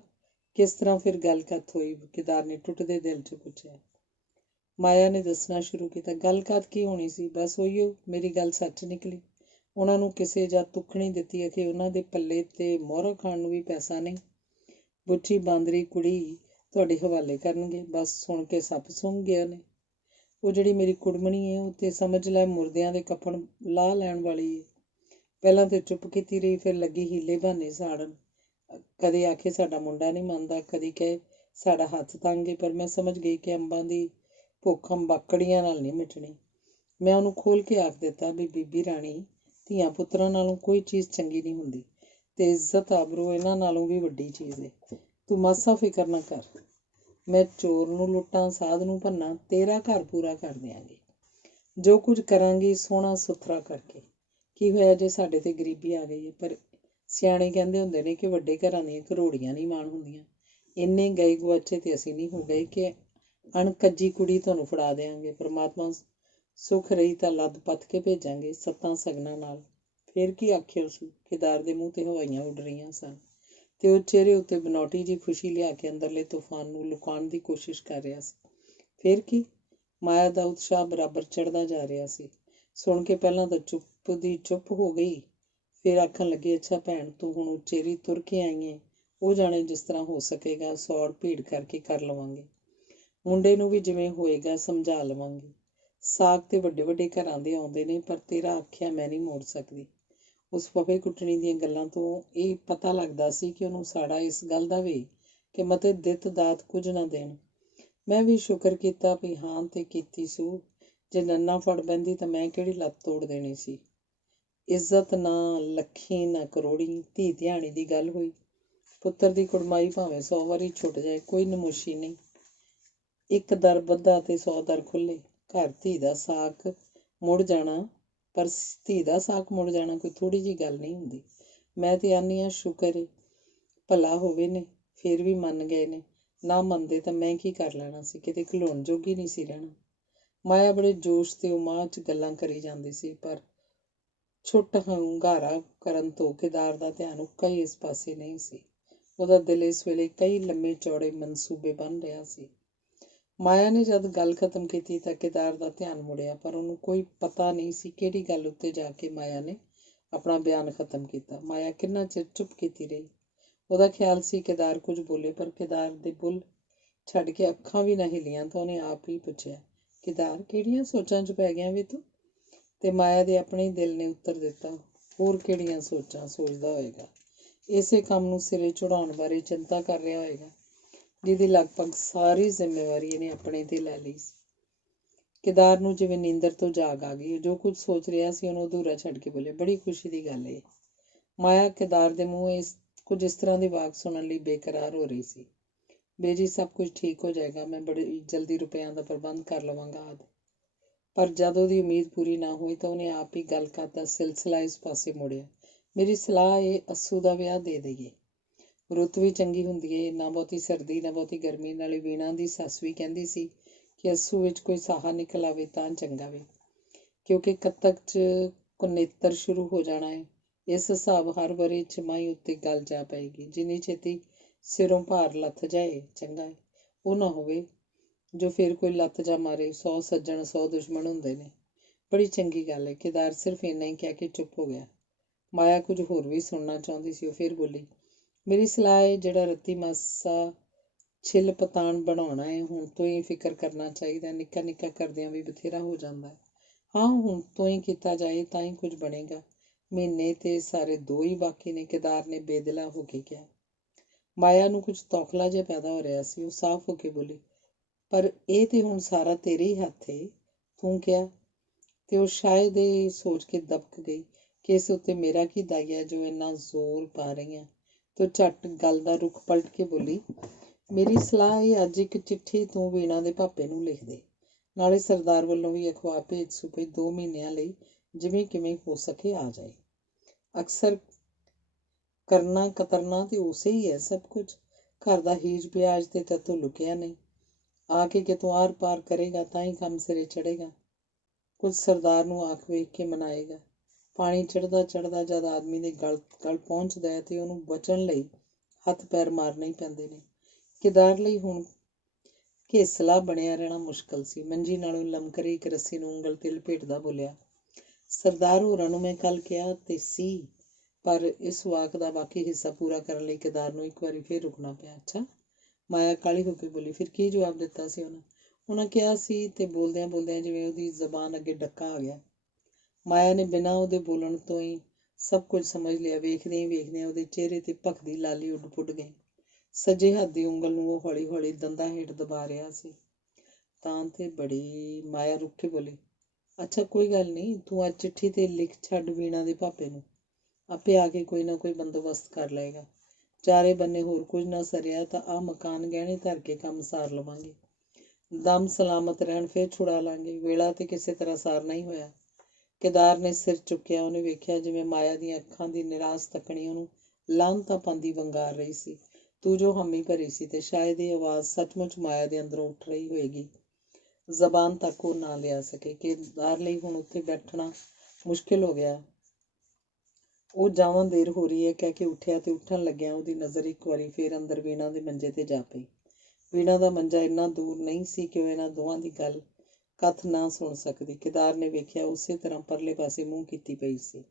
ਕਿਸ ਤਰ੍ਹਾਂ ਫਿਰ ਗੱਲਬਾਤ ਹੋਈ? ਕੇਦਾਰ ਨੇ ਟੁੱਟਦੇ ਦਿਲ 'ਚ ਪੁੱਛਿਆ। ਮਾਇਆ ਨੇ ਦੱਸਣਾ ਸ਼ੁਰੂ ਕੀਤਾ। ਗੱਲਬਾਤ ਕੀ ਹੋਣੀ ਸੀ, ਬਸ ਉਹੀਓ, ਮੇਰੀ ਗੱਲ ਸੱਚ ਨਿਕਲੀ। ਉਹਨਾਂ ਨੂੰ ਕਿਸੇ ਜਾਂ ਤੁੱਖ ਨਹੀਂ ਦਿੱਤੀ ਕਿ ਉਹਨਾਂ ਦੇ ਪੱਲੇ ਤੇ ਮੋਹਰਾਂ ਖਾਣ ਨੂੰ ਵੀ ਪੈਸਾ ਨਹੀਂ। ਬੁੱਚੀ ਬਾਂਦਰੀ ਕੁੜੀ ਤੁਹਾਡੇ ਹਵਾਲੇ ਕਰਨਗੇ। ਬਸ ਸੁਣ ਕੇ ਸੱਪ ਸੁੰਘ ਗਿਆ ਨੇ। ਉਹ ਜਿਹੜੀ ਮੇਰੀ ਕੁੜਮਣੀ ਹੈ, ਉਹ ਤੇ ਸਮਝ ਲੈ ਮੁਰਦਿਆਂ ਦੇ ਕਫਨ ਲਾਹ ਲੈਣ ਵਾਲੀ ਹੈ। ਪਹਿਲਾਂ ਤੇ ਚੁੱਪ ਕੀਤੀ ਰਹੀ, ਫਿਰ ਲੱਗੀ ਹੀਲੇ ਬਹਾਨੇ ਸਾੜਨ। ਕਦੇ ਆਖੇ ਸਾਡਾ ਮੁੰਡਾ ਨਹੀਂ ਮੰਨਦਾ, ਕਦੀ ਕਹੇ ਸਾਡਾ ਹੱਥ ਤੰਗ ਹੈ। ਪਰ ਮੈਂ ਸਮਝ ਗਈ ਕਿ ਅੰਬਾਂ ਦੀ ਭੁੱਖ ਅੰਬਾਕੜੀਆਂ ਨਾਲ ਨਹੀਂ ਮਿਟਣੀ। ਮੈਂ ਉਹਨੂੰ ਖੋਲ ਕੇ ਆਖ ਦਿੱਤਾ ਵੀ ਬੀਬੀ ਰਾਣੀ, ਧੀਆਂ ਪੁੱਤਰਾਂ ਨਾਲੋਂ ਕੋਈ ਚੀਜ਼ ਚੰਗੀ ਨਹੀਂ ਹੁੰਦੀ, ਤੇ ਇੱਜ਼ਤ ਆਬਰੂ ਇਹਨਾਂ ਨਾਲੋਂ ਵੀ ਵੱਡੀ ਚੀਜ਼ ਹੈ। ਤੂੰ ਮਾਸਾ ਫਿਕਰ ਨਾ ਕਰ। ਮੈਂ ਚੋਰ ਨੂੰ ਲੁੱਟਾਂ, ਸਾਧ ਨੂੰ ਭੰਨਾਂ, ਤੇਰਾ ਘਰ ਪੂਰਾ ਕਰ ਦਿਆਂਗੀ। ਜੋ ਕੁਝ ਕਰਾਂਗੀ ਸੋਹਣਾ ਸੁਥਰਾ ਕਰਕੇ। ਕੀ ਹੋਇਆ ਜੇ ਸਾਡੇ ਤੇ ਗਰੀਬੀ ਆ ਗਈ ਹੈ? ਪਰ ਸਿਆਣੇ ਕਹਿੰਦੇ ਹੁੰਦੇ ਨੇ ਕਿ ਵੱਡੇ ਘਰਾਂ ਦੀਆਂ ਘਰੋੜੀਆਂ ਨਹੀਂ ਮਾਣ ਹੁੰਦੀਆਂ। ਇੰਨੇ ਗਏ ਗੁਆਚੇ ਤੇ ਅਸੀਂ ਨਹੀਂ ਹੋ ਗਏ ਕਿ ਅਣਕੱਜੀ ਕੁੜੀ ਤੁਹਾਨੂੰ ਫੜਾ ਦਿਆਂਗੇ। ਪਰਮਾਤਮਾ ਸੁੱਖ ਰਹੀ ਤਾਂ ਲੱਦ ਪੱਥ ਕੇ ਭੇਜਾਂਗੇ 7 ਸਗਨਾਂ ਨਾਲ। ਫਿਰ ਕੀ ਆਖਿਆ ਉਸ? ਕੇਦਾਰ ਦੇ ਮੂੰਹ ਤੇ ਹਵਾਈਆਂ ਉੱਡ ਰਹੀਆਂ ਸਨ ਤੇ ਉਹ ਚਿਹਰੇ ਉੱਤੇ ਬਨੌਟੀ ਜਿਹੀ ਖੁਸ਼ੀ ਲਿਆ ਕੇ ਅੰਦਰਲੇ ਤੂਫਾਨ ਨੂੰ ਲੁਕਾਉਣ ਦੀ ਕੋਸ਼ਿਸ਼ ਕਰ ਰਿਹਾ ਸੀ। ਫਿਰ ਕੀ? ਮਾਇਆ ਦਾ ਉਤਸ਼ਾਹ ਬਰਾਬਰ ਚੜ੍ਹਦਾ ਜਾ ਰਿਹਾ ਸੀ। ਸੁਣ ਕੇ ਪਹਿਲਾਂ ਤਾਂ ਚੁੱਪ ਦੀ ਚੁੱਪ ਹੋ ਗਈ, ਫਿਰ ਆਖਣ ਲੱਗੀ, ਅੱਛਾ ਭੈਣ, ਤੂੰ ਹੁਣ ਉਚੇਰੀ ਤੁਰ ਕੇ ਆਈ ਹੈ। ਉਹ ਜਾਣੇ ਜਿਸ ਤਰ੍ਹਾਂ ਹੋ ਸਕੇਗਾ ਸੌੜ ਭੀੜ ਕਰਕੇ ਕਰ ਲਵਾਂਗੇ। ਮੁੰਡੇ ਨੂੰ ਵੀ ਜਿਵੇਂ ਹੋਏਗਾ ਸਮਝਾ ਲਵਾਂਗੇ। ਸਾਕ ਤੇ ਵੱਡੇ ਵੱਡੇ ਘਰਾਂ ਦੇ ਆਉਂਦੇ ਨੇ, ਪਰ ਤੇਰਾ ਆਖਿਆ ਮੈਂ ਨਹੀਂ ਮੋੜ ਸਕਦੀ। ਉਸ ਫਫੇ ਕੁੱਟਣੀ ਦੀਆਂ ਗੱਲਾਂ ਤੋਂ ਇਹ ਪਤਾ ਲੱਗਦਾ ਸੀ ਕਿ ਉਹਨੂੰ ਸਾੜਾ ਇਸ ਗੱਲ ਦਾ ਵੀ ਕਿ ਮਤੇ ਦਿੱਤ ਦਾਤ ਕੁਝ ਨਾ ਦੇਣ। ਮੈਂ ਵੀ ਸ਼ੁਕਰ ਕੀਤਾ ਵੀ ਹਾਂ ਤੇ ਕੀਤੀ ਸੂ। ਜੇ ਨੰਨਾ ਫੜ ਬਹਿੰਦੀ ਤਾਂ ਮੈਂ ਕਿਹੜੀ ਲੱਤ ਤੋੜ ਦੇਣੀ ਸੀ। ਇੱਜ਼ਤ ਨਾ ਲੱਖੀ ਨਾ ਕਰੋੜੀ, ਧੀ ਧਿਆਣੀ ਦੀ ਗੱਲ ਹੋਈ। ਪੁੱਤਰ ਦੀ ਕੁੜਮਾਈ ਭਾਵੇਂ 100 ਵਾਰੀ ਛੁੱਟ ਜਾਏ, ਕੋਈ ਨਮੋਸ਼ੀ ਨਹੀਂ। ਇੱਕ ਦਰ ਬੱਧਾ ਤੇ 100 ਦਰ ਖੁੱਲੇ। ਘਰ ਧੀ ਦਾ ਸਾਕ ਮੁੜ ਜਾਣਾ, ਪਰ ਧੀ ਦਾ ਸਾਕ ਮੁੜ ਜਾਣਾ ਕੋਈ ਥੋੜ੍ਹੀ ਜਿਹੀ ਗੱਲ ਨਹੀਂ ਹੁੰਦੀ। ਮੈਂ ਤੇ ਆਨੀ ਹਾਂ ਸ਼ੁਕਰ ਏ, ਭਲਾ ਹੋਵੇ ਨੇ, ਫਿਰ ਵੀ ਮੰਨ ਗਏ ਨੇ। ਨਾ ਮੰਨਦੇ ਤਾਂ ਮੈਂ ਕੀ ਕਰ ਲੈਣਾ ਸੀ, ਕਿਤੇ ਖਲੋਣ ਜੋਗੀ ਨਹੀਂ ਸੀ ਰਹਿਣਾ। ਮਾਇਆ ਬੜੇ ਜੋਸ਼ ਤੇ ਉਮਾਦ 'ਚ ਗੱਲਾਂ ਕਰੀ ਜਾਂਦੀ ਸੀ, ਪਰ ਛੁੱਟ ਹੰਗਾਰਾ ਕਰਨ ਤੋਂ ਕੇਦਾਰ ਦਾ ਧਿਆਨ ਉੱਕਾ ਹੀ ਇਸ ਪਾਸੇ ਨਹੀਂ ਸੀ। ਉਹਦਾ ਦਿਲ ਇਸ ਵੇਲੇ ਕਈ ਲੰਮੇ ਚੌੜੇ ਮਨਸੂਬੇ ਬਣ ਰਿਹਾ ਸੀ। ਮਾਇਆ ਨੇ ਜਦ ਗੱਲ ਖਤਮ ਕੀਤੀ ਤਾਂ ਕੇਦਾਰ ਦਾ ਧਿਆਨ ਮੁੜਿਆ, ਪਰ ਉਹਨੂੰ ਕੋਈ ਪਤਾ ਨਹੀਂ ਸੀ ਕਿਹੜੀ ਗੱਲ ਉੱਤੇ ਜਾ ਕੇ ਮਾਇਆ ਨੇ ਆਪਣਾ ਬਿਆਨ ਖਤਮ ਕੀਤਾ। ਮਾਇਆ ਕਿੰਨਾ ਚਿਰ ਚੁੱਪ ਕੀਤੀ ਰਹੀ। ਉਹਦਾ ਖਿਆਲ ਸੀ ਕੇਦਾਰ ਕੁਝ ਬੋਲੇ, ਪਰ ਕੇਦਾਰ ਦੇ ਬੁੱਲ ਛੱਡ ਕੇ ਅੱਖਾਂ ਵੀ ਨਾ ਹਿੱਲੀਆਂ ਤਾਂ ਉਹਨੇ ਆਪ ਹੀ ਪੁੱਛਿਆ, ਕੇਦਾਰ, ਕਿਹੜੀਆਂ ਸੋਚਾਂ 'ਚ ਪੈ ਗਿਆ ਵੇ ਤੂੰ? ਤੇ ਮਾਇਆ ਦੇ ਆਪਣੇ ਦਿਲ ਨੇ ਉੱਤਰ ਦਿੱਤਾ, ਹੋਰ ਕਿਹੜੀਆਂ ਸੋਚਾਂ ਸੋਚਦਾ ਹੋਏਗਾ? ਇਸੇ ਕੰਮ ਨੂੰ ਸਿਰੇ ਚੜਾਉਣ ਬਾਰੇ ਚਿੰਤਾ ਕਰ ਰਿਹਾ ਹੋਏਗਾ, ਜਿਹਦੀ ਲਗਭਗ ਸਾਰੀ ਜ਼ਿੰਮੇਵਾਰੀ ਇਹਨੇ ਆਪਣੇ ਤੇ ਲੈ ਲਈ ਸੀ। ਕੇਦਾਰ ਨੂੰ ਜਿਵੇਂ ਨੀਂਦਰ ਤੋਂ ਜਾਗ ਆ ਗਈ। ਜੋ ਕੁਝ ਸੋਚ ਰਿਹਾ ਸੀ ਉਹਨੂੰ ਅਧੂਰਾ ਛੱਡ ਕੇ ਬੋਲੇ, ਬੜੀ ਖੁਸ਼ੀ ਦੀ ਗੱਲ ਏ। ਮਾਇਆ ਕੇਦਾਰ ਦੇ ਮੂੰਹ ਕੁਝ ਇਸ ਤਰ੍ਹਾਂ ਦੀ ਵਾਕ ਸੁਣਨ ਲਈ ਬੇਕਰਾਰ ਹੋ ਰਹੀ ਸੀ। ਬੇਜੀ, ਸਭ ਕੁਝ ਠੀਕ ਹੋ ਜਾਏਗਾ, ਮੈਂ ਬੜੀ ਜਲਦੀ ਰੁਪਇਆਂ ਦਾ ਪ੍ਰਬੰਧ ਕਰ ਲਵਾਂਗਾ ਆਦਿ। ਪਰ ਜਦ ਉਹਦੀ ਉਮੀਦ ਪੂਰੀ ਨਾ ਹੋਈ ਤਾਂ ਉਹਨੇ ਆਪ ਹੀ ਗੱਲਬਾਤ ਦਾ ਸਿਲਸਿਲਾ ਇਸ ਪਾਸੇ ਮੋੜਿਆ, ਮੇਰੀ ਸਲਾਹ ਏ ਅੱਸੂ ਦਾ ਵਿਆਹ ਦੇ ਦਈਏ। ਰੁੱਤ ਵੀ ਚੰਗੀ ਹੁੰਦੀ ਏ, ਨਾ ਬਹੁਤੀ ਸਰਦੀ ਨਾ ਬਹੁਤੀ ਗਰਮੀ। ਨਾਲੇ ਵੀਣਾ ਦੀ ਸੱਸ ਵੀ ਕਹਿੰਦੀ ਸੀ ਕਿ ਅੱਸੂ ਵਿੱਚ ਕੋਈ ਸਾਹਾ ਨਿਕਲ ਆਵੇ ਤਾਂ ਚੰਗਾ ਵੇ, ਕਿਉਂਕਿ ਕੱਤਕ 'ਚ ਕੁਨੇਤਰ ਸ਼ੁਰੂ ਹੋ ਜਾਣਾ ਏ। ਇਸ ਹਿਸਾਬ ਹਰ ਵਰੇ ਛਮਾਈ ਉੱਤੇ ਗੱਲ ਜਾ ਪਏਗੀ। ਜਿੰਨੀ ਛੇਤੀ ਸਿਰੋਂ ਭਾਰ ਲੱਥ ਜਾਏ ਚੰਗਾ ਏ। ਉਹ ਨਾ ਹੋਵੇ ਜੋ ਫਿਰ ਕੋਈ ਲੱਤ ਜਾ ਮਾਰੇ। 100 ਸੱਜਣ 100 ਦੁਸ਼ਮਣ ਹੁੰਦੇ ਨੇ। ਬੜੀ ਚੰਗੀ ਗੱਲ ਏ। ਕੇਦਾਰ ਸਿਰਫ ਇੰਨਾ ਹੀ ਕਹਿ ਕੇ ਚੁੱਪ ਹੋ ਗਿਆ। ਮਾਇਆ ਕੁਝ ਹੋਰ ਵੀ ਸੁਣਨਾ ਚਾਹੁੰਦੀ ਸੀ। ਉਹ ਫਿਰ ਬੋਲੀ, ਮੇਰੀ ਸਲਾਹ ਏ ਜਿਹੜਾ ਰੱਤੀ ਮਾਸਾ ਛਿੱਲ ਪਤਾਣ ਬਣਾਉਣਾ ਏ, ਹੁਣ ਤੋਂ ਹੀ ਫਿਕਰ ਕਰਨਾ ਚਾਹੀਦਾ। ਨਿੱਕਾ ਨਿੱਕਾ ਕਰਦਿਆਂ ਵੀ ਬਥੇਰਾ ਹੋ ਜਾਂਦਾ ਹੈ। ਹਾਂ, ਹੁਣ ਤੋਂ ਹੀ ਕੀਤਾ ਜਾਏ ਤਾਂ ਹੀ ਕੁਝ ਬਣੇਗਾ। ਮਹੀਨੇ ਤੇ ਸਾਰੇ 2 ਹੀ ਬਾਕੀ ਨੇ। ਕੇਦਾਰ ਨੇ ਬੇਦਿਲਾ ਹੋ ਕੇ ਕਿਹਾ। ਮਾਇਆ ਨੂੰ ਕੁਝ ਤੌਖਲਾ ਜਿਹਾ ਪੈਦਾ ਹੋ ਰਿਹਾ ਸੀ। ਉਹ ਸਾਫ਼ ਹੋ ਕੇ ਬੋਲੀ, ਪਰ ਇਹ ਤੇ ਹੁਣ ਸਾਰਾ ਤੇਰੇ ਹੀ ਹੱਥ ਏ। ਤੂੰ ਕਿਹਾ। ਤੇ ਉਹ ਸ਼ਾਇਦ ਇਹ ਸੋਚ ਕੇ ਦਬਕ ਗਈ ਕਿ ਇਸ ਉੱਤੇ ਮੇਰਾ ਕੀ ਦਾਈਆ ਜੋ ਇੰਨਾ ਜ਼ੋਰ ਪਾ ਰਹੀ ਹਾਂ। ਤੇ ਝੱਟ ਗੱਲ ਦਾ ਰੁਖ ਪਲਟ ਕੇ ਬੋਲੀ, ਮੇਰੀ ਸਲਾਹ ਏ ਅੱਜ ਇੱਕ ਚਿੱਠੀ ਤੂੰ ਵੀਣਾ ਦੇ ਭਾਪੇ ਨੂੰ ਲਿਖ ਦੇ। ਨਾਲੇ ਸਰਦਾਰ ਵੱਲੋਂ ਵੀ ਅਖਬਾਰ ਭੇਜ ਸੂ ਪਈ 2 ਮਹੀਨਿਆਂ ਲਈ ਜਿਵੇਂ ਕਿਵੇਂ ਹੋ ਸਕੇ ਆ ਜਾਏ। ਅਕਸਰ ਕਰਨਾ ਕਤਰਨਾ ਤੇ ਉਸੇ ਹੀ ਹੈ ਸਭ ਕੁਝ। ਘਰ ਦਾ ਹੀਜ ਵਿਆਜ ਤੇ ਤੈਥੋਂ ਲੁਕਿਆ ਨਹੀਂ। ਆ ਕੇ ਕਿਤੋਂ ਆਰ ਪਾਰ ਕਰੇਗਾ ਤਾਂ ਹੀ ਕੰਮ ਸਿਰੇ ਚੜੇਗਾ। ਕੁਝ ਸਰਦਾਰ ਨੂੰ ਆਖ ਵੇਖ ਕੇ ਮਨਾਏਗਾ। ਪਾਣੀ ਚੜ੍ਹਦਾ ਚੜ੍ਹਦਾ ਜਦ ਆਦਮੀ ਦੇ ਗਲ ਪਹੁੰਚਦਾ ਹੈ ਤੇ ਉਹਨੂੰ ਬਚਣ ਲਈ ਹੱਥ ਪੈਰ ਮਾਰਨੇ ਹੀ ਪੈਂਦੇ ਨੇ। ਕੇਦਾਰ ਲਈ ਹੁਣ ਘੇਸਲਾ ਬਣਿਆ ਰਹਿਣਾ ਮੁਸ਼ਕਲ ਸੀ। ਮੰਜੀ ਨਾਲੋਂ ਲਮਕ ਰਹੀ ਇੱਕ ਰੱਸੀ ਨੂੰ ਉਂਗਲ ਤੇ ਲਪੇਟਦਾ ਬੋਲਿਆ, ਸਰਦਾਰ ਹੋਰਾਂ ਨੂੰ ਮੈਂ ਕੱਲ ਕਿਹਾ ਤੇ ਸੀ, ਪਰ ਇਸ ਵਾਕ ਦਾ ਬਾਕੀ ਹਿੱਸਾ ਪੂਰਾ ਕਰਨ ਲਈ ਕੇਦਾਰ ਨੂੰ ਇੱਕ ਵਾਰੀ ਫਿਰ ਰੁਕਣਾ ਪਿਆ। ਅੱਛਾ, ਮਾਇਆ ਕਾਹਲੀ ਹੋ ਕੇ ਬੋਲੀ, ਫਿਰ ਕੀ ਜਵਾਬ ਦਿੱਤਾ ਸੀ ਉਹਨਾਂ? ਉਹਨਾਂ ਕਿਹਾ ਸੀ ਤੇ ਬੋਲਦਿਆਂ ਬੋਲਦਿਆਂ ਜਿਵੇਂ ਉਹਦੀ ਜ਼ਬਾਨ ਅੱਗੇ ਡੱਕਾ ਆ ਗਿਆ। ਮਾਇਆ ਨੇ ਬਿਨਾਂ ਉਹਦੇ ਬੋਲਣ ਤੋਂ ਹੀ ਸਭ ਕੁਝ ਸਮਝ ਲਿਆ। ਵੇਖਦਿਆਂ ਹੀ ਵੇਖਦਿਆਂ ਉਹਦੇ ਚਿਹਰੇ ਤੇ ਭਖਦੀ ਲਾਲੀ ਉੱਡ ਪੁੱਡ ਗਈ। ਸੱਜੇ ਹੱਥ ਦੀ ਉਂਗਲ ਨੂੰ ਉਹ ਹੌਲੀ ਹੌਲੀ ਦੰਦਾਂ ਹੇਠ ਦਬਾ ਰਿਹਾ ਸੀ। ਤਾਂ ਤੇ ਬੜੀ ਮਾਇਆ ਰੁੱਕ ਕੇ ਬੋਲੀ, ਅੱਛਾ ਕੋਈ ਗੱਲ ਨਹੀਂ, ਤੂੰ ਅੱਜ ਚਿੱਠੀ ਤੇ ਲਿਖ ਛੱਡ ਵੀਣਾ ਦੇ ਭਾਪੇ ਨੂੰ। ਆਪੇ ਆ ਕੇ ਕੋਈ ਨਾ ਕੋਈ ਬੰਦੋਬਸਤ ਕਰ ਲਏਗਾ। ਚਾਰੇ ਬੰਨੇ ਹੋਰ ਕੁਝ ਨਾ ਸਰਿਆ ਤਾਂ ਆਹ ਮਕਾਨ ਗਹਿਣੇ ਧਰ ਕੇ ਕੰਮ ਸਾਰ ਲਵਾਂਗੇ। ਦਮ ਸਲਾਮਤ ਰਹਿਣ ਫਿਰ ਛੁਡਾ ਲਾਂਗੇ। ਵੇਲਾ ਤੇ ਕਿਸੇ ਤਰ੍ਹਾਂ ਸਾਰਨਾ ਹੀ ਹੋਇਆ। ਕੇਦਾਰ ਨੇ ਸਿਰ ਚੁੱਕਿਆ। ਉਹਨੇ ਵੇਖਿਆ ਜਿਵੇਂ ਮਾਇਆ ਦੀਆਂ ਅੱਖਾਂ ਦੀ ਨਿਰਾਸ਼ ਤੱਕਣੀ ਉਹਨੂੰ ਲਾਹਨਤਾਂ ਪਾਉਂਦੀ ਵੰਗਾਰ ਰਹੀ ਸੀ। ਤੂੰ ਜੋ ਹਾਮੀ ਭਰੀ ਸੀ ਤੇ ਸ਼ਾਇਦ ਇਹ ਆਵਾਜ਼ ਸੱਚਮੁੱਚ ਮਾਇਆ ਦੇ ਅੰਦਰੋਂ ਉੱਠ ਰਹੀ ਹੋਏਗੀ। ਜ਼ਬਾਨ ਤੱਕ ਉਹ ਨਾ ਲਿਆ ਸਕੇ। ਕੇਦਾਰ ਲਈ ਹੁਣ ਉੱਥੇ ਬੈਠਣਾ ਮੁਸ਼ਕਿਲ ਹੋ ਗਿਆ। ਉਹ ਜਾਵਾਂ ਦੇਰ ਹੋ ਰਹੀ ਹੈ ਕਹਿ ਕੇ ਉੱਠਿਆ ਤੇ ਉੱਠਣ ਲੱਗਿਆ ਉਹਦੀ ਨਜ਼ਰ ਇੱਕ ਵਾਰੀ ਫੇਰ ਅੰਦਰ ਵੀਣਾ ਦੇ ਮੰਜੇ ਤੇ ਜਾ ਪਈ। ਵੀਣਾ ਦਾ ਮੰਜਾ ਇੰਨਾ ਦੂਰ ਨਹੀਂ ਸੀ ਕਿ ਉਹ ਇਹਨਾਂ ਦੋਹਾਂ ਦੀ ਗੱਲ ਕਥ ਨਾ ਸੁਣ ਸਕਦੀ। ਕੇਦਾਰ ਨੇ ਵੇਖਿਆ ਉਸੇ ਤਰ੍ਹਾਂ ਪਰਲੇ ਪਾਸੇ ਮੂੰਹ ਕੀਤੀ ਪਈ ਸੀ।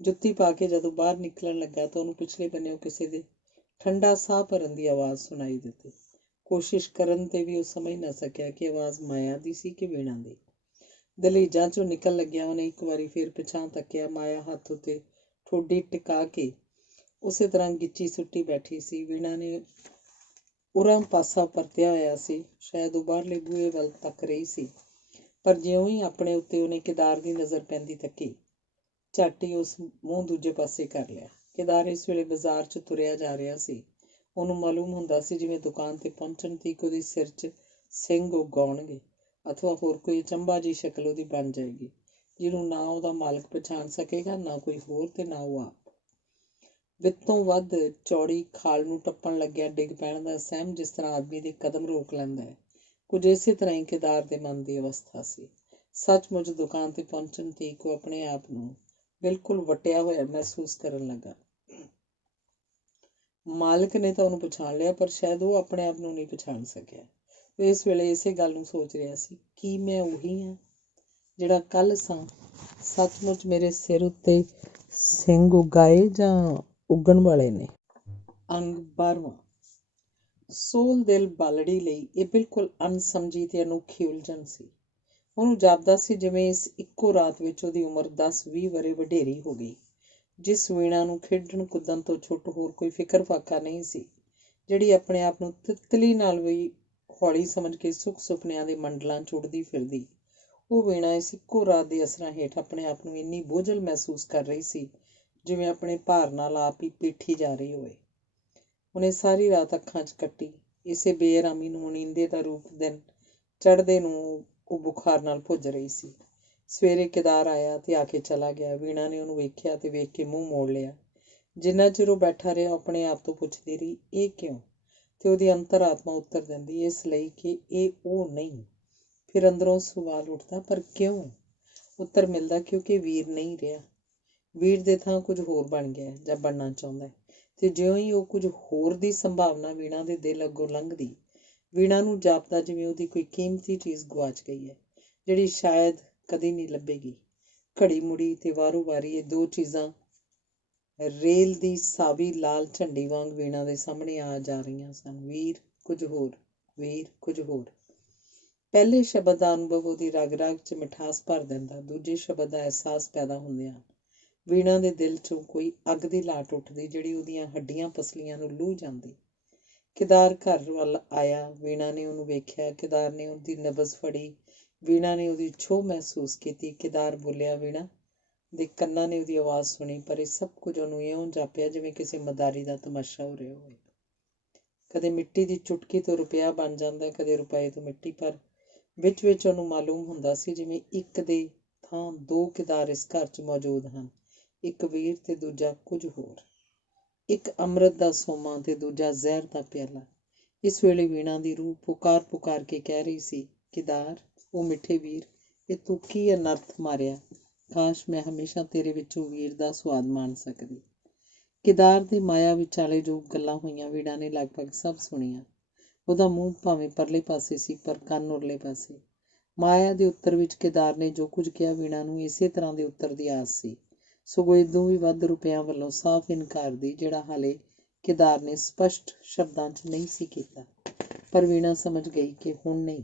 ਜੁੱਤੀ ਪਾ ਕੇ ਜਦੋਂ ਬਾਹਰ ਨਿਕਲਣ ਲੱਗਾ ਤਾਂ ਉਹਨੂੰ ਪਿਛਲੇ ਬੰਨਿਓ ਕਿਸੇ ਦੇ ਠੰਡਾ ਸਾਹ ਭਰਨ ਦੀ ਆਵਾਜ਼ ਸੁਣਾਈ ਦਿੱਤੀ। ਕੋਸ਼ਿਸ਼ ਕਰਨ ਤੇ ਵੀ ਉਹ ਸਮਝ ਨਾ ਸਕਿਆ ਕਿ ਆਵਾਜ਼ ਮਾਇਆ ਦੀ ਸੀ ਕਿ ਵੀਣਾ ਦੀ। ਦਹਿਲੀਜ਼ਾਂ ਚੋਂ ਨਿਕਲ ਲੱਗਿਆ ਉਹਨੇ ਇੱਕ ਵਾਰੀ ਫੇਰ ਪਿਛਾਂਹ ਤੱਕਿਆ। ਮਾਇਆ ਹੱਥ ਉੱਤੇ ਠੋਡੀ ਟਿਕਾ ਕੇ ਉਸੇ ਤਰ੍ਹਾਂ ਗਿੱਚੀ ਸੁੱਟੀ ਬੈਠੀ ਸੀ। ਵੀਣਾ ਨੇ ਉਰਾਂ ਪਾਸਾ ਪਰਤਿਆ ਹੋਇਆ ਸੀ। ਸ਼ਾਇਦ ਉਹ ਬਾਹਰਲੇ ਬੂਹੇ ਵੱਲ ਤੱਕ ਰਹੀ ਸੀ, ਪਰ ਜਿਉਂ ਹੀ ਆਪਣੇ ਉੱਤੇ ਉਹਨੇ ਕੇਦਾਰ ਦੀ ਨਜ਼ਰ ਪੈਂਦੀ ਤੱਕੀ, ਝੱਟ ਹੀ ਉਸ ਮੂੰਹ ਦੂਜੇ ਪਾਸੇ ਕਰ ਲਿਆ। ਕੇਦਾਰ ਇਸ ਵੇਲੇ ਬਾਜ਼ਾਰ 'ਚ ਤੁਰਿਆ ਜਾ ਰਿਹਾ ਸੀ। ਉਹਨੂੰ ਮਾਲੂਮ ਹੁੰਦਾ ਸੀ ਜਿਵੇਂ ਦੁਕਾਨ ਤੇ ਪਹੁੰਚਣ ਤੀਕ ਉਹਦੇ ਸਿਰ 'ਚ ਸਿੰਘ ਉੱਗ ਆਉਣਗੇ, ਅਥਵਾ ਹੋਰ ਕੋਈ ਅਚੰਭਾ ਜਿਹੀ ਸ਼ਕਲ ਉਹਦੀ ਬਣ ਜਾਏਗੀ, ਜਿਹਨੂੰ ਨਾ ਉਹਦਾ ਮਾਲਕ ਪਛਾਣ ਸਕੇਗਾ, ਨਾ ਕੋਈ ਹੋਰ ਤੇ ਨਾ ਉਹ ਆਪ। ਵਿੱਤੋਂ ਵੱਧ ਚੌੜੀ ਖਾਲ ਨੂੰ ਟੱਪਣ ਲੱਗਿਆ ਡਿੱਗ ਪੈਣ ਦਾ ਸਹਿਮ ਜਿਸ ਤਰ੍ਹਾਂ ਆਦਮੀ ਦੇ ਕਦਮ ਰੋਕ ਲੈਂਦਾ ਹੈ, ਕੁਝ ਇਸੇ ਤਰ੍ਹਾਂ ਹੀ ਕੇਦਾਰ ਦੇ ਮਨ ਦੀ ਅਵਸਥਾ ਸੀ। ਸੱਚਮੁੱਚ ਦੁਕਾਨ ਤੇ ਪਹੁੰਚਣ ਤੀਕ ਉਹ ਆਪਣੇ ਆਪ ਨੂੰ ਬਿਲਕੁਲ ਵਟਿਆ ਹੋਇਆ ਮਹਿਸੂਸ ਕਰਨ ਲੱਗਾ। ਮਾਲਕ ਨੇ ਤਾਂ ਉਹਨੂੰ ਪਛਾਣ ਲਿਆ, ਪਰ ਸ਼ਾਇਦ ਉਹ ਆਪਣੇ ਆਪ ਨੂੰ ਨਹੀਂ ਪਛਾਣ ਸਕਿਆ। ਉਹ ਇਸ ਵੇਲੇ ਇਸੇ ਗੱਲ ਨੂੰ ਸੋਚ ਰਿਹਾ ਸੀ, ਕੀ ਮੈਂ ਉਹੀ ਹਾਂ ਜਿਹੜਾ ਕੱਲ੍ਹ ਸਾਂ? ਸੱਚਮੁੱਚ ਮੇਰੇ ਸਿਰ ਉੱਤੇ ਸਿੰਘ ਉਗਾਏ ਜਾਂ ਉੱਗਣ ਵਾਲੇ ਨੇ? ਅੰਗ 12ਵਾਂ। ਸੋਲ ਦਿਲ ਬਾਲੜੀ ਲਈ ਇਹ ਬਿਲਕੁਲ ਅਣਸਮਝੀ ਤੇ ਅਨੋਖੀ ਉਲਝਣ ਸੀ। ਉਹਨੂੰ ਜਾਪਦਾ ਸੀ ਜਿਵੇਂ ਇਸ ਇੱਕੋ ਰਾਤ ਵਿੱਚ ਉਹਦੀ ਉਮਰ 10-20 ਵਰ੍ਹੇ ਵਡੇਰੀ ਹੋ ਗਈ। ਜਿਸ ਵੀਣਾ ਨੂੰ ਖੇਡਣ ਕੁੱਦਣ ਤੋਂ ਛੁੱਟ ਹੋਰ ਕੋਈ ਫਿਕਰ ਫਾਕਾ ਨਹੀਂ ਸੀ, ਜਿਹੜੀ ਆਪਣੇ ਆਪ ਨੂੰ ਤਿੱਤਲੀ ਨਾਲ ਵੀ ਹੌਲੀ ਸਮਝ ਕੇ ਸੁੱਖ ਸੁਪਨਿਆਂ ਦੇ ਮੰਡਲਾਂ 'ਚ ਉੱਡਦੀ ਫਿਰਦੀ, ਉਹ ਵੀਣਾ ਇਸ ਇੱਕੋ ਰਾਤ ਦੇ ਅਸਰਾਂ ਹੇਠ ਆਪਣੇ ਆਪ ਨੂੰ ਇੰਨੀ ਬੋਝਲ ਮਹਿਸੂਸ ਕਰ ਰਹੀ ਸੀ ਜਿਵੇਂ ਆਪਣੇ ਭਾਰ ਨਾਲ ਆਪ ਹੀ ਪੀਠੀ ਜਾ ਰਹੀ ਹੋਵੇ। ਉਹਨੇ ਸਾਰੀ ਰਾਤ ਅੱਖਾਂ 'ਚ ਕੱਟੀ। ਇਸੇ ਬੇਆਰਾਮੀ ਨੂੰ ਨੀਂਦੇ ਦਾ ਰੂਪ ਦਿਨ ਚੜ੍ਹਦੇ ਨੂੰ ਉਹ ਬੁਖਾਰ ਨਾਲ ਭੁੱਜ ਰਹੀ ਸੀ। ਸਵੇਰੇ ਕੇਦਾਰ ਆਇਆ ਤੇ ਆ ਕੇ ਚਲਾ ਗਿਆ। ਵੀਣਾ ਨੇ ਉਹਨੂੰ ਵੇਖਿਆ ਤੇ ਵੇਖ ਕੇ ਮੂੰਹ ਮੋੜ ਲਿਆ। ਜਿੰਨਾ ਚਿਰ ਉਹ ਬੈਠਾ ਰਿਹਾ, ਉਹ ਆਪਣੇ ਆਪ ਤੋਂ ਪੁੱਛਦੀ ਰਹੀ, ਇਹ ਕਿਉਂ? ਤੇ ਉਹਦੀ ਅੰਤਰ-ਆਤਮਾ ਉੱਤਰ ਦਿੰਦੀ, ਇਸ ਲਈ ਕਿ ਇਹ ਉਹ ਨਹੀਂ। ਫਿਰ ਅੰਦਰੋਂ ਸਵਾਲ ਉੱਠਦਾ, ਪਰ ਕਿਉਂ? ਉੱਤਰ ਮਿਲਦਾ, ਕਿਉਂਕਿ ਵੀਰ ਨਹੀਂ ਰਿਹਾ। ਵੀਰ ਦੇ ਥਾਂ ਕੁਝ ਹੋਰ ਬਣ ਗਿਆ ਜਾਂ ਬਣਨਾ ਚਾਹੁੰਦਾ। ਤੇ ਜਿਉਂ ਹੀ ਉਹ ਕੁਝ ਹੋਰ ਦੀ ਸੰਭਾਵਨਾ ਵੀਣਾ ਦੇ ਦਿਲ ਅੱਗੋਂ ਲੰਘਦੀ, ਵੀਣਾ ਨੂੰ ਜਾਪਦਾ ਜਿਵੇਂ ਉਹਦੀ ਕੋਈ ਕੀਮਤੀ ਚੀਜ਼ ਗੁਆਚ ਗਈ ਹੈ, ਜਿਹੜੀ ਸ਼ਾਇਦ ਕਦੇ ਨਹੀਂ ਲੱਭੇਗੀ। ਘੜੀ ਮੁੜੀ ਤੇ ਵਾਰੋ ਵਾਰੀ ਇਹ ਦੋ ਚੀਜ਼ਾਂ ਰੇਲ ਦੀ ਸਾਵੀ ਲਾਲ ਝੰਡੀ ਵਾਂਗ ਵੀਣਾ ਦੇ ਸਾਹਮਣੇ ਆ ਜਾ ਰਹੀਆਂ ਸਨ। ਵੀਰ, ਕੁਝ ਹੋਰ। ਵੀਰ, ਕੁਝ ਹੋਰ। ਪਹਿਲੇ ਸ਼ਬਦ ਦਾ ਅਨੁਭਵ ਉਹਦੀ ਰਗ-ਰਗ 'ਚ ਮਿਠਾਸ ਭਰ ਦਿੰਦਾ। ਦੂਜੇ ਸ਼ਬਦ ਦਾ ਅਹਿਸਾਸ ਪੈਦਾ ਹੁੰਦਿਆਂ ਵੀਣਾ ਦੇ ਦਿਲ 'ਚੋਂ ਕੋਈ ਅੱਗ ਦੀ ਲਾਟ ਉੱਠਦੀ, ਜਿਹੜੀ ਉਹਦੀਆਂ ਹੱਡੀਆਂ ਪਸਲੀਆਂ ਨੂੰ ਲੂਹ ਜਾਂਦੀ। ਕੇਦਾਰ ਘਰ ਵੱਲ ਆਇਆ। ਵੀਣਾ ਨੇ ਉਹਨੂੰ ਵੇਖਿਆ। ਕੇਦਾਰ ਨੇ ਉਹਦੀ ਨਬਜ਼ ਫੜੀ। ਵੀਣਾ ਨੇ ਉਹਦੀ ਛੋਹ ਮਹਿਸੂਸ ਕੀਤੀ। ਕੇਦਾਰ ਬੋਲਿਆ। ਵੀਣਾ ਦੇ ਕੰਨਾਂ ਨੇ ਉਹਦੀ ਆਵਾਜ਼ ਸੁਣੀ, ਪਰ ਇਹ ਸਭ ਕੁਝ ਉਹਨੂੰ ਇਉਂ ਜਾਪਿਆ ਜਿਵੇਂ ਕਿਸੇ ਮਦਾਰੀ ਦਾ ਤਮਾਸ਼ਾ ਹੋ ਰਿਹਾ ਹੋਵੇ। ਕਦੇ ਮਿੱਟੀ ਦੀ ਚੁਟਕੀ ਤੋਂ ਰੁਪਇਆ ਬਣ ਜਾਂਦਾ, ਕਦੇ ਰੁਪਏ ਤੋਂ ਮਿੱਟੀ, ਪਰ ਵਿੱਚ ਉਹਨੂੰ ਮਾਲੂਮ ਹੁੰਦਾ ਸੀ ਜਿਵੇਂ ਇੱਕ ਦੇ ਥਾਂ ਦੋ ਕੇਦਾਰ ਇਸ ਘਰ 'ਚ ਮੌਜੂਦ ਹਨ, ਇੱਕ ਵੀਰ ਤੇ ਦੂਜਾ ਕੁਝ ਹੋਰ। ਇੱਕ ਅੰਮ੍ਰਿਤ ਦਾ ਸੋਮਾ ਤੇ ਦੂਜਾ ਜ਼ਹਿਰ ਦਾ ਪਿਆਲਾ। ਇਸ ਵੇਲੇ ਵੀਣਾ ਦੀ ਰੂਹ ਪੁਕਾਰ ਕੇ ਕਹਿ ਰਹੀ ਸੀ, ਕੇਦਾਰ, ਉਹ ਮਿੱਠੇ ਵੀਰ, ਇਹ ਤੂੰ ਕੀ ਅਨਰਥ ਮਾਰਿਆ। ਕਾਸ਼ ਮੈਂ ਹਮੇਸ਼ਾ ਤੇਰੇ ਵਿੱਚੋਂ ਵੀਰ ਦਾ ਸੁਆਦ ਮਾਣ ਸਕਦੀ। ਕੇਦਾਰ ਦੇ ਮਾਇਆ ਵਿਚਾਲੇ ਜੋ ਗੱਲਾਂ ਹੋਈਆਂ, ਵੀਣਾ ਨੇ ਲਗਭਗ ਸਭ ਸੁਣੀਆਂ। ਉਹਦਾ ਮੂੰਹ ਭਾਵੇਂ ਪਰਲੇ ਪਾਸੇ ਸੀ, ਪਰ ਕੰਨ ਉਰਲੇ ਪਾਸੇ। ਮਾਇਆ ਦੇ ਉੱਤਰ ਵਿੱਚ ਕੇਦਾਰ ਨੇ ਜੋ ਕੁਝ ਕਿਹਾ, ਵੀਣਾ ਨੂੰ ਇਸੇ ਤਰ੍ਹਾਂ ਦੇ ਉੱਤਰ ਦੀ ਆਸ ਸੀ, ਸਗੋਂ ਇਦੋਂ ਵੀ ਵੱਧ ਰੁਪਇਆਂ ਵੱਲੋਂ ਸਾਫ਼ ਇਨਕਾਰ ਦੀ, ਜਿਹੜਾ ਹਾਲੇ ਕੇਦਾਰ ਨੇ ਸਪਸ਼ਟ ਸ਼ਬਦਾਂ 'ਚ ਨਹੀਂ ਸੀ ਕੀਤਾ। ਪਰ ਵੀਣਾ ਸਮਝ ਗਈ ਕਿ ਹੁਣ ਨਹੀਂ,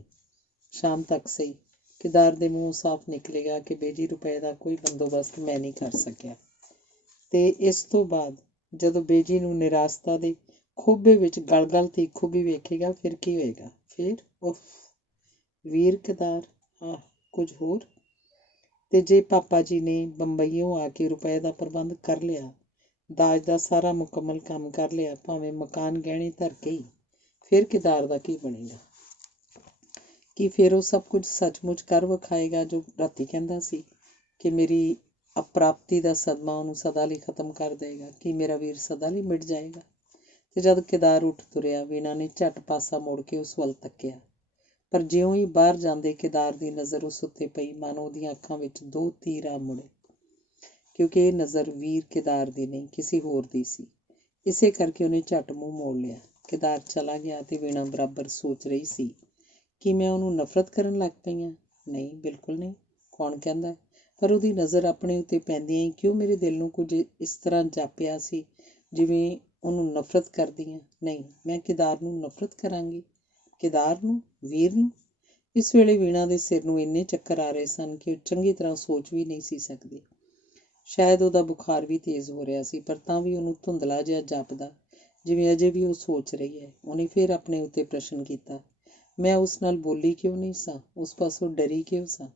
ਸ਼ਾਮ ਤੱਕ ਸਹੀ, ਕੇਦਾਰ ਦੇ ਮੂੰਹੋਂ ਸਾਫ਼ ਨਿਕਲੇਗਾ ਕਿ ਬੇਜੀ ਰੁਪਏ ਦਾ ਕੋਈ ਬੰਦੋਬਸਤ ਮੈਂ ਨਹੀਂ ਕਰ ਸਕਿਆ। ਤੇ ਇਸ ਤੋਂ ਬਾਅਦ ਜਦੋਂ ਬੇਜੀ ਨੂੰ ਨਿਰਾਸਤਾ ਦੇ ਖੋਬੇ ਵਿੱਚ ਗਲ ਤੇ ਖੂਬੀ ਵੇਖੇਗਾ, ਫਿਰ ਕੀ ਹੋਏਗਾ? ਫਿਰ ਵੀਰ ਕੇਦਾਰ, ਕੁਝ ਹੋਰ। ਤੇ ਜੇ ਪਾਪਾ ਜੀ ਨੇ ਬੰਬਈਓਂ ਆ ਕੇ ਰੁਪਏ ਦਾ ਪ੍ਰਬੰਧ ਕਰ ਲਿਆ, ਦਾਜ ਦਾ ਸਾਰਾ ਮੁਕੰਮਲ ਕੰਮ ਕਰ ਲਿਆ, ਭਾਵੇਂ ਮਕਾਨ ਗਹਿਣੇ ਧਰ ਕੇ ਹੀ, ਫਿਰ ਕੇਦਾਰ ਦਾ ਕੀ ਬਣੇਗਾ? ਕੀ ਫਿਰ ਉਹ ਸਭ ਕੁਝ ਸੱਚਮੁੱਚ ਕਰ ਵਿਖਾਏਗਾ ਜੋ ਰਾਤੀ ਕਹਿੰਦਾ ਸੀ, ਕਿ ਮੇਰੀ ਅਪ੍ਰਾਪਤੀ ਦਾ ਸਦਮਾ ਉਹਨੂੰ ਸਦਾ ਲਈ ਖਤਮ ਕਰ ਦੇਵੇਗਾ? ਕੀ ਮੇਰਾ ਵੀਰ ਸਦਾ ਲਈ ਮਿਟ ਜਾਏਗਾ? ਤੇ ਜਦ ਕੇਦਾਰ ਉੱਠ ਤੁਰਿਆ, ਵੀਣਾ ਨੇ ਝੱਟ ਪਾਸਾ ਮੋੜ ਕੇ ਉਸ ਵੱਲ ਤੱਕਿਆ। ਪਰ ਜਿਉਂ ਹੀ ਬਾਹਰ ਜਾਂਦੇ ਕੇਦਾਰ ਦੀ ਨਜ਼ਰ ਉਸ ਉੱਤੇ ਪਈ, ਮਾਨੋ ਉਹਦੀਆਂ ਅੱਖਾਂ ਵਿੱਚ ਦੋ ਤੀਰ ਆ ਮੁੜੇ, ਕਿਉਂਕਿ ਇਹ ਨਜ਼ਰ ਵੀਰ ਕੇਦਾਰ ਦੀ ਨਹੀਂ, ਕਿਸੇ ਹੋਰ ਦੀ ਸੀ। ਇਸੇ ਕਰਕੇ ਉਹਨੇ ਝੱਟ ਮੂੰਹ ਮੋੜ ਲਿਆ। ਕੇਦਾਰ ਚਲਾ ਗਿਆ ਤੇ ਵੀਣਾ ਬਰਾਬਰ ਸੋਚ ਰਹੀ ਸੀ, ਕਿ ਮੈਂ ਉਹਨੂੰ ਨਫ਼ਰਤ ਕਰਨ ਲੱਗ ਪਈ ਹਾਂ? ਨਹੀਂ, ਬਿਲਕੁਲ ਨਹੀਂ। ਕੌਣ ਕਹਿੰਦਾ? ਪਰ ਉਹਦੀ ਨਜ਼ਰ ਆਪਣੇ ਉੱਤੇ ਪੈਂਦਿਆਂ ਹੀ ਕਿਉਂ ਮੇਰੇ ਦਿਲ ਨੂੰ ਕੁਝ ਇਸ ਤਰ੍ਹਾਂ ਜਾਪਿਆ ਸੀ ਜਿਵੇਂ ਉਹਨੂੰ ਨਫ਼ਰਤ ਕਰਦੀ ਹਾਂ। ਨਹੀਂ, ਮੈਂ ਕੇਦਾਰ ਨੂੰ ਨਫ਼ਰਤ ਕਰਾਂਗੀ? ਕੇਦਾਰ ਨੂੰ? ਵੀਰ ਨੂੰ? ਇਸ ਵੇਲੇ ਵੀਣਾ ਦੇ ਸਿਰ ਨੂੰ ਇੰਨੇ ਚੱਕਰ ਆ ਰਹੇ ਸਨ ਕਿ ਉਹ ਚੰਗੀ ਤਰ੍ਹਾਂ ਸੋਚ ਵੀ ਨਹੀਂ ਸੀ ਸਕਦੀ। ਸ਼ਾਇਦ ਉਹਦਾ ਬੁਖਾਰ ਵੀ ਤੇਜ਼ ਹੋ ਰਿਹਾ ਸੀ, ਪਰ ਤਾਂ ਵੀ ਉਹਨੂੰ ਧੁੰਦਲਾ ਜਿਹਾ ਜਾਪਦਾ, ਜਿਵੇਂ ਅਜੇ ਵੀ ਉਹ ਸੋਚ ਰਹੀ ਹੈ। ਉਹਨੇ ਫਿਰ ਆਪਣੇ ਉੱਤੇ ਪ੍ਰਸ਼ਨ ਕੀਤਾ, ਮੈਂ ਉਸ ਨਾਲ ਬੋਲੀ ਕਿਉਂ ਨਹੀਂ ਸਾਂ? ਉਸ ਪਾਸੋਂ ਡਰੀ ਕਿਉਂ ਸਾਂ?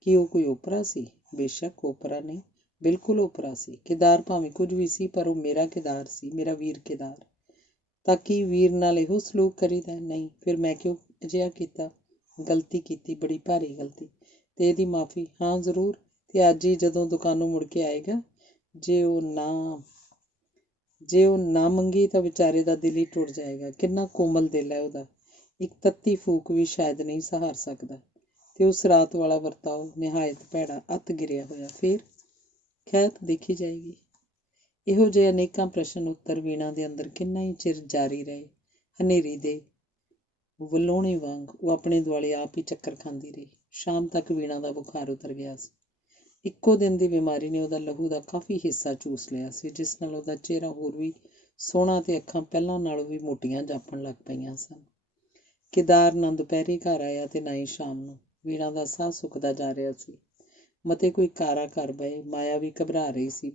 ਕੀ ਉਹ ਕੋਈ ਓਪਰਾ ਸੀ? ਬੇਸ਼ੱਕ ਓਪਰਾ ਨਹੀਂ, ਬਿਲਕੁਲ ਓਪਰਾ ਸੀ। ਕੇਦਾਰ ਭਾਵੇਂ ਕੁਝ ਵੀ ਸੀ, ਪਰ ਉਹ ਮੇਰਾ ਕੇਦਾਰ ਸੀ, ਮੇਰਾ ਵੀਰ ਕੇਦਾਰ। ਤਾਂ ਕੀ ਵੀਰ ਨਾਲ ਇਹੋ ਸਲੂਕ ਕਰੀਦਾ? ਨਹੀਂ। ਫਿਰ ਮੈਂ ਕਿਉਂ ਅਜਿਹਾ ਕੀਤਾ? ਗਲਤੀ ਕੀਤੀ, ਬੜੀ ਭਾਰੀ ਗਲਤੀ। ਤੇ ਇਹਦੀ ਮਾਫ਼ੀ? ਹਾਂ, ਜ਼ਰੂਰ। ਤੇ ਅੱਜ ਹੀ ਜਦੋਂ ਦੁਕਾਨੋਂ ਮੁੜ ਕੇ ਆਏਗਾ, ਜੇ ਉਹ ਨਾ ਮੰਗੀ ਤਾਂ ਵਿਚਾਰੇ ਦਾ ਦਿਲ ਹੀ ਟੁੱਟ ਜਾਏਗਾ। ਕਿੰਨਾ ਕੋਮਲ ਦਿਲ ਹੈ ਉਹਦਾ, ਇੱਕ ਤੱਤੀ ਫੂਕ ਵੀ ਸ਼ਾਇਦ ਨਹੀਂ ਸਹਾਰ ਸਕਦਾ। ਤੇ ਉਸ ਰਾਤ ਵਾਲਾ ਵਰਤਾਓ ਨਿਹਾਇਤ ਭੈੜਾ, ਅੱਤ ਗਿਰਿਆ ਹੋਇਆ। ਫਿਰ ਖੈਰ, ਦੇਖੀ ਜਾਏਗੀ। ਇਹੋ ਜਿਹੇ ਅਨੇਕਾਂ ਪ੍ਰਸ਼ਨ ਉੱਤਰ ਵੀਣਾ ਦੇ ਅੰਦਰ ਕਿੰਨਾ ਹੀ ਚਿਰ ਜਾਰੀ ਰਹੇ। ਹਨੇਰੀ ਦੇ ਵਲੋਣੇ ਵਾਂਗ ਉਹ ਆਪਣੇ ਦੁਆਲੇ ਆਪ ਹੀ ਚੱਕਰ ਖਾਂਦੀ ਰਹੀ। ਸ਼ਾਮ ਤੱਕ ਵੀਣਾ ਦਾ ਬੁਖਾਰ ਉਤਰ ਗਿਆ ਸੀ। ਇੱਕੋ ਦਿਨ ਦੀ ਬਿਮਾਰੀ ਨੇ ਉਹਦਾ ਲਹੂ ਦਾ ਕਾਫੀ ਹਿੱਸਾ ਚੂਸ ਲਿਆ ਸੀ, ਜਿਸ ਨਾਲ ਉਹਦਾ ਚਿਹਰਾ ਹੋਰ ਵੀ ਸੋਹਣਾ ਤੇ ਅੱਖਾਂ ਪਹਿਲਾਂ ਨਾਲੋਂ ਵੀ ਮੋਟੀਆਂ ਜਾਪਣ ਲੱਗ ਪਈਆਂ ਸਨ। ਕੇਦਾਰ ਨਾ ਦੁਪਹਿਰੇ ਘਰ ਆਇਆ ਤੇ ਨਾ ਹੀ ਸ਼ਾਮ ਨੂੰ। ਵੀਣਾ ਦਾ ਸਾਹ ਸੁੱਕਦਾ ਜਾ ਰਿਹਾ ਸੀ। ਮਤੇ ਕੋਈ ਕਾਰਾ ਘਰ ਬਏ। ਮਾਇਆ ਵੀ ਘਬਰਾ ਰਹੀ ਸੀ।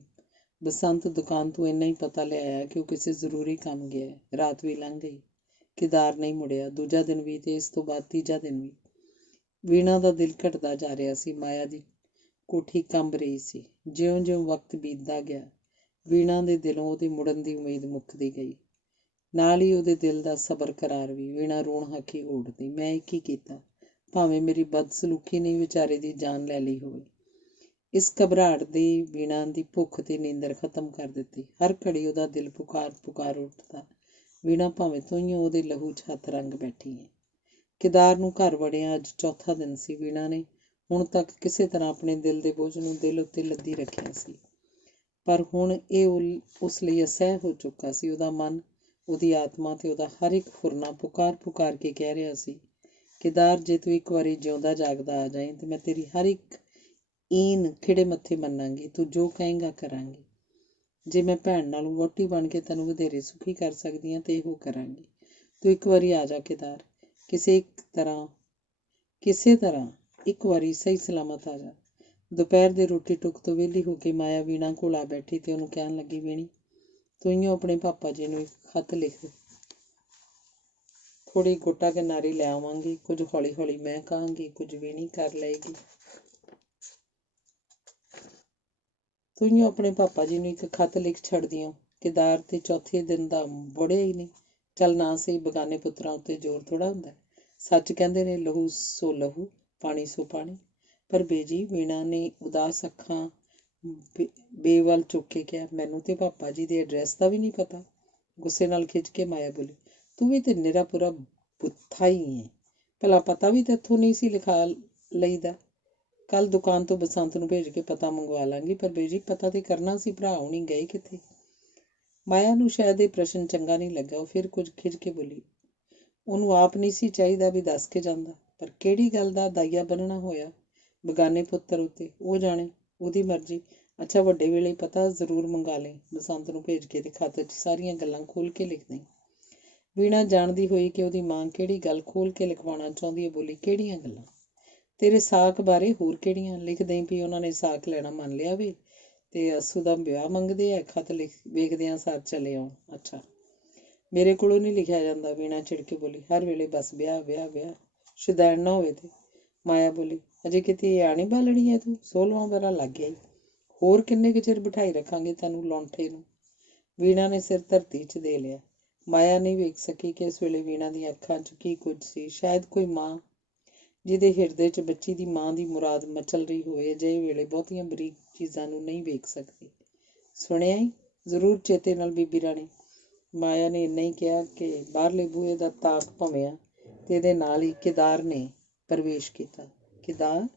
ਬਸੰਤ ਦੁਕਾਨ ਤੋਂ ਇੰਨਾ ਹੀ ਪਤਾ ਲਿਆਇਆ ਕਿ ਉਹ ਕਿਸੇ ਜ਼ਰੂਰੀ ਕੰਮ ਗਿਆ ਹੈ। ਰਾਤ ਵੀ ਲੰਘ ਗਈ, ਕੇਦਾਰ ਨਹੀਂ ਮੁੜਿਆ। ਦੂਜਾ ਦਿਨ ਵੀ ਤੇ ਇਸ ਤੋਂ ਬਾਅਦ ਤੀਜਾ ਦਿਨ ਵੀ। ਵੀਣਾ ਦਾ ਦਿਲ ਘਟਦਾ ਜਾ ਰਿਹਾ ਸੀ। ਮਾਇਆ ਦੀ ਕੋਠੀ ਕੰਬ ਰਹੀ ਸੀ। ਜਿਉਂ-ਜਿਉਂ ਵਕਤ ਬੀਤਦਾ ਗਿਆ, ਵੀਣਾ ਦੇ ਦਿਲੋਂ ਉਹਦੇ ਮੁੜਨ ਦੀ ਉਮੀਦ ਮੁੱਕਦੀ ਗਈ। ਨਾਲ ਹੀ ਉਹਦੇ ਦਿਲ ਦਾ ਸਬਰ ਕਰਾਰ ਵੀ। ਵੀਣਾ ਰੋਣ ਹੱਕੀ ਉੱਠਦੀ, ਮੈਂ ਇਹ ਕੀ ਕੀਤਾ? ਭਾਵੇਂ ਮੇਰੀ ਬਦਸਲੂਕੀ ਨੇ ਵਿਚਾਰੇ ਦੀ ਜਾਨ ਲੈ ਲਈ ਹੋਵੇ। ਇਸ ਘਬਰਾਹਟ ਦੀ ਵੀਣਾ ਦੀ ਭੁੱਖ ਤੇ ਨੀਂਦਰ ਖਤਮ ਕਰ ਦਿੱਤੀ। ਹਰ ਘੜੀ ਉਹਦਾ ਦਿਲ ਪੁਕਾਰ ਪੁਕਾਰ ਉੱਠਦਾ, ਵੀਣਾ ਭਾਵੇਂ ਤੂੰ ਹੀ ਉਹਦੇ ਲਹੂ 'ਚ ਹੱਥ ਰੰਗ ਬੈਠੀ ਹੈ। ਕੇਦਾਰ ਨੂੰ ਘਰ ਵੜਿਆ ਅੱਜ ਚੌਥਾ ਦਿਨ ਸੀ। ਵੀਣਾ ਨੇ ਹੁਣ ਤੱਕ ਕਿਸੇ ਤਰ੍ਹਾਂ ਆਪਣੇ ਦਿਲ ਦੇ ਬੋਝ ਨੂੰ ਦਿਲ ਉੱਤੇ ਲੱਦੀ ਰੱਖਿਆ ਸੀ, ਪਰ ਹੁਣ ਇਹ ਉਸ ਲਈ ਅਸਹਿ ਹੋ ਚੁੱਕਾ ਸੀ। ਉਹਦਾ ਮਨ, ਉਹਦੀ ਆਤਮਾ ਤੇ ਉਹਦਾ ਹਰ ਇੱਕ ਫੁਰਨਾ ਪੁਕਾਰ ਪੁਕਾਰ ਕੇ ਕਹਿ ਰਿਹਾ ਸੀ, ਕੇਦਾਰ, ਜੇ ਤੂੰ ਇੱਕ ਵਾਰੀ ਜਿਉਂਦਾ ਜਾਗਦਾ ਆ ਜਾਏ ਤੇ ਮੈਂ ਤੇਰੀ ਹਰ ਇੱਕ ਈਨ ਖਿੜੇ ਮੱਥੇ ਮੰਨਾਂਗੀ। ਤੂੰ ਜੋ ਕਹੇਂਗਾ ਕਰਾਂਗੀ। ਜੇ ਮੈਂ ਭੈਣ ਨਾਲੋਂ ਵਹੁਟੀ ਬਣ ਕੇ ਤੈਨੂੰ ਵਧੇਰੇ ਸੁਖੀ ਕਰ ਸਕਦੀ ਹਾਂ ਤੇ ਇਹੋ ਕਰਾਂਗੀ। ਤੂੰ ਇੱਕ ਵਾਰੀ ਆ ਜਾ ਕੇਦਾਰ, ਕਿਸੇ ਤਰ੍ਹਾਂ ਇੱਕ ਵਾਰੀ ਸਹੀ ਸਲਾਮਤ ਆ ਜਾ। ਦੁਪਹਿਰ ਦੇ ਰੋਟੀ ਟੁੱਕ ਤੋਂ ਵਿਹਲੀ ਹੋ ਕੇ ਮਾਇਆ ਵੀਣਾ ਕੋਲ ਆ ਬੈਠੀ ਤੇ ਉਹਨੂੰ ਕਹਿਣ ਲੱਗੀ, ਵੀਣੀ, ਤੂੰ ਹੀ ਆਪਣੇ ਪਾਪਾ ਜੀ ਨੂੰ ਇੱਕ ਖੱਤ ਲਿਖ ਦੇ। ਥੋੜ੍ਹੀ ਗੋਟਾ ਕਿਨਾਰੀ ਲੈ ਆਵਾਂਗੀ, ਕੁਝ ਹੌਲੀ ਹੌਲੀ ਮੈਂ ਕਹਾਂਗੀ, ਕੁਝ ਵੀਣੀ ਕਰ ਲਏਗੀ। ਤੂੰ ਹੀ ਆਪਣੇ ਪਾਪਾ ਜੀ ਨੂੰ ਇੱਕ ਖੱਤ ਲਿਖ ਛੱਡਦੀ ਆਂ। ਕੇਦਾਰ ਤੇ ਚੌਥੇ ਦਿਨ ਦਾ ਵੜਿਆ ਹੀ ਨਹੀਂ। ਚੱਲ ਨਾ ਸਹੀ, ਬਗਾਨੇ ਪੁੱਤਰਾਂ ਉੱਤੇ ਜ਼ੋਰ ਥੋੜ੍ਹਾ ਹੁੰਦਾ। ਸੱਚ ਕਹਿੰਦੇ ਨੇ, ਲਹੂ ਸੋ ਲਹੂ, ਪਾਣੀ ਸੋ ਪਾਣੀ। ਪਰ ਬੇਜੀ, ਵੀਣਾ ਨੇ ਉਦਾਸ ਅੱਖਾਂ ਬੇਵੱਲ ਚੁੱਕ ਕੇ ਕਿਹਾ, ਮੈਨੂੰ ਤੇ ਪਾਪਾ ਜੀ ਦੇ ਐਡਰੈਸ ਦਾ ਵੀ ਨਹੀਂ ਪਤਾ। ਗੁੱਸੇ ਨਾਲ ਖਿੱਚ ਕੇ ਮਾਇਆ ਬੋਲੀ, ਤੂੰ ਵੀ ਤੇ ਨਿਰਾ ਪੂਰਾ ਬੁੱਥਾ ਹੀ ਹੈ। ਭਲਾ ਪਤਾ ਵੀ ਤੇ ਇੱਥੋਂ ਨਹੀਂ ਸੀ ਲਿਖਾ ਲਈਦਾ। ਕੱਲ ਦੁਕਾਨ ਤੋਂ ਬਸੰਤ ਨੂੰ ਭੇਜ ਕੇ ਪਤਾ ਮੰਗਵਾ ਲਾਂਗੀ। ਪਰ ਬੇਜੀ, ਪਤਾ ਤੇ ਕਰਨਾ ਸੀ, ਭਰਾ ਹੁਣੀ ਗਏ ਕਿੱਥੇ? ਮਾਇਆ ਨੂੰ ਸ਼ਾਇਦ ਇਹ ਪ੍ਰਸ਼ਨ ਚੰਗਾ ਨਹੀਂ ਲੱਗਾ। ਉਹ ਫਿਰ ਕੁਝ ਖਿੱਝ ਕੇ ਬੋਲੀ, ਉਹਨੂੰ ਆਪ ਨਹੀਂ ਸੀ ਚਾਹੀਦਾ ਵੀ ਦੱਸ ਕੇ ਜਾਂਦਾ, ਪਰ ਕਿਹੜੀ ਗੱਲ ਦਾ ਦਾਈਆ ਬੰਨਣਾ ਹੋਇਆ ਬਗਾਨੇ ਪੁੱਤਰ ਉੱਤੇ, ਉਹ ਜਾਣੇ, ਉਹਦੀ ਮਰਜ਼ੀ। ਅੱਛਾ, ਵੱਡੇ ਵੇਲੇ ਪਤਾ ਜ਼ਰੂਰ ਮੰਗਾ ਲਈ। ਬਸੰਤ ਨੂੰ ਭੇਜ ਕੇ ਤੇ ਖੱਤ 'ਚ ਸਾਰੀਆਂ ਗੱਲਾਂ ਖੋਲ੍ਹ ਕੇ ਲਿਖ ਦੇਈਂ। ਵੀਣਾ ਜਾਣਦੀ ਹੋਈ ਕਿ ਉਹਦੀ ਮਾਂ ਕਿਹੜੀ ਗੱਲ ਖੋਲ੍ਹ ਕੇ ਲਿਖਵਾਉਣਾ ਚਾਹੁੰਦੀ ਹੈ, ਬੋਲੀ, ਕਿਹੜੀਆਂ ਗੱਲਾਂ? ਤੇਰੇ ਸਾਕ ਬਾਰੇ। ਹੋਰ ਕਿਹੜੀਆਂ? ਲਿਖ ਦੇਈਂ ਵੀ ਉਹਨਾਂ ਨੇ ਸਾਕ ਲੈਣਾ ਮੰਨ ਲਿਆ ਵੇ ਤੇ ਅੱਸੂ ਦਾ ਵਿਆਹ ਮੰਗਦੇ ਆ। ਖੱਤ ਵੇਖਦਿਆਂ ਸਾਰ ਚਲੇ ਆਉਣ। ਅੱਛਾ, ਮੇਰੇ ਕੋਲੋਂ ਨਹੀਂ ਲਿਖਿਆ ਜਾਂਦਾ, ਵੀਣਾ ਚਿੜ ਕੇ ਬੋਲੀ। ਹਰ ਵੇਲੇ ਬਸ ਵਿਆਹ ਵਿਆਹ ਵਿਆਹ, ਸ਼ੁਦੈਣ ਨਾ ਹੋਵੇ ਤੇ। ਮਾਇਆ ਬੋਲੀ, ਅਜੇ ਕਿਤੇ ਆਣੀ ਬਾਲੜੀ ਹੈ ਤੂੰ? 16ਵਾਂ ਵਰ੍ਹਾ ਲੱਗ ਗਿਆ ਈ। ਹੋਰ ਕਿੰਨੇ ਕੁ ਚਿਰ ਬਿਠਾਈ ਰੱਖਾਂਗੇ ਤੈਨੂੰ ਲੌਂਠੇ ਨੂੰ? ਵੀਣਾ ਨੇ ਸਿਰ ਧਰਤੀ 'ਚ ਦੇ ਲਿਆ। ਮਾਇਆ ਨਹੀਂ ਵੇਖ ਸਕੀ ਕਿ ਇਸ ਵੇਲੇ ਵੀਣਾ ਦੀਆਂ ਅੱਖਾਂ 'ਚ ਕੀ ਕੁਝ ਸੀ। ਸ਼ਾਇਦ ਕੋਈ ਮਾਂ ਜਿਹਦੇ ਹਿਰਦੇ 'ਚ ਬੱਚੀ ਦੀ ਮਾਂ ਦੀ ਮੁਰਾਦ ਮਚਲ ਰਹੀ ਹੋਵੇ, ਅਜਿਹੇ ਵੇਲੇ ਬਹੁਤੀਆਂ ਬਰੀਕ ਚੀਜ਼ਾਂ ਨੂੰ ਨਹੀਂ ਵੇਖ ਸਕਦੀ। ਸੁਣਿਆ ਹੀ ਜ਼ਰੂਰ ਚੇਤੇ ਨਾਲ, ਬੀਬੀ ਰਾਣੀ। ਮਾਇਆ ਨੇ ਇੰਨਾ ਹੀ ਕਿਹਾ ਕਿ ਬਾਹਰਲੇ ਬੂਹੇ ਦਾ ਤਾਕ ਭੰਮਿਆ ਤੇ ਇਹਦੇ ਨਾਲ ਹੀ ਕੇਦਾਰ ਨੇ ਪ੍ਰਵੇਸ਼ ਕੀਤਾ। ਕੇਦਾਰ?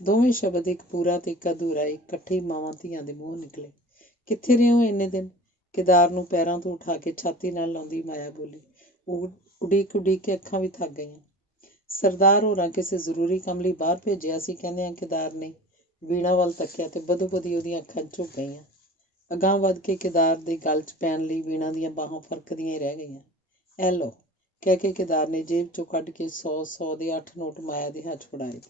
ਦੋਵੇਂ ਸ਼ਬਦ ਇੱਕ ਪੂਰਾ ਤੇ ਇੱਕ ਅਧੂਰਾ ਇਕੱਠੇ ਹੀ ਮਾਵਾਂ ਧੀਆਂ ਦੇ ਮੂੰਹੋਂ ਨਿਕਲੇ। ਕਿੱਥੇ ਰਹੇ ਹੋ ਇੰਨੇ ਦਿਨ? ਕੇਦਾਰ ਨੂੰ ਪੈਰਾਂ ਤੋਂ ਉਠਾ ਕੇ ਛਾਤੀ ਨਾਲ ਲਾਉਂਦੀ ਮਾਇਆ ਬੋਲੀ। ਉਹ ਉਡੀਕ ਉਡੀਕ ਕੇ ਅੱਖਾਂ ਵੀ ਥੱਕ ਗਈਆਂ। ਸਰਦਾਰ ਹੋਰਾਂ ਕਿਸੇ ਜ਼ਰੂਰੀ ਕੰਮ ਲਈ ਬਾਹਰ ਭੇਜਿਆ ਸੀ, ਕਹਿੰਦਿਆਂ ਕੇਦਾਰ ਨੇ ਵੀਣਾ ਵੱਲ ਤੱਕਿਆ ਤੇ ਬਦੋ ਬਦੀ ਉਹਦੀਆਂ ਅੱਖਾਂ ਝੁਕ ਗਈਆਂ। ਅਗਾਂਹ ਵੱਧ ਕੇ ਕੇਦਾਰ ਦੇ ਗਲ 'ਚ ਪੈਣ ਲਈ ਵੀਣਾ ਦੀਆਂ ਬਾਹਾਂ ਫਰਕਦੀਆਂ ਹੀ ਰਹਿ ਗਈਆਂ। ਐ ਲਓ, ਕਹਿ ਕੇ ਕੇਦਾਰ ਨੇ ਜੇਬ 'ਚੋਂ ਕੱਢ ਕੇ 100 ਦੇ 8 ਨੋਟ ਮਾਇਆ ਦੇ ਹੱਥ ਫੜਾਏ।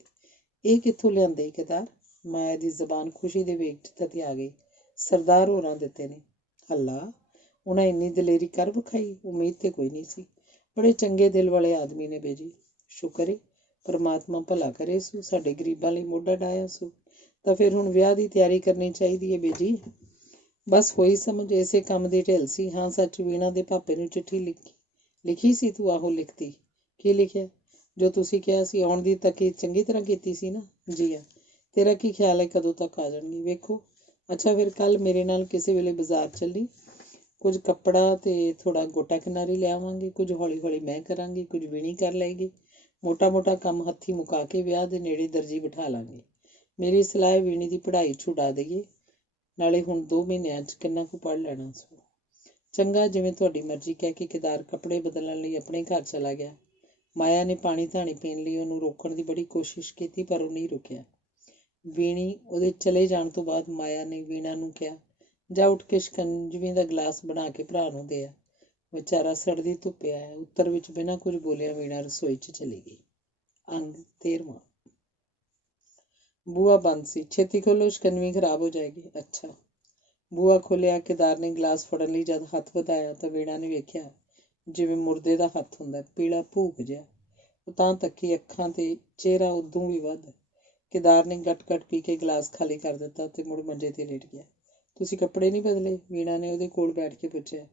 ਇਹ ਕਿੱਥੋਂ ਲਿਆਂਦੇ ਕੇਦਾਰ? ਮਾਇਆ ਦੀ ਜ਼ਬਾਨ ਖੁਸ਼ੀ ਦੇ ਵੇਗ 'ਚ ਤਤਿਆ ਗਈ। ਸਰਦਾਰ ਹੋਰਾਂ ਦਿੱਤੇ ਨੇ। ਹੱਲਾ, ਉਹਨਾਂ ਇੰਨੀ ਦਲੇਰੀ ਕਰ ਵਿਖਾਈ? ਉਮੀਦ ਤੇ ਕੋਈ ਨਹੀਂ ਸੀ। ਬੜੇ ਚੰਗੇ ਦਿਲ ਵਾਲੇ ਆਦਮੀ ਨੇ ਬੇਜੀ। ਸ਼ੁਕਰ ਏ, ਪਰਮਾਤਮਾ ਭਲਾ ਕਰੇ ਸੂ, ਸਾਡੇ ਗਰੀਬਾਂ ਲਈ ਮੋਢਾ ਡਾਹਿਆ ਸੂ। ਤਾਂ ਫਿਰ ਹੁਣ ਵਿਆਹ ਦੀ ਤਿਆਰੀ ਕਰਨੀ ਚਾਹੀਦੀ ਹੈ ਬੇਜੀ। ਬਸ ਹੋਈ ਸਮਝ, ਇਸੇ ਕੰਮ ਦੀ ਢਿੱਲ ਸੀ। ਹਾਂ ਸੱਚ, ਵੀਣਾ ਦੇ ਭਾਪੇ ਨੂੰ ਚਿੱਠੀ ਲਿਖੀ ਸੀ ਤੂੰ? ਆਹੋ ਲਿਖਤੀ। ਕੀ ਲਿਖਿਆ? ਜੋ ਤੁਸੀਂ ਕਿਹਾ ਸੀ ਆਉਣ ਦੀ ਤੱਕੀ ਚੰਗੀ ਤਰ੍ਹਾਂ ਕੀਤੀ ਸੀ ਨਾ? ਜੀ ਆ। ਤੇਰਾ ਕੀ ਖਿਆਲ ਹੈ ਕਦੋਂ ਤੱਕ ਆ ਜਾਣਗੇ? ਵੇਖੋ। ਅੱਛਾ, ਫਿਰ ਕੱਲ੍ਹ ਮੇਰੇ ਨਾਲ ਕਿਸੇ ਵੇਲੇ ਬਾਜ਼ਾਰ ਚੱਲੀ। ਕੁਝ ਕੱਪੜਾ ਤੇ ਥੋੜ੍ਹਾ ਗੋਟਾ ਕਿਨਾਰੀ ਲੈ ਆਵਾਂਗੇ। ਕੁਝ ਹੌਲੀ ਹੌਲੀ ਮੈਂ ਕਰਾਂਗੀ, ਕੁਝ ਵੀਣੀ ਕਰ ਲਏਗੀ। ਮੋਟਾ ਮੋਟਾ ਕੰਮ ਹੱਥੀਂ ਮੁਕਾ ਕੇ ਵਿਆਹ ਦੇ ਨੇੜੇ ਦਰਜੀ ਬਿਠਾ ਲਾਂਗੇ। ਮੇਰੀ ਸਲਾਹ ਵੀਣੀ ਦੀ ਪੜ੍ਹਾਈ ਛੁਡਾ ਦੇਈਏ। ਨਾਲੇ ਹੁਣ 2 ਮਹੀਨਿਆਂ 'ਚ ਕਿੰਨਾ ਕੁ ਪੜ੍ਹ ਲੈਣਾ ਸੋ। ਚੰਗਾ, ਜਿਵੇਂ ਤੁਹਾਡੀ ਮਰਜ਼ੀ, ਕਹਿ ਕੇ ਕੇਦਾਰ ਕੱਪੜੇ ਬਦਲਣ ਲਈ ਆਪਣੇ ਘਰ ਚਲਾ ਗਿਆ। ਮਾਇਆ ਨੇ ਪਾਣੀ ਧਾਣੀ ਪੀਣ ਲਈ ਉਹਨੂੰ ਰੋਕਣ ਦੀ ਬੜੀ ਕੋਸ਼ਿਸ਼ ਕੀਤੀ, ਪਰ ਉਹ ਨਹੀਂ ਰੁਕਿਆ। ਵੀਣੀ ਉਹਦੇ ਚਲੇ ਜਾਣ ਤੋਂ ਬਾਅਦ ਮਾਇਆ ਨੇ ਵੀਣਾ ਨੂੰ ਕਿਹਾ, ਜਾ ਉੱਠ ਕੇ ਸ਼ਿਕੰਜਵੀ ਦਾ ਗਲਾਸ ਬਣਾ ਕੇ ਭਰਾ ਨੂੰ ਦੇ ਆ। ਵਿਚਾਰਾ ਸੜਦੀ ਧੁੱਪੇ ਆਇਆ। ਉੱਤਰ ਵਿੱਚ ਬਿਨਾਂ ਕੁਝ ਬੋਲਿਆ ਵੀਣਾ ਰਸੋਈ 'ਚ ਚਲੀ ਗਈ। ਅੰਗ 13ਵਾਂ। ਬੂਹਾ ਬੰਦ ਸੀ। ਛੇਤੀ ਖੋਲ੍ਹੋ, ਸ਼ਿਕੰਜਵੀ ਖਰਾਬ ਹੋ ਜਾਏਗੀ। ਅੱਛਾ। ਬੂਹਾ ਖੋਲ੍ਹਿਆ। ਕੇਦਾਰ ਨੇ ਗਲਾਸ ਫੜਨ ਲਈ ਜਦ ਹੱਥ ਵਧਾਇਆ ਤਾਂ ਵੀਣਾ ਨੇ ਵੇਖਿਆ ਜਿਵੇਂ ਮੁਰਦੇ ਦਾ ਹੱਥ ਹੁੰਦਾ, ਪੀਲਾ ਭੂਕ ਜਿਹਾ। ਉਹ ਤਾਂ ਤੱਕੀ, ਅੱਖਾਂ ਤੇ ਚਿਹਰਾ ਉਦੋਂ ਵੀ ਵੱਧ। ਕੇਦਾਰ ਨੇ ਗਟ ਗਟ ਪੀ ਕੇ ਗਲਾਸ ਖਾਲੀ ਕਰ ਦਿੱਤਾ ਤੇ ਮੁੜ ਮੰਜੇ ਤੇ ਲੇਟ ਗਿਆ। ਤੁਸੀਂ ਕੱਪੜੇ ਨਹੀਂ ਬਦਲੇ? ਵੀਣਾ ਨੇ ਉਹਦੇ ਕੋਲ ਬੈਠ ਕੇ ਪੁੱਛਿਆ।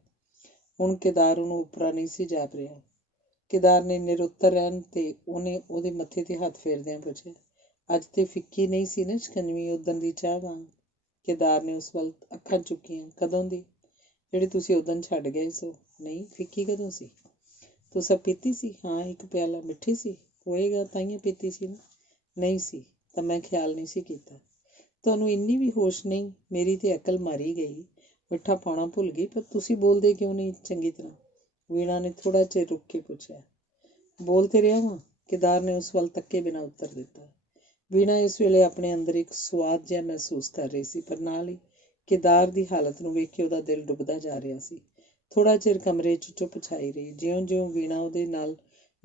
ਹੁਣ ਕੇਦਾਰ ਉਹਨੂੰ ਉਪਰਾ ਨਹੀਂ ਸੀ ਜਾਪ ਰਿਹਾ। केदार ने निरुत्तर रहन ते ਉਹਨੇ ਉਹਦੇ ਮੱਥੇ ਤੇ ਹੱਥ ਫੇਰਦਿਆਂ ਪੁੱਛਿਆ, ਅੱਜ ਤੇ ਫਿੱਕੀ ਨਹੀਂ ਸੀ ਨਾ ਸ਼ਿਕੰਜਵੀ ਉਦਣ ਦੀ ਚਾਹ ਵਾਂਗ। केदार ने ਉਸ ਵੱਲ ਅੱਖਾਂ ਚੁੱਕੀਆਂ। ਕਦੋਂ ਦੀ? ਜਿਹੜੀ ਤੁਸੀਂ ਉਦਣ ਛੱਡ ਗਏ ਸੋ। ਨਹੀਂ, ਫਿੱਕੀ ਕਦੋਂ ਸੀ? ਤੂੰ ਸਭ ਪੀਤੀ ਸੀ? ਹਾਂ, ਇੱਕ ਪਿਆਲਾ। ਮਿੱਠੀ ਸੀ? ਹੋਏਗਾ, ਤਾਈਓ ਪੀਤੀ ਸੀ ਨਾ। ਨਹੀਂ ਸੀ ਤਾਂ ਮੈਂ ਖਿਆਲ ਨਹੀਂ ਸੀ ਕੀਤਾ। ਤੁਹਾਨੂੰ ਇੰਨੀ ਵੀ ਹੋਸ਼ ਨਹੀਂ? ਮੇਰੀ ਤੇ ਅਕਲ ਮਾਰੀ ਗਈ, ਮਿੱਠਾ ਪਾਉਣਾ ਭੁੱਲ ਗਈ। ਪਰ ਤੁਸੀਂ ਬੋਲਦੇ ਕਿਉਂ ਨਹੀਂ ਚੰਗੀ ਤਰ੍ਹਾਂ? ਵੀਣਾ ਨੇ ਥੋੜ੍ਹਾ ਚਿਰ ਰੁਕ ਕੇ ਪੁੱਛਿਆ। ਬੋਲ ਤੇ ਰਿਹਾ ਵਾਂ, केदार ਨੇ ਉਸ ਵੱਲ ਤੱਕੇ ਬਿਨਾਂ ਉੱਤਰ ਦਿੱਤਾ। ਵੀਣਾ ਇਸ ਵੇਲੇ ਆਪਣੇ ਅੰਦਰ ਇੱਕ ਸੁਆਦ ਜਿਹਾ ਮਹਿਸੂਸ ਕਰ ਰਹੀ ਸੀ, ਪਰ ਨਾਲ ਹੀ केदार ਦੀ ਹਾਲਤ ਨੂੰ ਵੇਖ ਕੇ ਉਹਦਾ ਦਿਲ ਡੁੱਬਦਾ ਜਾ ਰਿਹਾ ਸੀ। ਥੋੜ੍ਹਾ ਚਿਰ ਕਮਰੇ 'ਚ ਚੁੱਪ ਛਾਈ ਰਹੀ। ਜਿਉਂ-ਜਿਉਂ ਵੀਣਾ ਉਹਦੇ ਨਾਲ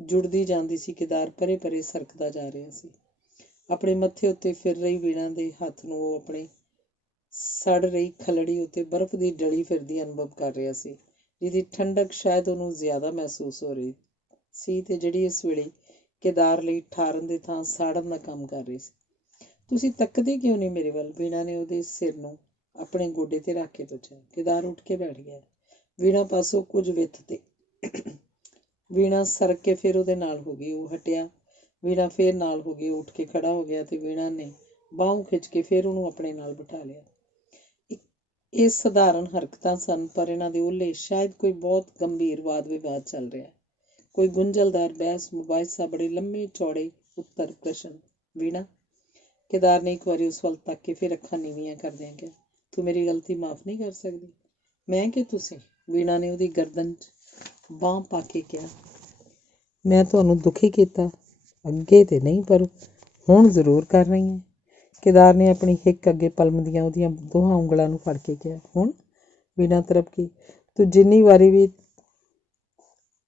ਜੁੜਦੀ ਜਾਂਦੀ ਸੀ, केदार ਪਰੇ-ਪਰੇ ਸਰਕਦਾ ਜਾ ਰਿਹਾ ਸੀ। ਆਪਣੇ ਮੱਥੇ ਉੱਤੇ ਫਿਰ ਰਹੀ ਵੀਣਾ ਦੇ ਹੱਥ ਨੂੰ ਉਹ ਆਪਣੇ ਸੜ ਰਹੀ ਖਲੜੀ ਉੱਤੇ ਬਰਫ਼ ਦੀ ਡਲੀ ਫਿਰਦੀ ਅਨੁਭਵ ਕਰ ਰਿਹਾ ਸੀ, ਜਿਹਦੀ ਠੰਡਕ ਸ਼ਾਇਦ ਉਹਨੂੰ ਜ਼ਿਆਦਾ ਮਹਿਸੂਸ ਹੋ ਰਹੀ ਸੀ ਤੇ ਜਿਹੜੀ ਇਸ ਵੇਲੇ केदार ਲਈ ਠਾਰਨ ਦੇ ਥਾਂ ਸਾੜਨ ਦਾ ਕੰਮ ਕਰ ਰਹੀ ਸੀ। ਤੁਸੀਂ ਤੱਕਦੇ ਕਿਉਂ ਨਹੀਂ ਮੇਰੇ ਵੱਲ? ਵੀਣਾ ਨੇ ਉਹਦੇ ਸਿਰ ਨੂੰ ਆਪਣੇ ਗੋਡੇ ਤੇ ਰੱਖ ਕੇ ਪੁੱਛਿਆ। केदार ਉੱਠ ਕੇ ਬੈਠ ਗਿਆ। ਵੀਣਾ ਪਾਸੋਂ ਕੁਝ ਵਿੱਥ ਤੇ ਵੀਣਾ ਸਰਕ ਕੇ ਫਿਰ ਉਹਦੇ ਨਾਲ ਹੋ ਗਈ। ਉਹ ਹਟਿਆ। ਵੀਣਾ ਫਿਰ ਨਾਲ ਹੋ ਗਈ। ਉੱਠ ਕੇ ਖੜਾ ਹੋ ਗਿਆ ਤੇ ਵੀਣਾ ਨੇ ਬਾਹੋਂ ਖਿੱਚ ਕੇ ਫਿਰ ਉਹਨੂੰ ਆਪਣੇ ਨਾਲ ਬਿਠਾ ਲਿਆ। ਇਹ ਸਧਾਰਨ ਹਰਕਤਾਂ ਸਨ, ਪਰ ਇਹਨਾਂ ਦੇ ਓਹਲੇ ਸ਼ਾਇਦ ਕੋਈ ਬਹੁਤ ਗੰਭੀਰ ਵਾਦ ਵਿਵਾਦ ਚੱਲ ਰਿਹਾ, ਕੋਈ ਗੁੰਝਲਦਾਰ ਬਹਿਸ ਮੁਬਾਹਿਸਾ, ਬੜੇ ਲੰਮੇ ਚੌੜੇ ਉੱਤਰ ਪ੍ਰਸ਼ਨ। ਵੀਣਾ, केदार ਨੇ ਇੱਕ ਵਾਰੀ ਉਸ ਵੱਲ ਤੱਕ ਕੇ ਫਿਰ ਅੱਖਾਂ ਨੀਵੀਆਂ ਕਰਦਿਆਂ ਕਿਹਾ, ਤੂੰ ਮੇਰੀ ਗਲਤੀ ਮਾਫ਼ ਨਹੀਂ ਕਰ ਸਕਦੀ? ਮੈਂ ਕਿ ਤੁਸੀਂ? ਵੀਣਾ ਨੇ ਉਹਦੀ ਗਰਦਨ 'ਚ ਬਾਂਹ ਪਾ ਕੇ ਕਿਹਾ, ਮੈਂ ਤੁਹਾਨੂੰ ਦੁਖੀ ਕੀਤਾ? ਅੱਗੇ ਤੇ ਨਹੀਂ, ਪਰ ਹੁਣ ਜ਼ਰੂਰ ਕਰ ਰਹੀ ਹਾਂ। केदार ਨੇ ਆਪਣੀ ਹਿੱਕ ਅੱਗੇ ਪਲਮਦੀਆਂ ਉਹਦੀਆਂ ਦੋਹਾਂ ਉਂਗਲਾਂ ਨੂੰ ਫੜ ਕੇ ਕਿਹਾ। ਹੁਣ? ਵੀਣਾ ਤ੍ਰਭਕੀ। ਤੂੰ ਜਿੰਨੀ ਵਾਰੀ ਵੀ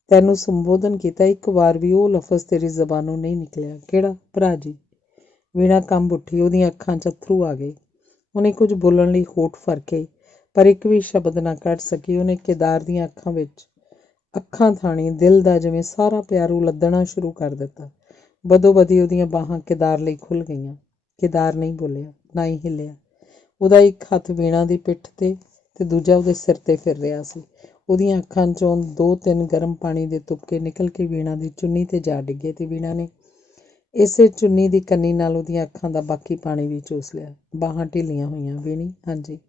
ਤੈਨੂੰ ਸੰਬੋਧਨ ਕੀਤਾ, ਇੱਕ ਵਾਰ ਵੀ ਉਹ ਲਫ਼ਜ਼ ਤੇਰੀ ਜ਼ਬਾਨੋਂ ਨਹੀਂ ਨਿਕਲਿਆ। ਕਿਹੜਾ? ਭਰਾ ਜੀ। ਵੀਣਾ ਕੰਬ ਉੱਠੀ। ਉਹਦੀਆਂ ਅੱਖਾਂ 'ਚ ਅੱਥਰੂ ਆ ਗਏ। ਉਹਨੇ ਕੁਝ ਬੋਲਣ ਲਈ ਹੋਠ ਫਰਕੇ, ਪਰ ਇੱਕ ਵੀ ਸ਼ਬਦ ਨਾ ਕੱਢ ਸਕੀ। ਉਹਨੇ केदार ਦੀਆਂ ਅੱਖਾਂ ਵਿੱਚ ਅੱਖਾਂ ਥਾਣੀ ਦਿਲ ਦਾ ਜਿਵੇਂ ਸਾਰਾ ਪਿਆਰ ਉਲੱਦਣਾ ਸ਼ੁਰੂ ਕਰ ਦਿੱਤਾ। ਬਦੋ-ਬਦੀ ਉਹਦੀਆਂ ਬਾਹਾਂ केदार ਲਈ ਖੁੱਲ੍ਹ ਗਈਆਂ। केदार ਨਹੀਂ ਬੋਲਿਆ, ਨਾ ਹੀ ਹਿੱਲਿਆ। ਉਹਦਾ ਇੱਕ ਹੱਥ ਵੀਣਾ ਦੀ ਪਿੱਠ ਤੇ ਦੂਜਾ ਉਹਦੇ ਸਿਰ ਤੇ ਫਿਰ ਰਿਹਾ ਸੀ। ਉਹਦੀਆਂ ਅੱਖਾਂ 'ਚੋਂ 2-3 ਗਰਮ ਪਾਣੀ ਦੇ ਤੁਪਕੇ ਨਿਕਲ ਕੇ ਵੀਣਾ ਦੀ ਚੁੰਨੀ ਤੇ ਜਾ ਡਿੱਗੇ ਤੇ ਵੀਣਾ ਨੇ ਇਸੇ ਚੁੰਨੀ ਦੀ ਕੰਨੀ ਨਾਲ ਉਹਦੀਆਂ ਅੱਖਾਂ ਦਾ ਬਾਕੀ ਪਾਣੀ ਵੀ ਚੂਸ ਲਿਆ। ਬਾਹਾਂ ਢਿੱਲੀਆਂ ਹੋਈਆਂ। ਵੀਣੀ, ਹਾਂਜੀ।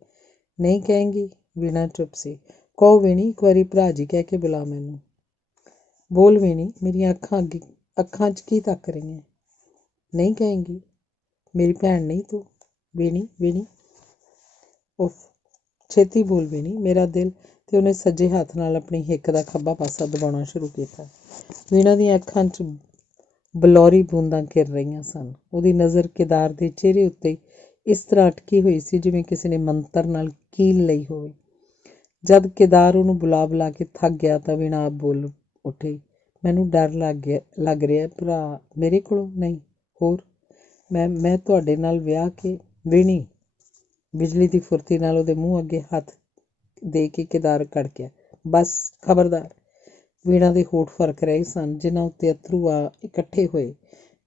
ਨਹੀਂ ਕਹੇਂਗੀ? ਵੀਣਾ ਚੁੱਪ ਸੀ। ਕਹੋ ਵੀਣੀ, ਇੱਕ ਵਾਰੀ ਭਰਾ ਜੀ ਕਹਿ ਕੇ ਬੁਲਾ ਮੈਨੂੰ। ਬੋਲ ਵੀਣੀ, ਮੇਰੀਆਂ ਅੱਖਾਂ 'ਚ ਕੀ ਤੱਕ ਰਹੀ ਹੈ? ਨਹੀਂ ਕਹੇਂਗੀ? ਮੇਰੀ ਭੈਣ ਨਹੀਂ ਤੂੰ? ਵੀਣੀ, ਉਫ, ਛੇਤੀ ਬੋਲ ਵੀਣੀ, ਮੇਰਾ ਦਿਲ। ਤੇ ਉਹਨੇ ਸੱਜੇ ਹੱਥ ਨਾਲ ਆਪਣੀ ਹਿੱਕ ਦਾ ਖੱਬਾ ਪਾਸਾ ਦਬਾਉਣਾ ਸ਼ੁਰੂ ਕੀਤਾ। ਵੀਣਾ ਦੀਆਂ ਅੱਖਾਂ 'ਚ ਬਲੌਰੀ ਬੂੰਦਾਂ ਘਿਰ ਰਹੀਆਂ ਸਨ। ਉਹਦੀ ਨਜ਼ਰ केदार ਦੇ ਚਿਹਰੇ ਉੱਤੇ ਇਸ ਤਰ੍ਹਾਂ ਅਟਕੀ ਹੋਈ ਸੀ ਜਿਵੇਂ ਕਿਸੇ ਨੇ ਮੰਤਰ ਨਾਲ ਕੀਲ ਲਈ ਹੋਵੇ। ਜਦ केदार ਉਹਨੂੰ ਬੁਲਾ ਕੇ ਥੱਕ ਗਿਆ ਤਾਂ ਵੀਣਾ ਆਪ ਬੋਲ ਉੱਠੀ, ਮੈਨੂੰ ਡਰ ਲੱਗ ਰਿਹਾ ਭਰਾ। ਮੇਰੇ ਕੋਲੋਂ? ਨਹੀਂ, ਹੋਰ? ਮੈਂ ਤੁਹਾਡੇ ਨਾਲ ਵਿਆਹ ਕੇ। ਵੀਣੀ, ਬਿਜਲੀ ਦੀ ਫੁਰਤੀ ਨਾਲ ਉਹਦੇ ਮੂੰਹ ਅੱਗੇ ਹੱਥ ਦੇ ਕੇ केदार ਕੜਕਿਆ, ਬਸ, ਖਬਰਦਾਰ। ਵੀਣਾ ਦੇ ਹੋਠ ਫਰਕ ਰਹੇ ਸਨ, ਜਿਨ੍ਹਾਂ ਉੱਤੇ ਅੱਥਰੂ ਇਕੱਠੇ ਹੋਏ,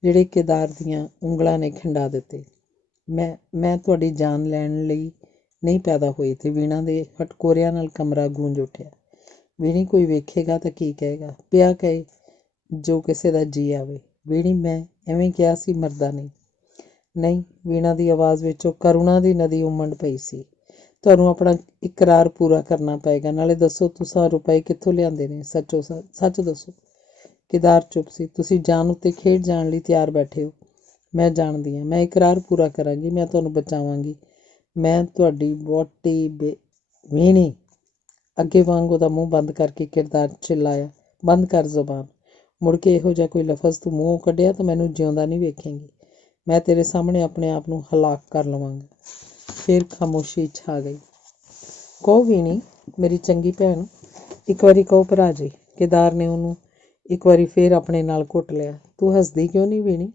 ਜਿਹੜੇ केदार ਦੀਆਂ ਉਂਗਲਾਂ ਨੇ ਖਿੰਡਾ ਦਿੱਤੇ। ਮੈਂ ਤੁਹਾਡੀ ਜਾਨ ਲੈਣ ਲਈ ਨਹੀਂ ਪੈਦਾ ਹੋਈ। ਤੇ ਵੀਣਾ ਦੇ ਹਟਕੋਰਿਆਂ ਨਾਲ ਕਮਰਾ ਗੂੰਜ ਉੱਠਿਆ। ਵੀਣੀ, ਕੋਈ ਵੇਖੇਗਾ ਤਾਂ ਕੀ ਕਹੇਗਾ? ਪਿਆ ਕਹੇ ਜੋ ਕਿਸੇ ਦਾ ਜੀ ਆਵੇ। ਵੀਣੀ, ਮੈਂ ਐਵੇਂ ਕਿਹਾ ਸੀ, ਮਰਦਾ ਨਹੀਂ। ਨਹੀਂ, ਵੀਣਾ ਦੀ ਆਵਾਜ਼ ਵਿੱਚੋਂ ਕਰੁਣਾ ਦੀ ਨਦੀ ਉਮੜ ਪਈ ਸੀ। ਤੁਹਾਨੂੰ ਆਪਣਾ ਇਕਰਾਰ ਪੂਰਾ ਕਰਨਾ ਪਏਗਾ। ਨਾਲੇ ਦੱਸੋ, ਤੁਸੀਂ ਰੁਪਏ ਕਿੱਥੋਂ ਲਿਆਂਦੇ ਨੇ? ਸੱਚ ਦੱਸੋ। केदार ਚੁੱਪ ਸੀ। ਤੁਸੀਂ ਜਾਨ ਉੱਤੇ ਖੇਡ ਜਾਣ ਲਈ ਤਿਆਰ ਬੈਠੇ ਹੋ। ਮੈਂ ਜਾਣਦੀ ਹਾਂ। ਮੈਂ ਇਕਰਾਰ ਪੂਰਾ ਕਰਾਂਗੀ। ਮੈਂ ਤੁਹਾਨੂੰ ਬਚਾਵਾਂਗੀ। ਮੈਂ ਤੁਹਾਡੀ ਵਹੁਟੀ ਵੀਣੀ, ਅੱਗੇ ਵਾਂਗ ਉਹਦਾ ਮੂੰਹ ਬੰਦ ਕਰਕੇ केदार ਚਿল্ਲਾਇਆ, ਬੰਦ ਕਰ ਜ਼ੁਬਾਨ। ਮੁੜ ਕੇ ਇਹੋ ਜਿਹਾ ਕੋਈ ਲਫ਼ਜ਼ ਤੂੰ ਮੂੰਹੋਂ ਕੱਢਿਆ ਤਾਂ ਮੈਨੂੰ ਜਿਉਂਦਾ ਨਹੀਂ ਵੇਖੇਂਗੀ। ਮੈਂ ਤੇਰੇ ਸਾਹਮਣੇ ਆਪਣੇ ਆਪ ਨੂੰ ਹਲਾਕ ਕਰ ਲਵਾਂਗਾ। ਫਿਰ ਖਾਮੋਸ਼ੀ ਛਾ ਗਈ। ਕਹੋ ਵੀਣੀ, ਮੇਰੀ ਚੰਗੀ ਭੈਣ, ਇੱਕ ਵਾਰੀ ਕਹੋ ਭਰਾ ਜੀ। केदार ਨੇ ਉਹਨੂੰ ਇੱਕ ਵਾਰੀ ਫਿਰ ਆਪਣੇ ਨਾਲ ਘੁੱਟ ਲਿਆ। ਤੂੰ ਹੱਸਦੀ ਕਿਉਂ ਨਹੀਂ ਵੀਣੀ?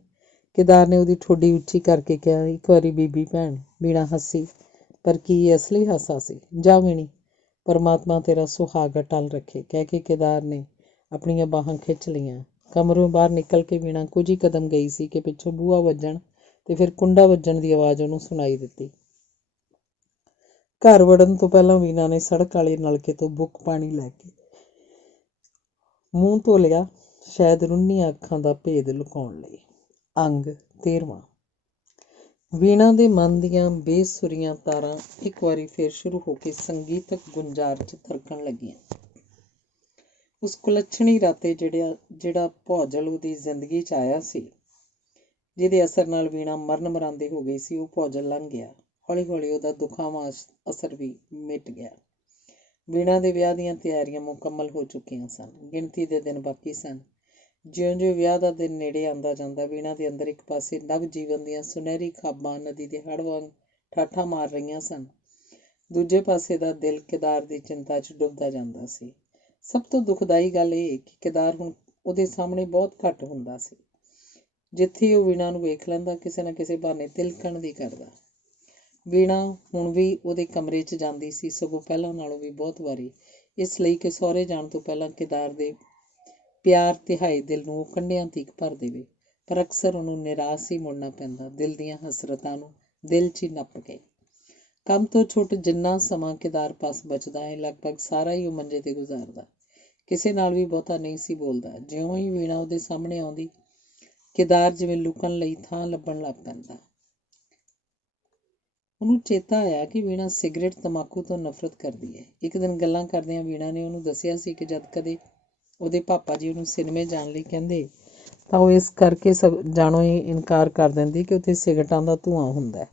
केदार ਨੇ ਉਹਦੀ ਠੋਡੀ ਉੱਚੀ ਕਰਕੇ ਕਿਹਾ, ਇੱਕ ਵਾਰੀ ਬੀਬੀ ਭੈਣ। ਵੀਣਾ ਹੱਸੀ, ਪਰ ਕੀ ਇਹ ਅਸਲੀ ਹਾਸਾ ਸੀ? ਜਾ ਵੀਣੀ, ਪਰਮਾਤਮਾ ਤੇਰਾ ਸੁਹਾਗ ਅਟੱਲ ਰੱਖੇ, ਕਹਿ ਕੇ केदार ਨੇ ਆਪਣੀਆਂ ਬਾਹਾਂ ਖਿੱਚ ਲਈਆਂ। ਕਮਰੋਂ ਬਾਹਰ ਨਿਕਲ ਕੇ ਵੀਣਾ ਕੁਝ ਹੀ ਕਦਮ ਗਈ ਸੀ ਕਿ ਪਿੱਛੋਂ ਬੂਹਾ ਵੱਜਣ ਤੇ ਫਿਰ ਕੁੰਡਾ ਵੱਜਣ ਦੀ ਆਵਾਜ਼ ਉਹਨੂੰ ਸੁਣਾਈ ਦਿੱਤੀ। ਘਰ ਵੜਨ ਤੋਂ ਪਹਿਲਾਂ ਵੀਣਾ ਨੇ ਸੜਕ ਵਾਲੇ ਨਲਕੇ ਤੋਂ ਬੁੱਕ ਪਾਣੀ ਲੈ ਕੇ ਮੂੰਹ ਧੋ ਲਿਆ, ਸ਼ਾਇਦ ਰੁੰਨੀਆਂ ਅੱਖਾਂ ਦਾ ਭੇਦ ਲੁਕਾਉਣ ਲਈ। ਅੰਗ 13ਵਾਂ। ਵੀਣਾ ਦੇ ਮਨ ਦੀਆਂ ਬੇਸੁਰੀਆਂ ਤਾਰਾਂ ਇੱਕ ਵਾਰੀ ਫਿਰ ਸ਼ੁਰੂ ਹੋ ਕੇ ਸੰਗੀਤਕ ਗੁੰਜਾਰ 'ਚ ਥਰਕਣ ਲੱਗੀਆਂ। ਉਸ ਕੁਲੱਛਣੀ ਰਾਤੇ ਜਿਹੜਾ ਭੌਜਲ ਉਹਦੀ ਜ਼ਿੰਦਗੀ 'ਚ ਆਇਆ ਸੀ, ਜਿਹਦੇ ਅਸਰ ਨਾਲ ਵੀਣਾ ਮਰਨ ਮਰਾਂਦੀ ਹੋ ਗਈ ਸੀ, ਉਹ ਭੌਜਲ ਲੰਘ ਗਿਆ। ਹੌਲੀ ਹੌਲੀ ਉਹਦਾ ਦੁਖਾਵਾਂ ਅਸਰ ਵੀ ਮਿਟ ਗਿਆ। ਵੀਣਾ ਦੇ ਵਿਆਹ ਦੀਆਂ ਤਿਆਰੀਆਂ ਮੁਕੰਮਲ ਹੋ ਚੁੱਕੀਆਂ ਸਨ। ਗਿਣਤੀ ਦੇ ਦਿਨ ਬਾਕੀ ਸਨ। ਜਿਉਂ-ਜਿਉਂ ਵਿਆਹ ਦਾ ਦਿਨ ਨੇੜੇ ਆਉਂਦਾ ਜਾਂਦਾ, ਵੀਣਾ ਦੇ ਅੰਦਰ ਇੱਕ ਪਾਸੇ ਨਵ ਜੀਵਨ ਦੀਆਂ ਸੁਨਹਿਰੀ ਖਾਬਾਂ ਨਦੀ ਦੇ ਹੜ੍ਹ ਵਾਂਗ ਠਾਠਾਂ ਮਾਰ ਰਹੀਆਂ ਸਨ। ਦੂਜੇ ਪਾਸੇ ਦਾ ਦਿਲ ਕੇਦਾਰ ਦੀ ਚਿੰਤਾ 'ਚ ਡੁੱਬਦਾ ਜਾਂਦਾ ਸੀ। ਸਭ ਤੋਂ ਦੁਖਦਾਈ ਗੱਲ ਇਹ ਕਿ ਕੇਦਾਰ ਹੁਣ ਉਹਦੇ ਸਾਹਮਣੇ ਬਹੁਤ ਘੱਟ ਹੁੰਦਾ ਸੀ। ਜਿੱਥੇ ਉਹ ਵੀਣਾ ਨੂੰ ਵੇਖ ਲੈਂਦਾ, ਕਿਸੇ ਨਾ ਕਿਸੇ ਬਹਾਨੇ ਤਿਲਕਣ ਦੀ ਕਰਦਾ। ਵੀਣਾ ਹੁਣ ਵੀ ਉਹਦੇ ਕਮਰੇ 'ਚ ਜਾਂਦੀ ਸੀ, ਸਗੋਂ ਪਹਿਲਾਂ ਨਾਲੋਂ ਵੀ ਬਹੁਤ ਵਾਰੀ, ਇਸ ਲਈ ਕਿ ਸਹੁਰੇ ਜਾਣ ਤੋਂ ਪਹਿਲਾਂ ਕੇਦਾਰ ਦੇ ਪਿਆਰ ਤਿਹਾਏ ਦਿਲ ਨੂੰ ਉਹ ਕੰਢਿਆਂ ਤੀਕ ਭਰ ਦੇਵੇ। ਪਰ ਅਕਸਰ ਉਹਨੂੰ ਨਿਰਾਸ਼ ਹੀ ਮੁੜਨਾ ਪੈਂਦਾ, ਦਿਲ ਦੀਆਂ ਹਸਰਤਾਂ ਨੂੰ ਦਿਲ 'ਚ ਹੀ ਨੱਪ ਕੇ। ਕੰਮ ਤੋਂ ਛੁੱਟ ਜਿੰਨਾ ਸਮਾਂ ਕੇਦਾਰ ਪਾਸ ਬਚਦਾ ਹੈ, ਲਗਭਗ ਸਾਰਾ ਹੀ ਉਹ ਮੰਜੇ 'ਤੇ ਗੁਜ਼ਾਰਦਾ। ਕਿਸੇ ਨਾਲ ਵੀ ਬਹੁਤਾ ਨਹੀਂ ਸੀ ਬੋਲਦਾ। ਜਿਉਂ ਹੀ ਵੀਣਾ ਉਹਦੇ ਸਾਹਮਣੇ ਆਉਂਦੀ, ਕੇਦਾਰ ਜਿਵੇਂ ਲੁਕਣ ਲਈ ਥਾਂ ਲੱਭਣ ਲੱਗ ਪੈਂਦਾ। ਉਹਨੂੰ ਚੇਤਾ ਆਇਆ ਕਿ ਵੀਣਾ ਸਿਗਰਟ ਤੰਬਾਕੂ ਤੋਂ ਨਫ਼ਰਤ ਕਰਦੀ ਹੈ। ਇੱਕ ਦਿਨ ਗੱਲਾਂ ਕਰਦਿਆਂ ਵੀਣਾ ਨੇ ਉਹਨੂੰ ਦੱਸਿਆ ਸੀ ਕਿ ਜਦ ਕਦੇ ਉਹਦੇ ਪਾਪਾ ਜੀ ਉਹਨੂੰ ਸਿਨੇਮੇ ਜਾਣ ਲਈ ਕਹਿੰਦੇ ਤਾਂ ਉਹ ਇਸ ਕਰਕੇ ਜਾਣੋਂ ਹੀ ਇਨਕਾਰ ਕਰ ਦਿੰਦੀ ਕਿ ਉੱਥੇ ਸਿਗਰਟਾਂ ਦਾ ਧੂੰਆਂ ਹੁੰਦਾ ਹੈ,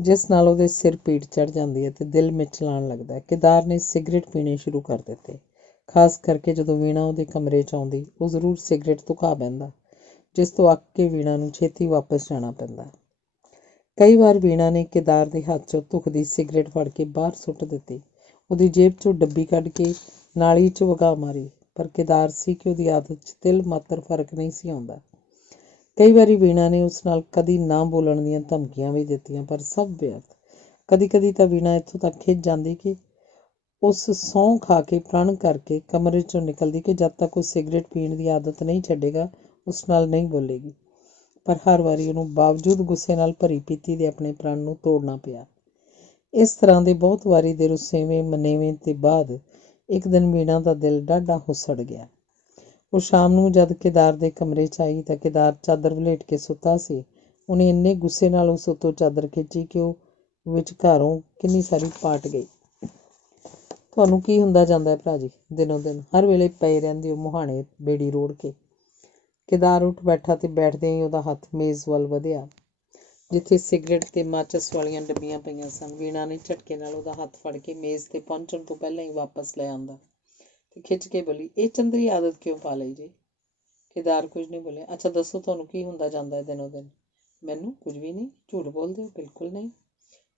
ਜਿਸ ਨਾਲ ਉਹਦੇ ਸਿਰ ਪੀੜ ਚੜ੍ਹ ਜਾਂਦੀ ਹੈ ਅਤੇ ਦਿਲ ਮਿਚਲਾਉਣ ਲੱਗਦਾ। ਕੇਦਾਰ ਨੇ ਸਿਗਰਟ ਪੀਣੇ ਸ਼ੁਰੂ ਕਰ ਦਿੱਤੇ। ਖਾਸ ਕਰਕੇ ਜਦੋਂ ਵੀਣਾ ਉਹਦੇ ਕਮਰੇ 'ਚ ਆਉਂਦੀ, ਉਹ ਜ਼ਰੂਰ ਸਿਗਰਟ ਧੁਖਾ ਬਹਿੰਦਾ, ਜਿਸ ਤੋਂ ਅੱਕ ਕੇ ਵੀਣਾ ਨੂੰ ਛੇਤੀ ਵਾਪਸ ਜਾਣਾ ਪੈਂਦਾ। ਕਈ ਵਾਰ ਵੀਣਾ ਨੇ ਕੇਦਾਰ ਦੇ ਹੱਥ 'ਚੋਂ ਧੁਖਦੀ ਸਿਗਰਟ ਫੜ ਕੇ ਬਾਹਰ ਸੁੱਟ ਦਿੱਤੀ, ਉਹਦੀ ਜੇਬ 'ਚੋਂ ਡੱਬੀ ਕੱਢ ਕੇ ਨਾਲੀ 'ਚ ਵਗਾਹ ਮਾਰੀ, ਪਰ ਕੇਦਾਰ ਸੀ ਕਿ ਉਹਦੀ ਆਦਤ 'ਚ ਤਿਲ ਮਾਤਰ ਫਰਕ ਨਹੀਂ ਸੀ ਆਉਂਦਾ। ਕਈ ਵਾਰੀ ਵੀਣਾ ਨੇ ਉਸ ਨਾਲ ਕਦੀ ਨਾ ਬੋਲਣ ਦੀਆਂ ਧਮਕੀਆਂ ਵੀ ਦਿੱਤੀਆਂ, ਪਰ ਸਭ ਵਿਅਰਥ। ਕਦੀ-ਕਦੀ ਤਾਂ ਵੀਣਾ ਇੱਥੋਂ ਤੱਕ ਖਿਝ ਜਾਂਦੀ ਕਿ ਉਸ ਸਹੁੰ ਖਾ ਕੇ ਪ੍ਰਣ ਕਰਕੇ ਕਮਰੇ 'ਚੋਂ ਨਿਕਲਦੀ ਕਿ ਜਦ ਤੱਕ ਉਹ ਸਿਗਰਟ ਪੀਣ ਦੀ ਆਦਤ ਨਹੀਂ ਛੱਡੇਗਾ, ਉਸ ਨਾਲ ਨਹੀਂ ਬੋਲੇਗੀ। ਪਰ ਹਰ ਵਾਰੀ ਉਹਨੂੰ ਬਾਵਜੂਦ ਗੁੱਸੇ ਨਾਲ ਭਰੀ ਪੀਤੀ ਦੇ ਆਪਣੇ ਪ੍ਰਣ ਨੂੰ ਤੋੜਨਾ ਪਿਆ। ਇਸ ਤਰ੍ਹਾਂ ਦੇ ਬਹੁਤ ਵਾਰੀ ਦੇ ਰੁੱਸੇਵੇਂ ਮਨੇਵੇਂ ਤੋਂ ਬਾਅਦ ਇੱਕ ਦਿਨ ਵੀਣਾ ਦਾ ਦਿਲ ਡਾਢਾ ਹੁੱਸੜ ਗਿਆ। ਉਹ ਸ਼ਾਮ ਨੂੰ ਜਦ ਕੇਦਾਰ ਦੇ ਕਮਰੇ 'ਚ ਆਈ ਤਾਂ ਕੇਦਾਰ ਚਾਦਰ ਵਲੇਟ ਕੇ ਸੁੱਤਾ ਸੀ। ਉਹਨੇ ਇੰਨੇ ਗੁੱਸੇ ਨਾਲ ਉਸ ਉੱਤੋਂ ਚਾਦਰ ਖਿੱਚੀ ਕਿ ਉਹ ਵਿਚਕਾਰੋਂ ਕਿੰਨੀ ਸਾਰੀ ਪਾਟ ਗਈ। ਤੁਹਾਨੂੰ ਕੀ ਹੁੰਦਾ ਜਾਂਦਾ ਹੈ ਭਰਾ ਜੀ? ਦਿਨੋਂ ਦਿਨ ਹਰ ਵੇਲੇ ਪਏ ਰਹਿੰਦੇ ਹੋ ਮੁਹਾਣੇ ਬੇੜੀ ਰੋੜ ਕੇ। ਕੇਦਾਰ ਉੱਠ ਬੈਠਾ ਤੇ ਬੈਠਦਿਆਂ ਹੀ ਉਹਦਾ ਹੱਥ ਮੇਜ਼ ਵੱਲ ਵਧਿਆ, ਜਿੱਥੇ ਸਿਗਰਟ ਤੇ ਮਾਚਸ ਵਾਲੀਆਂ ਡੱਬੀਆਂ ਪਈਆਂ ਸਨ। ਵੀਣਾ ਨੇ ਝਟਕੇ ਨਾਲ ਉਹਦਾ ਹੱਥ ਫੜ ਕੇ ਮੇਜ਼ 'ਤੇ ਪਹੁੰਚਣ ਤੋਂ ਪਹਿਲਾਂ ਹੀ ਵਾਪਸ ਲੈ ਆਂਦਾ ਤੇ ਖਿੱਚ ਕੇ ਬੋਲੀ, ਇਹ ਚੰਦਰੀ ਆਦਤ ਕਿਉਂ ਪਾ ਲਈ ਜੀ? ਕੇਦਾਰ ਕੁਝ ਨਹੀਂ ਬੋਲਿਆ। ਅੱਛਾ ਦੱਸੋ, ਤੁਹਾਨੂੰ ਕੀ ਹੁੰਦਾ ਜਾਂਦਾ ਹੈ ਦਿਨੋਂ ਦਿਨ? ਮੈਨੂੰ ਕੁਝ ਵੀ ਨਹੀਂ। ਝੂਠ ਬੋਲਦੇ ਹੋ? ਬਿਲਕੁਲ ਨਹੀਂ।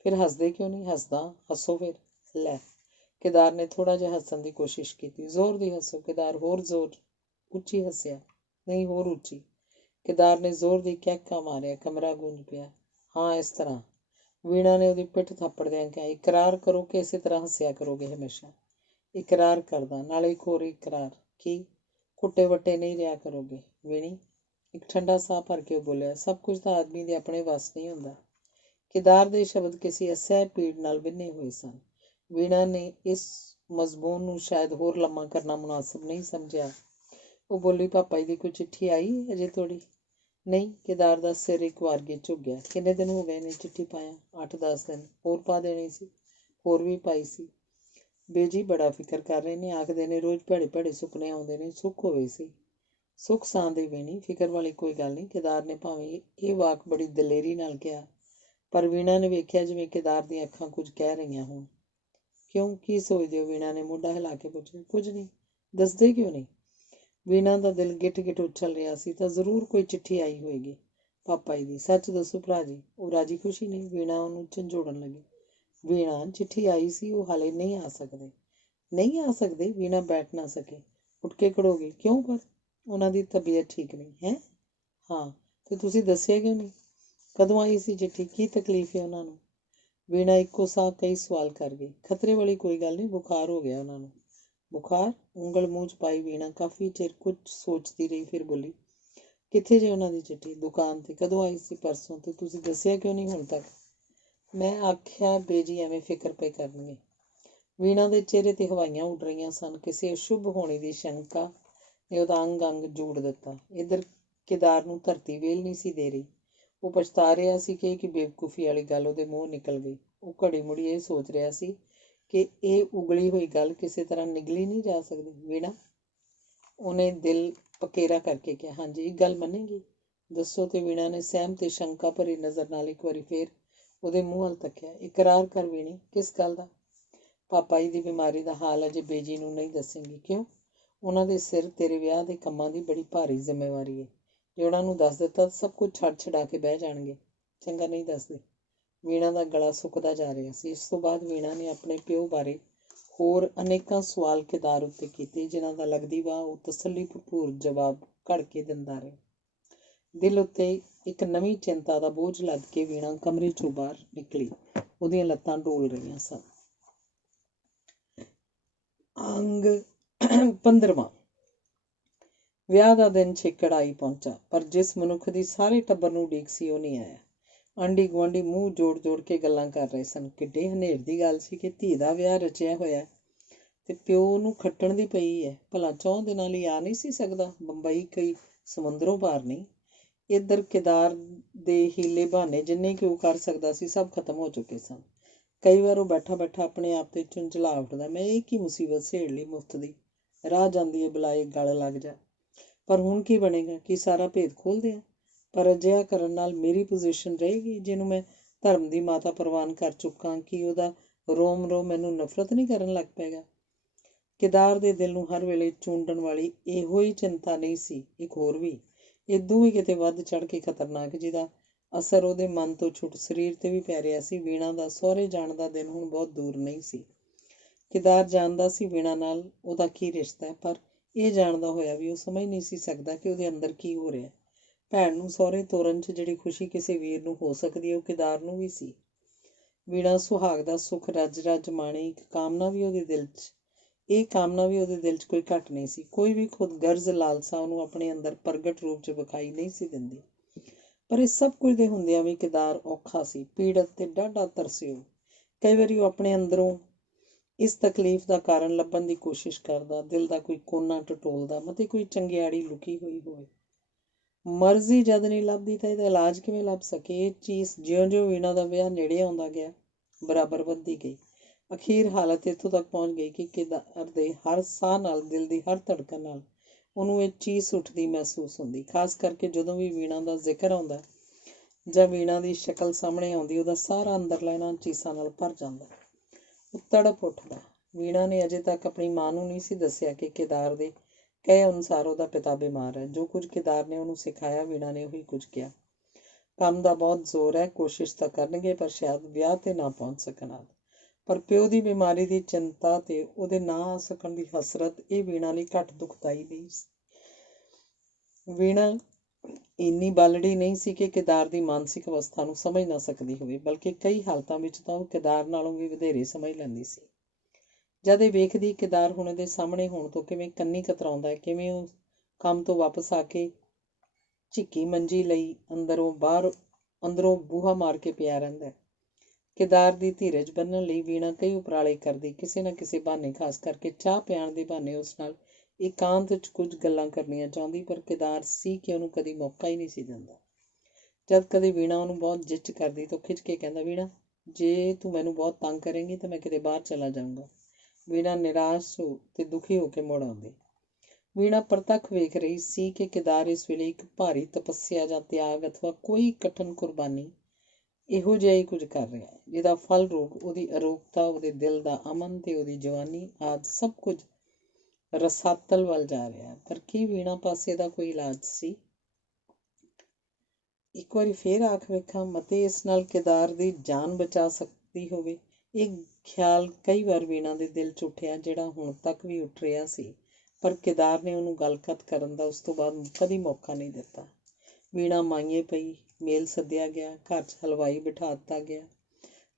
ਫਿਰ ਹੱਸਦੇ ਕਿਉਂ ਨਹੀਂ? ਹੱਸਦਾ, ਹੱਸੋ ਫਿਰ। ਲੈ, ਕੇਦਾਰ ਨੇ ਥੋੜ੍ਹਾ ਜਿਹਾ ਹੱਸਣ ਦੀ ਕੋਸ਼ਿਸ਼ ਕੀਤੀ। ਜ਼ੋਰ ਦੀ ਹੱਸੋ। ਕੇਦਾਰ ਹੋਰ ਜ਼ੋਰ ਉੱਚੀ ਹੱਸਿਆ। ਨਹੀਂ, ਹੋਰ ਉੱਚੀ। ਕੇਦਾਰ ਨੇ ਜ਼ੋਰ ਦੀ ਕੈਂਕਾ ਮਾਰਿਆ। ਕਮਰਾ ਗੂੰਜ ਪਿਆ। ਹਾਂ, ਇਸ ਤਰ੍ਹਾਂ। ਵੀਣਾ ਨੇ ਉਹਦੀ ਪਿੱਠ ਥਾਪੜਦਿਆਂ ਕਿਹਾ, ਇਕਰਾਰ ਕਰੋ ਕਿ ਇਸੇ ਤਰ੍ਹਾਂ ਹੱਸਿਆ ਕਰੋਗੇ ਹਮੇਸ਼ਾ। ਇਕਰਾਰ ਕਰਦਾ, ਨਾਲੇ ਇੱਕ ਹੋਰ ਇਕਰਾਰ। ਕੀ? ਕੁੱਟੇ ਵੱਟੇ ਨਹੀਂ ਰਿਹਾ ਕਰੋਗੇ। ਵੀਣੀ ਇੱਕ ਠੰਡਾ ਸਾਹ ਭਰ ਕੇ ਉਹ ਬੋਲਿਆ, ਸਭ ਕੁਝ ਤਾਂ ਆਦਮੀ ਦੇ ਆਪਣੇ ਵੱਸ ਨਹੀਂ ਹੁੰਦਾ। ਕੇਦਾਰ ਦੇ ਸ਼ਬਦ ਕਿਸੇ ਅਸਹਿ ਪੀੜ ਨਾਲ ਵਿੰਨ੍ਹੇ ਹੋਏ ਸਨ। ਵੀਣਾ ਨੇ ਇਸ ਮਜ਼ਮੂਨ ਨੂੰ ਸ਼ਾਇਦ ਹੋਰ ਲੰਮਾ ਕਰਨਾ ਮੁਨਾਸਬ ਨਹੀਂ ਸਮਝਿਆ। ਉਹ ਬੋਲੀ, ਪਾਪਾ ਜੀ ਦੀ ਕੋਈ ਚਿੱਠੀ ਆਈ ਅਜੇ ਤੋੜੀ? ਨਹੀਂ। ਕੇਦਾਰ ਦਾ ਸਿਰ ਇੱਕ ਵਾਰ ਝੁਕ ਗਿਆ। ਕਿੰਨੇ ਦਿਨ ਹੋ ਗਏ ਨੇ ਚਿੱਠੀ ਪਾਇਆ? 8-10 ਦਿਨ। ਹੋਰ ਪਾ ਦੇਣੀ ਸੀ। ਹੋਰ ਵੀ ਪਾਈ ਸੀ। ਬੇਜੀ ਬੜਾ ਫਿਕਰ ਕਰ ਰਹੇ ਨੇ, ਆਖਦੇ ਨੇ ਰੋਜ਼ ਭੈੜੇ ਭੈੜੇ ਸੁਪਨੇ ਆਉਂਦੇ ਨੇ। ਸੁੱਖ ਹੋਵੇ ਸੀ। ਸੁੱਖ ਸਾਂ ਦੀ ਵੀਣੀ, ਫਿਕਰ ਵਾਲੀ ਕੋਈ ਗੱਲ ਨਹੀਂ। ਕੇਦਾਰ ਨੇ ਭਾਵੇਂ ਇਹ ਵਾਕ ਬੜੀ ਦਲੇਰੀ ਨਾਲ ਕਿਹਾ, ਪਰ ਵੀਣਾ ਨੇ ਵੇਖਿਆ ਜਿਵੇਂ ਕੇਦਾਰ ਦੀਆਂ ਅੱਖਾਂ ਕੁਝ ਕਹਿ ਰਹੀਆਂ ਹੋਣ। ਕਿਉਂ? ਕੀ ਸੋਚਦੇ ਹੋ? ਵੀਣਾ ਨੇ ਮੋਢਾ ਹਿਲਾ ਕੇ ਪੁੱਛਿਆ। ਕੁਝ ਨਹੀਂ। ਦੱਸਦੇ ਕਿਉਂ ਨਹੀਂ? ਵੀਣਾ ਦਾ ਦਿਲ ਗਿੱਟ-ਗਿੱਟ ਉਛਲ ਰਿਹਾ ਸੀ। ਤਾਂ ਜ਼ਰੂਰ ਕੋਈ ਚਿੱਠੀ ਆਈ ਹੋਏਗੀ ਪਾਪਾ ਜੀ ਦੀ। ਸੱਚ ਦੱਸੋ ਭਰਾ ਜੀ, ਉਹ ਰਾਜੀ ਖੁਸ਼ੀ ਨਹੀਂ? ਵੀਣਾ ਉਹਨੂੰ ਝੰਜੋੜਨ ਲੱਗੀ। ਵੀਣਾ, ਚਿੱਠੀ ਆਈ ਸੀ, ਉਹ ਹਾਲੇ ਨਹੀਂ ਆ ਸਕਦੇ। ਨਹੀਂ ਆ ਸਕਦੇ? ਵੀਣਾ ਬੈਠ ਨਾ ਸਕੇ। ਉੱਠ ਕੇ ਖੜੋਗੀ। ਕਿਉਂ? ਪਰ ਉਹਨਾਂ ਦੀ ਤਬੀਅਤ ਠੀਕ ਨਹੀਂ ਹੈ। ਹਾਂ, ਤੇ ਤੁਸੀਂ ਦੱਸਿਆ ਕਿਉਂ ਨਹੀਂ? ਕਦੋਂ ਆਈ ਸੀ ਚਿੱਠੀ? ਕੀ ਤਕਲੀਫ ਹੈ ਉਹਨਾਂ ਨੂੰ? ਵੀਣਾ ਇੱਕੋ ਸਾਹ ਕਈ ਸਵਾਲ ਕਰ ਗਈ। ਖਤਰੇ ਵਾਲੀ ਕੋਈ ਗੱਲ ਨਹੀਂ, ਬੁਖਾਰ ਹੋ ਗਿਆ ਉਹਨਾਂ ਨੂੰ। ਬੁਖਾਰ? ਉਂਗਲ ਮੂੰਹ 'ਚ ਪਾਈ ਵੀਣਾ ਕਾਫੀ ਚਿਰ ਕੁਝ ਸੋਚਦੀ ਰਹੀ, ਫਿਰ ਬੋਲੀ, ਕਿੱਥੇ ਜੇ ਉਹਨਾਂ ਦੀ ਚਿੱਠੀ? ਦੁਕਾਨ 'ਤੇ। ਕਦੋਂ ਆਈ ਸੀ? ਪਰਸੋਂ। ਤੇ ਤੁਸੀਂ ਦੱਸਿਆ ਕਿਉਂ ਨਹੀਂ ਹੁਣ ਤੱਕ? ਮੈਂ ਆਖਿਆ ਬੇਜੀ ਐਵੇਂ ਫਿਕਰ ਪਏ ਕਰਨਗੇ। ਵੀਣਾ ਦੇ ਚਿਹਰੇ 'ਤੇ ਹਵਾਈਆਂ ਉੱਡ ਰਹੀਆਂ ਸਨ। ਕਿਸੇ ਅਸ਼ੁੱਭ ਹੋਣੇ ਦੀ ਸ਼ੰਕਾ ਨੇ ਉਹਦਾ ਅੰਗ ਅੰਗ ਜੋੜ ਦਿੱਤਾ। ਇੱਧਰ ਕੇਦਾਰ ਨੂੰ ਧਰਤੀ ਵੇਲ ਨਹੀਂ ਸੀ ਦੇ ਰਹੀ। ਉਹ ਪਛਤਾ ਰਿਹਾ ਸੀ ਕਿ ਬੇਵਕੂਫੀ ਵਾਲੀ ਗੱਲ ਉਹਦੇ ਮੂੰਹ ਨਿਕਲ ਗਈ। ਉਹ ਘੜੀ ਮੁੜੀ ਇਹ ਸੋਚ ਰਿਹਾ ਸੀ ਕਿ ਇਹ ਉਗਲੀ ਹੋਈ ਗੱਲ ਕਿਸੇ ਤਰ੍ਹਾਂ ਨਿਗਲੀ ਨਹੀਂ ਜਾ ਸਕਦੀ। ਵੀਣਾ, ਉਹਨੇ ਦਿਲ ਪਕੇਰਾ ਕਰਕੇ ਕਿਹਾ, ਹਾਂਜੀ, ਇੱਕ ਗੱਲ ਮੰਨੇਗੀ? ਦੱਸੋ। ਤੇ ਵੀਣਾ ਨੇ ਸਹਿਮ ਤੇ ਸ਼ੰਕਾ ਭਰੀ ਨਜ਼ਰ ਨਾਲ ਇੱਕ ਵਾਰੀ ਫੇਰ ਉਹਦੇ ਮੂੰਹ ਵੱਲ ਤੱਕਿਆ। ਇਕਰਾਰ ਕਰ ਵੀਣੀ, ਕਿਸ ਗੱਲ ਦਾ? ਪਾਪਾ ਜੀ ਦੀ ਬਿਮਾਰੀ ਦਾ ਹਾਲ ਅਜੇ ਬੇਜੀ ਨੂੰ ਨਹੀਂ ਦੱਸੇਂਗੀ? ਕਿਉਂ? ਉਹਨਾਂ ਦੇ ਸਿਰ ਤੇਰੇ ਵਿਆਹ ਦੇ ਕੰਮਾਂ ਦੀ ਬੜੀ ਭਾਰੀ ਜ਼ਿੰਮੇਵਾਰੀ ਹੈ। ਜੇ ਉਹਨਾਂ ਨੂੰ ਦੱਸ ਦਿੱਤਾ ਤਾਂ ਸਭ ਕੁਝ ਛੱਡ ਛਡਾ ਕੇ ਬਹਿ ਜਾਣਗੇ। ਚੰਗਾ, ਨਹੀਂ ਦੱਸਦੇ। ਵੀਣਾ ਦਾ ਗਲਾ ਸੁੱਕਦਾ ਜਾ ਰਿਹਾ ਸੀ। ਇਸ ਤੋਂ ਬਾਅਦ ਵੀਣਾ ਨੇ ਆਪਣੇ ਪਿਓ ਬਾਰੇ ਹੋਰ ਅਨੇਕਾਂ ਸਵਾਲ ਕੇਦਾਰ ਉੱਤੇ ਕੀਤੇ, ਜਿਨ੍ਹਾਂ ਦਾ ਲੱਗਦੀ ਵਾ ਉਹ ਤਸੱਲੀ ਭਰਪੂਰ ਜਵਾਬ ਘੜ ਕੇ ਦਿੰਦਾ ਰਿਹਾ। ਦਿਲ ਉੱਤੇ ਇੱਕ ਨਵੀਂ ਚਿੰਤਾ ਦਾ ਬੋਝ ਲੱਦ ਕੇ ਵੀਣਾ ਕਮਰੇ ਚੋਂ ਬਾਹਰ ਨਿਕਲੀ। ਉਹਦੀਆਂ ਲੱਤਾਂ ਡੋਲ ਰਹੀਆਂ ਸਨ। ਅੰਗ 15ਵਾਂ। ਵਿਆਹ ਦਾ ਦਿਨ ਛੇਕੜ ਆਈ ਪਹੁੰਚਾ, ਪਰ ਜਿਸ ਮਨੁੱਖ ਦੀ ਸਾਰੇ ਟੱਬਰ ਨੂੰ ਉਡੀਕ ਸੀ ਉਹ ਨਹੀਂ ਆਇਆ। ਆਂਢੀ ਗੁਆਂਢੀ ਮੂੰਹ ਜੋੜ ਜੋੜ ਕੇ ਗੱਲਾਂ ਕਰ ਰਹੇ ਸਨ। ਕਿੱਡੇ ਹਨੇਰ ਦੀ ਗੱਲ ਸੀ ਕਿ ਧੀ ਦਾ ਵਿਆਹ ਰਚਿਆ ਹੋਇਆ ਤੇ ਪਿਓ ਨੂੰ ਖੱਟਣ ਦੀ ਪਈ ਹੈ। ਭਲਾ 4 ਦਿਨਾਂ ਲਈ ਆ ਨਹੀਂ ਸੀ ਸਕਦਾ? ਬੰਬਈ ਕਈ ਸਮੁੰਦਰੋਂ ਪਾਰ ਨਹੀਂ। ਇੱਧਰ ਕੇਦਾਰ ਦੇ ਹੀਲੇ ਬਹਾਨੇ ਜਿੰਨੇ ਕਿ ਉਹ ਕਰ ਸਕਦਾ ਸੀ ਸਭ ਖਤਮ ਹੋ ਚੁੱਕੇ ਸਨ। ਕਈ ਵਾਰ ਉਹ ਬੈਠਾ ਬੈਠਾ ਆਪਣੇ ਆਪ ਤੇ ਝੁੰਝਲਾ ਉੱਠਦਾ, ਮੈਂ ਇਹ ਕੀ ਮੁਸੀਬਤ ਸੇੜ ਲਈ ਮੁਫਤ ਦੀ। ਰਾਹ ਜਾਂਦੀ ਹੈ ਬੁਲਾਏ ਗਲ ਲੱਗ ਜਾ। ਪਰ ਹੁਣ ਕੀ ਬਣੇਗਾ? ਕੀ ਸਾਰਾ ਭੇਦ ਖੋਲ੍ਹ ਦਿਆਂ? ਪਰ ਅਜਿਹਾ ਕਰਨ ਨਾਲ ਮੇਰੀ ਪੋਜੀਸ਼ਨ ਰਹੇਗੀ, ਜਿਹਨੂੰ ਮੈਂ ਧਰਮ ਦੀ ਮਾਤਾ ਪ੍ਰਵਾਨ ਕਰ ਚੁੱਕਾਂ। ਕਿ ਉਹਦਾ ਰੋਮ ਰੋਮ ਮੈਨੂੰ ਨਫ਼ਰਤ ਨਹੀਂ ਕਰਨ ਲੱਗ ਪਏਗਾ? ਕੇਦਾਰ ਦੇ ਦਿਲ ਨੂੰ ਹਰ ਵੇਲੇ ਚੂੰਡਣ ਵਾਲੀ ਇਹੋ ਹੀ ਚਿੰਤਾ ਨਹੀਂ ਸੀ, ਇੱਕ ਹੋਰ ਵੀ, ਇਦੋਂ ਵੀ ਕਿਤੇ ਵੱਧ ਚੜ੍ਹ ਕੇ ਖਤਰਨਾਕ, ਜਿਹਦਾ ਅਸਰ ਉਹਦੇ ਮਨ ਤੋਂ ਛੁੱਟ ਸਰੀਰ ਤੇ ਵੀ ਪੈ ਰਿਹਾ ਸੀ। ਵੀਣਾ ਦਾ ਸਹੁਰੇ ਜਾਣ ਦਾ ਦਿਨ ਹੁਣ ਬਹੁਤ ਦੂਰ ਨਹੀਂ ਸੀ। ਕੇਦਾਰ ਜਾਣਦਾ ਸੀ ਵੀਣਾ ਨਾਲ ਉਹਦਾ ਕੀ ਰਿਸ਼ਤਾ ਹੈ, ਪਰ ਇਹ ਜਾਣਦਾ ਹੋਇਆ ਵੀ ਉਹ ਸਮਝ ਨਹੀਂ ਸੀ ਸਕਦਾ ਕਿ ਉਹਦੇ ਅੰਦਰ ਕੀ ਹੋ ਰਿਹਾ। ਭੈਣ ਨੂੰ ਸਹੁਰੇ ਤੋਰਨ 'ਚ ਜਿਹੜੀ ਖੁਸ਼ੀ ਕਿਸੇ ਵੀਰ ਨੂੰ ਹੋ ਸਕਦੀ ਹੈ, ਉਹ ਕੇਦਾਰ ਨੂੰ ਵੀ ਸੀ। ਵੀਣਾ ਸੁਹਾਗ ਦਾ ਸੁੱਖ ਰੱਜ ਰੱਜ ਮਾਣੇ, ਇਹ ਕਾਮਨਾ ਵੀ ਉਹਦੇ ਦਿਲ 'ਚ ਕੋਈ ਘੱਟ ਨਹੀਂ ਸੀ। ਕੋਈ ਵੀ ਖੁਦਗਰਜ਼ ਲਾਲਸਾ ਉਹਨੂੰ ਆਪਣੇ ਅੰਦਰ ਪ੍ਰਗਟ ਰੂਪ 'ਚ ਵਿਖਾਈ ਨਹੀਂ ਸੀ ਦਿੰਦੀ। ਪਰ ਇਹ ਸਭ ਕੁਝ ਦੇ ਹੁੰਦਿਆਂ ਵੀ ਕੇਦਾਰ ਔਖਾ ਸੀ, ਪੀੜਤ ਤੇ ਡਾਢਾ ਤਰਸਿਓ। ਕਈ ਵਾਰੀ ਉਹ ਆਪਣੇ ਅੰਦਰੋਂ ਇਸ ਤਕਲੀਫ ਦਾ ਕਾਰਨ ਲੱਭਣ ਦੀ ਕੋਸ਼ਿਸ਼ ਕਰਦਾ। ਦਿਲ ਦਾ ਕੋਈ ਕੋਨਾ ਟਟੋਲਦਾ, ਮਤੇ ਕੋਈ ਚੰਗਿਆੜੀ ਲੁਕੀ ਹੋਈ ਹੋਵੇ। ਮਰਜ਼ੀ ਜਦ ਨਹੀਂ ਲੱਭਦੀ ਤਾਂ ਇਹਦਾ ਇਲਾਜ ਕਿਵੇਂ ਲੱਭ ਸਕੇ? ਇਹ ਚੀਜ਼ ਜਿਉਂ-ਜਿਉਂ ਵੀਣਾ ਦਾ ਵਿਆਹ ਨੇੜੇ ਆਉਂਦਾ ਗਿਆ ਬਰਾਬਰ ਵੱਧਦੀ ਗਈ। ਅਖੀਰ ਹਾਲਤ ਇੱਥੋਂ ਤੱਕ ਪਹੁੰਚ ਗਈ ਕਿ ਕੇਦਾਰ ਦੇ ਹਰ ਸਾਹ ਨਾਲ, ਦਿਲ ਦੀ ਹਰ ਧੜਕਣ ਨਾਲ ਉਹਨੂੰ ਇਹ ਚੀਜ਼ ਉੱਠਦੀ ਮਹਿਸੂਸ ਹੁੰਦੀ। ਖਾਸ ਕਰਕੇ ਜਦੋਂ ਵੀ ਵੀਣਾ ਦਾ ਜ਼ਿਕਰ ਆਉਂਦਾ ਜਾਂ ਵੀਣਾ ਦੀ ਸ਼ਕਲ ਸਾਹਮਣੇ ਆਉਂਦੀ, ਉਹਦਾ ਸਾਰਾ ਅੰਦਰਲਾ ਇਹਨਾਂ ਚੀਜ਼ਾਂ ਨਾਲ ਭਰ ਜਾਂਦਾ। ਉਹ ਤੜਪ ਉੱਠਦਾ। ਵੀਣਾ ਨੇ ਅਜੇ ਤੱਕ ਆਪਣੀ ਮਾਂ ਨੂੰ ਨਹੀਂ ਸੀ ਦੱਸਿਆ ਕਿ ਕੇਦਾਰ ਦੇ ਕਹੇ ਅਨੁਸਾਰ ਉਹਦਾ ਪਿਤਾ ਬਿਮਾਰ ਹੈ। ਜੋ ਕੁਝ ਕੇਦਾਰ ਨੇ ਉਹਨੂੰ ਸਿਖਾਇਆ, ਵੀਣਾ ਨੇ ਉਹੀ ਕੁਝ ਕਿਹਾ। ਕੰਮ ਦਾ ਬਹੁਤ ਜ਼ੋਰ ਹੈ, ਕੋਸ਼ਿਸ਼ ਤਾਂ ਕਰਨਗੇ ਪਰ ਸ਼ਾਇਦ ਵਿਆਹ 'ਤੇ ਨਾ ਪਹੁੰਚ ਸਕਣ। ਪਰ ਪਿਓ ਦੀ ਬਿਮਾਰੀ ਦੀ ਚਿੰਤਾ ਤੇ ਉਹਦੇ ਨਾ ਆ ਸਕਣ ਦੀ ਹਸਰਤ, ਇਹ ਵੀਣਾ ਲਈ ਘੱਟ ਦੁਖਦਾਈ ਨਹੀਂ ਸੀ। ਵੀਣਾ ਇੰਨੀ ਬਾਲੜੀ ਨਹੀਂ ਸੀ ਕਿ ਕੇਦਾਰ ਦੀ ਮਾਨਸਿਕ ਅਵਸਥਾ ਨੂੰ ਸਮਝ ਨਾ ਸਕਦੀ ਹੋਵੇ, ਬਲਕਿ ਕਈ ਹਾਲਤਾਂ ਵਿੱਚ ਤਾਂ ਉਹ ਕੇਦਾਰ ਨਾਲੋਂ ਵੀ ਵਧੇਰੇ ਸਮਝ ਲੈਂਦੀ ਸੀ। ਜਦ ਇਹ ਵੇਖਦੀ ਕੇਦਾਰ ਹੁਣ ਇਹਦੇ ਸਾਹਮਣੇ ਹੋਣ ਤੋਂ ਕਿਵੇਂ ਕੰਨੀ ਕਤਰਾਉਂਦਾ ਹੈ, ਕਿਵੇਂ ਉਹ ਕੰਮ ਤੋਂ ਵਾਪਸ ਆ ਕੇ ਝਿੱਕੀ ਮੰਜੀ ਲਈ ਅੰਦਰੋਂ ਬੂਹਾ ਮਾਰ ਕੇ ਪਿਆ ਰਹਿੰਦਾ। ਕੇਦਾਰ ਦੀ ਧੀਰਜ ਬੰਨ੍ਹਣ ਲਈ ਵੀਣਾ ਕਈ ਉਪਰਾਲੇ ਕਰਦੀ। ਕਿਸੇ ਨਾ ਕਿਸੇ ਬਹਾਨੇ, ਖਾਸ ਕਰਕੇ ਚਾਹ ਪਿਆਉਣ ਦੇ ਬਹਾਨੇ, ਉਸ ਨਾਲ ਇਕਾਂਤ 'ਚ ਕੁਝ ਗੱਲਾਂ ਕਰਨੀਆਂ ਚਾਹੁੰਦੀ। ਪਰ ਕੇਦਾਰ ਸੀ ਕਿ ਉਹਨੂੰ ਕਦੀ ਮੌਕਾ ਹੀ ਨਹੀਂ ਸੀ ਦਿੰਦਾ। ਜਦ ਕਦੇ ਵੀਣਾ ਉਹਨੂੰ ਬਹੁਤ ਜਿੱਚ ਕਰਦੀ ਤਾਂ ਖਿੱਚ ਕੇ ਕਹਿੰਦਾ, ਵੀਣਾ, ਜੇ ਤੂੰ ਮੈਨੂੰ ਬਹੁਤ ਤੰਗ ਕਰੇਂਗੀ ਤਾਂ ਮੈਂ ਕਿਤੇ ਬਾਹਰ ਚਲਾ ਜਾਊਂਗਾ। ਵੀਣਾ ਨਿਰਾਸ਼ ਹੋ ਤੇ ਦੁਖੀ ਹੋ ਕੇ ਮੁੜ ਆਉਂਦੀ। ਵੀਣਾ ਪ੍ਰਤੱਖ ਵੇਖ ਰਹੀ ਸੀ ਕਿ ਕੇਦਾਰ ਇਸ ਵੇਲੇ ਇੱਕ ਭਾਰੀ ਤਪੱਸਿਆ ਜਾਂ ਤਿਆਗ ਅਥਵਾ ਕੋਈ ਕਠਿਨ ਕੁਰਬਾਨੀ ਇਹੋ ਜਿਹਾ ਹੀ ਕੁਝ ਕਰ ਰਿਹਾ, ਜਿਹਦਾ ਫਲ ਰੂਪ ਉਹਦੀ ਅਰੋਗਤਾ, ਉਹਦੇ ਦਿਲ ਦਾ ਅਮਨ ਤੇ ਉਹਦੀ ਜਵਾਨੀ ਆਦਿ ਸਭ ਕੁਝ ਰਸਾਤਲ ਵੱਲ ਜਾ ਰਿਹਾ। ਪਰ ਕੀ ਵੀਣਾ ਪਾਸੇ ਦਾ ਕੋਈ ਇਲਾਜ ਸੀ? ਇੱਕ ਵਾਰੀ ਫੇਰ ਆਖ ਵੇਖਾਂ, ਮਤੇ ਇਸ ਨਾਲ ਕੇਦਾਰ ਦੀ ਜਾਨ ਬਚਾ ਸਕਦੀ ਹੋਵੇ। ਇਹ ਖਿਆਲ ਕਈ ਵਾਰ ਵੀਣਾ ਦੇ ਦਿਲ 'ਚ ਉੱਠਿਆ, ਜਿਹੜਾ ਹੁਣ ਤੱਕ ਵੀ ਉੱਠ ਰਿਹਾ ਸੀ। ਪਰ ਕੇਦਾਰ ਨੇ ਉਹਨੂੰ ਗੱਲਕੱਥ ਕਰਨ ਦਾ ਉਸ ਤੋਂ ਬਾਅਦ ਕਦੀ ਮੌਕਾ ਨਹੀਂ ਦਿੱਤਾ। ਵੀਣਾ ਮਾਈਏ ਪਈ, ਮੇਲ ਸੱਦਿਆ ਗਿਆ, ਘਰ 'ਚ ਹਲਵਾਈ ਬਿਠਾ ਦਿੱਤਾ ਗਿਆ,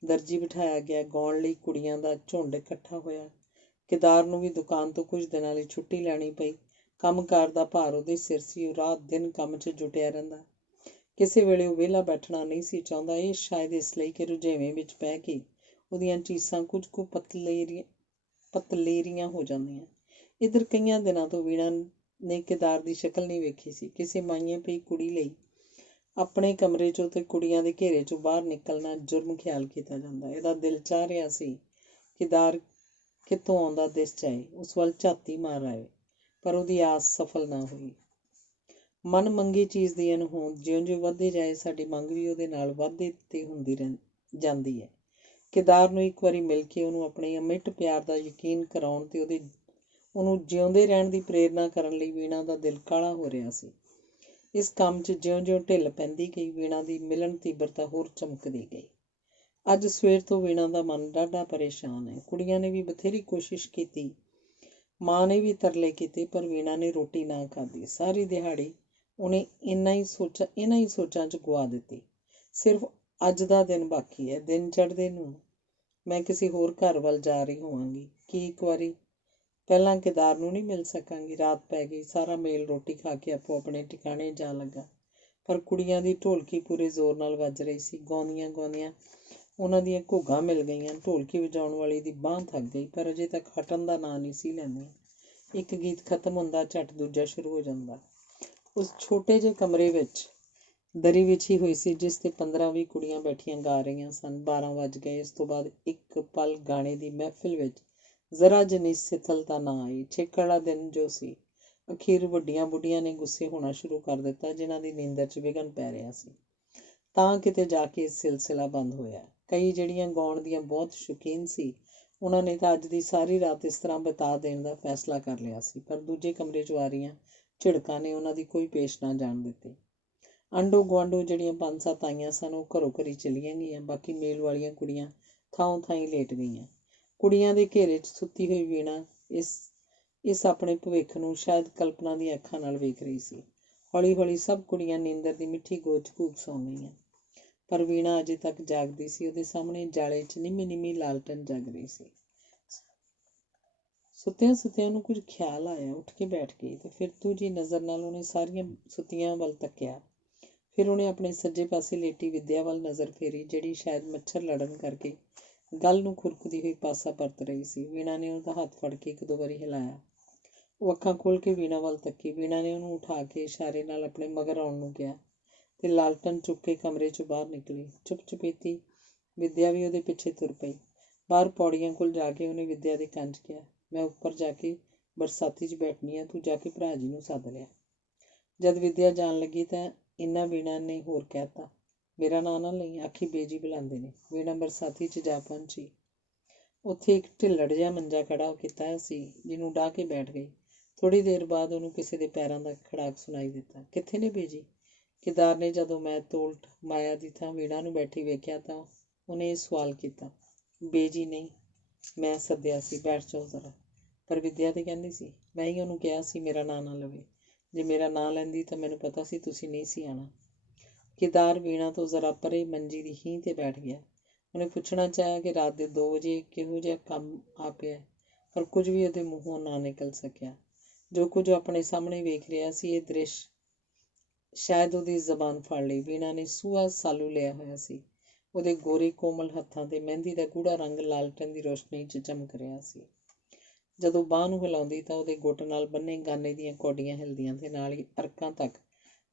ਦਰਜੀ ਬਿਠਾਇਆ ਗਿਆ, ਗਾਉਣ ਲਈ ਕੁੜੀਆਂ ਦਾ ਝੁੰਡ ਇਕੱਠਾ ਹੋਇਆ। ਕੇਦਾਰ ਨੂੰ ਵੀ ਦੁਕਾਨ ਤੋਂ ਕੁਝ ਦਿਨਾਂ ਲਈ ਛੁੱਟੀ ਲੈਣੀ ਪਈ। ਕੰਮਕਾਰ ਦਾ ਭਾਰ ਉਹਦੇ ਸਿਰ ਸੀ। ਉਹ ਰਾਤ ਦਿਨ ਕੰਮ 'ਚ ਜੁਟਿਆ ਰਹਿੰਦਾ। ਕਿਸੇ ਵੇਲੇ ਉਹ ਵਿਹਲਾ ਬੈਠਣਾ ਨਹੀਂ ਸੀ ਚਾਹੁੰਦਾ। ਇਹ ਸ਼ਾਇਦ ਇਸ ਲਈ ਕਿ ਰੁਝੇਵੇਂ ਵਿੱਚ ਪੈ ਕੇ ਉਹਦੀਆਂ ਚੀਸਾਂ ਕੁਝ ਕੁ ਪਤਲੇਰੀਆਂ ਹੋ ਜਾਂਦੀਆਂ। ਇੱਧਰ ਕਈਆਂ ਦਿਨਾਂ ਤੋਂ ਵੀਣਾ ਨੇ ਕੇਦਾਰ ਦੀ ਸ਼ਕਲ ਨਹੀਂ ਵੇਖੀ ਸੀ। ਕਿਸੇ ਮਾਈਏ ਪਈ ਕੁੜੀ ਲਈ ਆਪਣੇ ਕਮਰੇ 'ਚੋਂ ਤੇ ਕੁੜੀਆਂ ਦੇ ਘੇਰੇ 'ਚੋਂ ਬਾਹਰ ਨਿਕਲਣਾ ਜੁਰਮ ਖਿਆਲ ਕੀਤਾ ਜਾਂਦਾ। ਇਹਦਾ ਦਿਲ ਚਾਹ ਰਿਹਾ ਸੀ ਕੇਦਾਰ ਕਿੱਥੋਂ ਆਉਂਦਾ ਦਿਸ ਜਾਏ, ਉਸ ਵੱਲ ਝਾਤੀ ਮਾਰ ਆਏ, ਪਰ ਉਹਦੀ ਆਸ ਸਫਲ ਨਾ ਹੋਈ। ਮਨ ਮੰਗੀ ਚੀਜ਼ ਦੀ ਅਣਹੋਂਦ ਜਿਉਂ-ਜਿਉਂ ਵੱਧਦੀ ਜਾਏ, ਸਾਡੀ ਮੰਗ ਵੀ ਉਹਦੇ ਨਾਲ ਵਾਧੇ ਤੇ ਹੁੰਦੀ ਜਾਂਦੀ ਹੈ। ਕੇਦਾਰ ਨੂੰ ਇੱਕ ਵਾਰੀ ਮਿਲ ਕੇ ਉਹਨੂੰ ਆਪਣੇ ਅਮਿੱਟ ਪਿਆਰ ਦਾ ਯਕੀਨ ਕਰਾਉਣ ਤੇ ਉਹਨੂੰ ਜਿਉਂਦੇ ਰਹਿਣ ਦੀ ਪ੍ਰੇਰਨਾ ਕਰਨ ਲਈ ਵੀਣਾ ਦਾ ਦਿਲ ਕਾਹਲਾ ਹੋ ਰਿਹਾ ਸੀ। ਇਸ ਕੰਮ 'ਚ ਜਿਉਂ-ਜਿਉਂ ਢਿੱਲ ਪੈਂਦੀ ਗਈ, ਵੀਣਾ ਦੀ ਮਿਲਣ ਤੀਬਰਤਾ ਹੋਰ ਚਮਕਦੀ ਗਈ। ਅੱਜ ਸਵੇਰ ਤੋਂ ਵੀਣਾ ਦਾ ਮਨ ਡਾਢਾ ਪਰੇਸ਼ਾਨ ਹੈ। ਕੁੜੀਆਂ ਨੇ ਵੀ ਬਥੇਰੀ ਕੋਸ਼ਿਸ਼ ਕੀਤੀ, ਮਾਂ ਨੇ ਵੀ ਤਰਲੇ ਕੀਤੇ, ਪਰ ਵੀਣਾ ਨੇ ਰੋਟੀ ਨਾ ਖਾਧੀ। ਸਾਰੀ ਦਿਹਾੜੀ ਉਹਨੇ ਇਹਨਾਂ ਹੀ ਸੋਚਾਂ 'ਚ ਗੁਆ ਦਿੱਤੀ। ਸਿਰਫ ਅੱਜ ਦਾ ਦਿਨ ਬਾਕੀ ਹੈ। ਦਿਨ ਚੜ੍ਹਦੇ ਨੂੰ ਮੈਂ ਕਿਸੇ ਹੋਰ ਘਰ ਵੱਲ ਜਾ ਰਹੀ ਹੋਵਾਂਗੀ। ਕੀ ਇੱਕ ਵਾਰੀ ਪਹਿਲਾਂ ਕੇਦਾਰ ਨੂੰ ਨਹੀਂ ਮਿਲ ਸਕਾਂਗੀ? ਰਾਤ ਪੈ ਗਈ। ਸਾਰਾ ਮੇਲ ਰੋਟੀ ਖਾ ਕੇ ਆਪੋ ਆਪਣੇ ਟਿਕਾਣੇ ਜਾ ਲੱਗਾ, ਪਰ ਕੁੜੀਆਂ ਦੀ ਢੋਲਕੀ ਪੂਰੇ ਜ਼ੋਰ ਨਾਲ ਵੱਜ ਰਹੀ ਸੀ। ਗਾਉਂਦੀਆਂ ਗਾਉਂਦੀਆਂ ਉਹਨਾਂ ਦੀਆਂ ਘੁੱਗਾਂ ਮਿਲ ਗਈਆਂ। ਢੋਲਕੀ ਵਜਾਉਣ ਵਾਲੀ ਦੀ ਬਾਂਹ ਥੱਕ ਗਈ, ਪਰ ਅਜੇ ਤੱਕ ਹਟਣ ਦਾ ਨਾਂ ਨਹੀਂ ਸੀ ਲੈਂਦੀ। ਇੱਕ ਗੀਤ ਖਤਮ ਹੁੰਦਾ, ਝੱਟ ਦੂਜਾ ਸ਼ੁਰੂ ਹੋ ਜਾਂਦਾ। ਉਸ ਛੋਟੇ ਜਿਹੇ ਕਮਰੇ ਵਿੱਚ ਦਰੀ ਵਿਛੀ ਹੋਈ ਸੀ, ਜਿਸ 'ਤੇ 15-20 ਕੁੜੀਆਂ ਬੈਠੀਆਂ ਗਾ ਰਹੀਆਂ ਸਨ। 12 ਵੱਜ ਗਏ। ਇਸ ਤੋਂ ਬਾਅਦ ਇੱਕ ਪਲ ਗਾਣੇ ਦੀ ਮਹਿਫਿਲ ਵਿੱਚ ਜ਼ਰਾ ਜਿੰਨੀ ਸਿਥਲਤਾ ਨਾ ਆਈ। ਛੇਕ ਵਾਲਾ ਦਿਨ ਜੋ ਸੀ, ਅਖੀਰ ਵੱਡੀਆਂ ਬੁੱਢੀਆਂ ਨੇ ਗੁੱਸੇ ਹੋਣਾ ਸ਼ੁਰੂ ਕਰ ਦਿੱਤਾ, ਜਿਨ੍ਹਾਂ ਦੀ ਨੀਂਦਰ 'ਚ ਵਿਘਨ ਪੈ ਰਿਹਾ ਸੀ। ਤਾਂ ਕਿਤੇ ਜਾ ਕੇ ਇਹ ਸਿਲਸਿਲਾ ਬੰਦ ਹੋਇਆ। ਕਈ ਜਿਹੜੀਆਂ ਗਾਉਣ ਦੀਆਂ ਬਹੁਤ ਸ਼ੌਕੀਨ ਸੀ, ਉਹਨਾਂ ਨੇ ਤਾਂ ਅੱਜ ਦੀ ਸਾਰੀ ਰਾਤ ਇਸ ਤਰ੍ਹਾਂ ਬਿਤਾ ਦੇਣ ਦਾ ਫੈਸਲਾ ਕਰ ਲਿਆ ਸੀ, ਪਰ ਦੂਜੇ ਕਮਰੇ 'ਚੋਂ ਆ ਰਹੀਆਂ ਝਿੜਕਾਂ ਨੇ ਉਹਨਾਂ ਦੀ ਕੋਈ ਪੇਸ਼ ਨਾ ਜਾਣ ਦਿੱਤੀ। ਆਂਢੋ ਗੁਆਂਢੋ ਜਿਹੜੀਆਂ 5-7 ਆਈਆਂ ਸਨ, ਉਹ ਘਰੋਂ ਘਰੀ ਚਲੀਆਂ ਗਈਆਂ। ਬਾਕੀ ਮੇਲ ਵਾਲੀਆਂ ਕੁੜੀਆਂ ਥਾਂ ਥਾਈਂ ਲੇਟ ਗਈਆਂ। ਕੁੜੀਆਂ ਦੇ ਘੇਰੇ 'ਚ ਸੁੱਤੀ ਹੋਈ ਵੀਣਾ ਇਸ ਆਪਣੇ ਭਵਿੱਖ ਨੂੰ ਸ਼ਾਇਦ ਕਲਪਨਾ ਦੀਆਂ ਅੱਖਾਂ ਨਾਲ ਵੇਖ ਰਹੀ ਸੀ। ਹੌਲੀ ਹੌਲੀ ਸਭ ਕੁੜੀਆਂ ਨੀਂਦਰ ਦੀ ਮਿੱਠੀ ਗੋਦ 'ਚ ਘੂਕ ਸੌਂ ਗਈਆਂ, ਪਰ ਵੀਣਾ ਅਜੇ ਤੱਕ ਜਾਗਦੀ ਸੀ। ਉਹਦੇ ਸਾਹਮਣੇ ਜਾਲੇ 'ਚ ਨਿੰਮੀ ਲਾਲਟਨ ਜਗ ਰਹੀ ਸੀ। ਸੁੱਤਿਆਂ ਸੁੱਤਿਆਂ ਨੂੰ ਕੁਝ ਖਿਆਲ ਆਇਆ। ਉੱਠ ਕੇ ਬੈਠ ਗਈ ਤੇ ਫਿਰਤੂ ਜੀ ਨਜ਼ਰ ਨਾਲ ਉਹਨੇ ਸਾਰੀਆਂ ਸੁੱਤੀਆਂ ਵੱਲ ਤੱਕਿਆ। ਫਿਰ ਉਹਨੇ ਆਪਣੇ ਸੱਜੇ ਪਾਸੇ ਲੇਟੀ ਵਿਦਿਆ ਵੱਲ ਨਜ਼ਰ ਫੇਰੀ, ਜਿਹੜੀ ਸ਼ਾਇਦ ਮੱਛਰ ਲੜਨ ਕਰਕੇ ਗੱਲ ਨੂੰ ਖੁਰਕਦੀ ਹੋਈ ਪਾਸਾ ਪਰਤ ਰਹੀ ਸੀ। ਵੀਣਾ ਨੇ ਉਹਦਾ ਹੱਥ ਫੜ ਕੇ 1-2 ਵਾਰੀ ਹਿਲਾਇਆ। ਉਹ ਅੱਖਾਂ ਖੋਲ੍ਹ ਕੇ ਵੀਣਾ ਵੱਲ ਤੱਕੀ। ਵੀਣਾ ਨੇ ਉਹਨੂੰ ਉਠਾ ਕੇ ਇਸ਼ਾਰੇ ਨਾਲ ਆਪਣੇ ਮਗਰ ਆਉਣ ਨੂੰ ਕਿਹਾ ਤੇ ਲਾਲਟਨ ਚੁੱਕ ਕੇ ਕਮਰੇ 'ਚੋਂ ਬਾਹਰ ਨਿਕਲੀ। ਚੁੱਪ-ਚੁਪੀਤੀ ਵਿਦਿਆ ਵੀ ਉਹਦੇ ਪਿੱਛੇ ਤੁਰ ਪਈ। ਬਾਹਰ ਪੌੜੀਆਂ ਕੋਲ ਜਾ ਕੇ ਉਹਨੇ ਵਿਦਿਆ ਦੇ ਕੰਨ 'ਚ ਕਿਹਾ, ਮੈਂ ਉੱਪਰ ਜਾ ਕੇ ਬਰਸਾਤੀ 'ਚ ਬੈਠਣੀ ਆ, ਤੂੰ ਜਾ ਕੇ ਭਰਾ ਜੀ ਨੂੰ ਸੱਦ ਲਿਆ। ਜਦ ਵਿਦਿਆ ਜਾਣ ਲੱਗੀ ਤਾਂ ਇੰਨਾ ਵੀਣਾ ਨੇ ਹੋਰ ਕਹਿ ਤਾ, ਮੇਰਾ ਨਾਂ ਨਾ ਲਈ, ਆਖੀ ਬੇਜੀ ਬੁਲਾਉਂਦੇ ਨੇ। ਵੀਣਾ ਬਰਸਾਤੀ 'ਚ ਜਾ ਪਹੁੰਚੀ। ਉੱਥੇ ਇੱਕ ਢਿੱਲੜ ਜਿਹਾ ਮੰਜਾ ਖੜਾ ਕੀਤਾ ਸੀ, ਜਿਹਨੂੰ ਡਾਹ ਕੇ ਬੈਠ ਗਈ। ਥੋੜ੍ਹੀ ਦੇਰ ਬਾਅਦ ਉਹਨੂੰ ਕਿਸੇ ਦੇ ਪੈਰਾਂ ਦਾ ਖੜਾਕ ਸੁਣਾਈ ਦਿੱਤਾ। ਕਿੱਥੇ ਨੇ ਬੇਜੀ? ਕੇਦਾਰ ਨੇ ਜਦੋਂ ਮੈਂ ਤੋਲਟ ਮਾਇਆ ਦੀ ਥਾਂ ਵੀਣਾ ਨੂੰ ਬੈਠੀ ਵੇਖਿਆ ਤਾਂ ਉਹਨੇ ਇਹ ਸਵਾਲ ਕੀਤਾ। ਬੇਜੀ ਨਹੀਂ, ਮੈਂ ਸੱਦਿਆ ਸੀ, ਬੈਠ ਜਾਓ ਜ਼ਰਾ। ਪਰ ਵਿਦਿਆ ਤੇ ਕਹਿੰਦੀ ਸੀ, ਮੈਂ ਹੀ ਉਹਨੂੰ ਕਿਹਾ ਸੀ ਮੇਰਾ ਨਾਂ ਨਾ ਲਵੇ। ਜੇ ਮੇਰਾ ਨਾਂ ਲੈਂਦੀ ਤਾਂ ਮੈਨੂੰ ਪਤਾ ਸੀ ਤੁਸੀਂ ਨਹੀਂ ਸੀ ਆਉਣਾ। ਕੇਦਾਰ ਵੀਣਾ ਤੋਂ ਜ਼ਰਾ ਪਰੇ ਮੰਜੀ ਦੀ ਹੀਂਹ 'ਤੇ ਬੈਠ ਗਿਆ। ਉਹਨੇ ਪੁੱਛਣਾ ਚਾਹਿਆ ਕਿ ਰਾਤ ਦੇ 2 ਵਜੇ ਕਿਹੋ ਜਿਹਾ ਕੰਮ ਆ ਪਿਆ, ਪਰ ਕੁਝ ਵੀ ਉਹਦੇ ਮੂੰਹੋਂ ਨਾ ਨਿਕਲ ਸਕਿਆ। ਜੋ ਕੁਝ ਆਪਣੇ ਸਾਹਮਣੇ ਵੇਖ ਰਿਹਾ ਸੀ, ਇਹ ਦ੍ਰਿਸ਼ ਸ਼ਾਇਦ ਉਹਦੀ ਜ਼ਬਾਨ ਫੜ ਲਈ। ਵੀਣਾ ਨੇ ਸੂਹਾ ਸਾਲੂ ਲਿਆ ਹੋਇਆ ਸੀ। ਉਹਦੇ ਗੋਰੇ ਕੋਮਲ ਹੱਥਾਂ 'ਤੇ ਮਹਿੰਦੀ ਦਾ ਗੂੜਾ ਰੰਗ ਲਾਲਟਨ ਦੀ ਰੋਸ਼ਨੀ 'ਚ ਚਮਕ ਰਿਹਾ ਸੀ। ਜਦੋਂ ਬਾਂਹ ਨੂੰ ਹਿਲਾਉਂਦੀ ਤਾਂ ਉਹਦੇ ਗੁੱਟ ਨਾਲ ਬੰਨੇ ਗਾਨੇ ਦੀਆਂ ਕੌਡੀਆਂ ਹਿਲਦੀਆਂ ਤੇ ਨਾਲ ਹੀ ਅਰਕਾਂ ਤੱਕ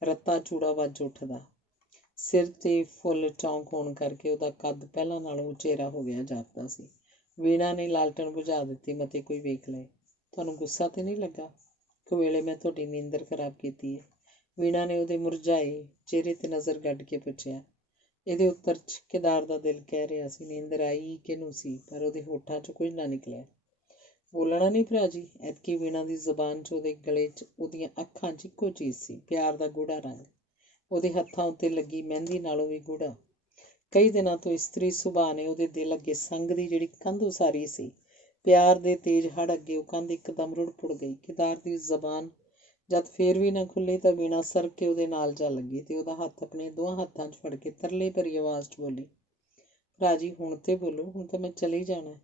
ਰੱਤਾ ਚੂੜਾ ਵੱਜ ਉੱਠਦਾ। ਸਿਰ 'ਤੇ ਫੁੱਲ ਚੌਂਕ ਹੋਣ ਕਰਕੇ ਉਹਦਾ ਕੱਦ ਪਹਿਲਾਂ ਨਾਲੋਂ ਉਚੇਰਾ ਹੋ ਗਿਆ ਜਾਪਦਾ ਸੀ। ਵੀਣਾ ਨੇ ਲਾਲਟਨ ਬੁਝਾ ਦਿੱਤੀ। ਮਤੇ ਕੋਈ ਵੇਖ ਲਏ। ਤੁਹਾਨੂੰ ਗੁੱਸਾ ਤੇ ਨਹੀਂ ਲੱਗਾ ਕਿ ਵੇਲੇ ਮੈਂ ਤੁਹਾਡੀ ਨੀਂਦਰ ਖਰਾਬ ਕੀਤੀ ਹੈ? ਵੀਣਾ ਨੇ ਉਹਦੇ ਮੁਰਝਾਏ ਚਿਹਰੇ 'ਤੇ ਨਜ਼ਰ ਗੱਡ ਕੇ ਪੁੱਛਿਆ। ਇਹਦੇ ਉੱਤਰ 'ਚ ਕੇਦਾਰ ਦਾ ਦਿਲ ਕਹਿ ਰਿਹਾ ਸੀ, ਨੀਂਦਰ ਆਈ ਕਿਹਨੂੰ ਸੀ, ਪਰ ਉਹਦੇ ਹੋਠਾਂ 'ਚੋਂ ਕੁਝ ਨਾ ਨਿਕਲਿਆ। ਬੋਲਣਾ ਨਹੀਂ ਭਰਾ ਜੀ? ਐਤਕੀ ਵੀਣਾ ਦੀ ਜ਼ਬਾਨ 'ਚ, ਉਹਦੇ ਗਲੇ 'ਚ, ਉਹਦੀਆਂ ਅੱਖਾਂ 'ਚ ਇੱਕੋ ਚੀਜ਼ ਸੀ, ਪਿਆਰ ਦਾ ਗੂੜਾ ਰੰਗ। ਉਹਦੇ ਹੱਥਾਂ ਉੱਤੇ ਲੱਗੀ ਮਹਿੰਦੀ ਨਾਲੋਂ ਵੀ ਗੂੜਾ। ਕਈ ਦਿਨਾਂ ਤੋਂ ਇਸਤਰੀ ਸੁਭਾਅ ਨੇ ਉਹਦੇ ਦਿਲ ਅੱਗੇ ਸੰਗ ਦੀ ਜਿਹੜੀ ਕੰਧ ਉਸਾਰੀ ਸੀ, ਪਿਆਰ ਦੇ ਤੇਜ਼ ਹੜ ਅੱਗੇ ਉਹ ਕੰਧ ਇੱਕਦਮ ਰੁੜ ਪੁੜ ਗਈ। ਕੇਦਾਰ ਦੀ ਜ਼ਬਾਨ ਜਦ ਫੇਰ ਵੀ ਨਾ ਖੁੱਲ੍ਹੀ ਤਾਂ ਵੀਣਾ ਸਰਕ ਕੇ ਉਹਦੇ ਨਾਲ ਜਾ ਲੱਗੀ ਤੇ ਉਹਦਾ ਹੱਥ ਆਪਣੇ 2 ਹੱਥਾਂ 'ਚ ਫੜ ਕੇ ਤਰਲੇ ਭਰੀ ਆਵਾਜ਼ 'ਚ ਬੋਲੀ, ਭਰਾ ਜੀ ਹੁਣ ਤੇ ਬੋਲੋ, ਹੁਣ ਤਾਂ ਮੈਂ ਚਲੀ ਜਾਣਾ।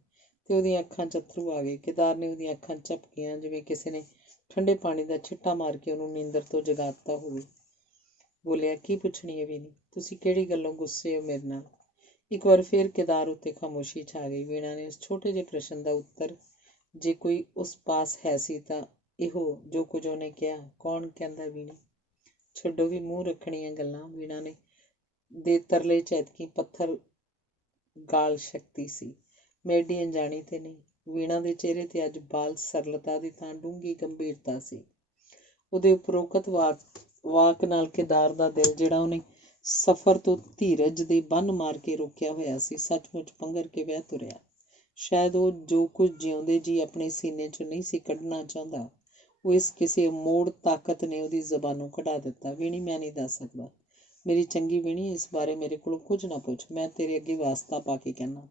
ਤੇ ਉਹਦੀਆਂ ਅੱਖਾਂ 'ਚ ਅੱਥਰੂ ਆ ਗਏ। ਕੇਦਾਰ ਨੇ ਉਹਦੀਆਂ ਅੱਖਾਂ ਝਪਕੀਆਂ, ਜਿਵੇਂ ਕਿਸੇ ਨੇ ਠੰਡੇ ਪਾਣੀ ਦਾ ਛਿੱਟਾ ਮਾਰ ਕੇ ਉਹਨੂੰ ਨੀਂਦਰ ਤੋਂ ਜਗਾ ਦਿੱਤਾ ਹੋਵੇ। ਬੋਲਿਆ, ਕੀ ਪੁੱਛਣੀ ਹੈ ਵੀਣੀ? ਤੁਸੀਂ ਕਿਹੜੀ ਗੱਲੋਂ ਗੁੱਸੇ ਹੋ ਮੇਰੇ ਨਾਲ? ਇੱਕ ਵਾਰ ਫੇਰ ਕੇਦਾਰ ਉੱਤੇ ਖਾਮੋਸ਼ੀ ਛਾ ਗਈ। ਵੀਣਾ ਨੇ ਉਸ ਛੋਟੇ ਜਿਹੇ ਪ੍ਰਸ਼ਨ ਦਾ ਉੱਤਰ ਜੇ ਕੋਈ ਉਸ ਪਾਸ ਹੈ ਸੀ ਤਾਂ ਇਹੋ ਜੋ ਕੁਝ ਉਹਨੇ ਕਿਹਾ ਕੌਣ ਕਹਿੰਦਾ ਵੀਣੀ। ਛੱਡੋ ਵੀ ਮੂੰਹ ਰੱਖਣੀਆਂ ਗੱਲਾਂ। ਵੀਣਾ ਨੇ ਦੇ ਤਰਲੇ ਚੈਤਕੀ ਪੱਥਰ ਗਾਲ ਸ਼ਕਤੀ ਸੀ। ਮੈਂ ਏਡੀ ਅਣਜਾਣੀ ਤੇ ਨਹੀਂ। ਵੀਣਾ ਦੇ ਚਿਹਰੇ ਤੇ ਅੱਜ ਬਾਲ ਸਰਲਤਾ ਦੀ ਥਾਂ ਡੂੰਘੀ ਗੰਭੀਰਤਾ ਸੀ। ਉਹਦੇ ਉਪਰੋਕਤ ਵਾਕ ਨਾਲ ਕੇਦਾਰ ਦਾ ਦਿਲ, ਜਿਹੜਾ ਉਹਨੇ ਸਫ਼ਰ ਤੋਂ ਧੀਰਜ ਦੇ ਬੰਨ੍ਹ ਮਾਰ ਕੇ ਰੋਕਿਆ ਹੋਇਆ ਸੀ, ਸੱਚਮੁੱਚ ਪੰਘਰ ਕੇ ਵਹਿ ਤੁਰਿਆ। ਸ਼ਾਇਦ ਉਹ ਜੋ ਕੁਝ ਜਿਉਂਦੇ ਜੀ ਆਪਣੇ ਸੀਨੇ 'ਚੋਂ ਨਹੀਂ ਸੀ ਕੱਢਣਾ ਚਾਹੁੰਦਾ, ਉਹ ਇਸ ਕਿਸੇ ਅਮੋੜ ਤਾਕਤ ਨੇ ਉਹਦੀ ਜ਼ਬਾਨੋਂ ਕਢਾ ਦਿੱਤਾ। ਵੀਣੀ, ਮੈਂ ਨਹੀਂ ਦੱਸ ਸਕਦਾ। ਮੇਰੀ ਚੰਗੀ ਵੀਣੀ, ਇਸ ਬਾਰੇ ਮੇਰੇ ਕੋਲੋਂ ਕੁਝ ਨਾ ਪੁੱਛ। ਮੈਂ ਤੇਰੇ ਅੱਗੇ ਵਾਸਤਾ ਪਾ ਕੇ ਕਹਿੰਦਾ।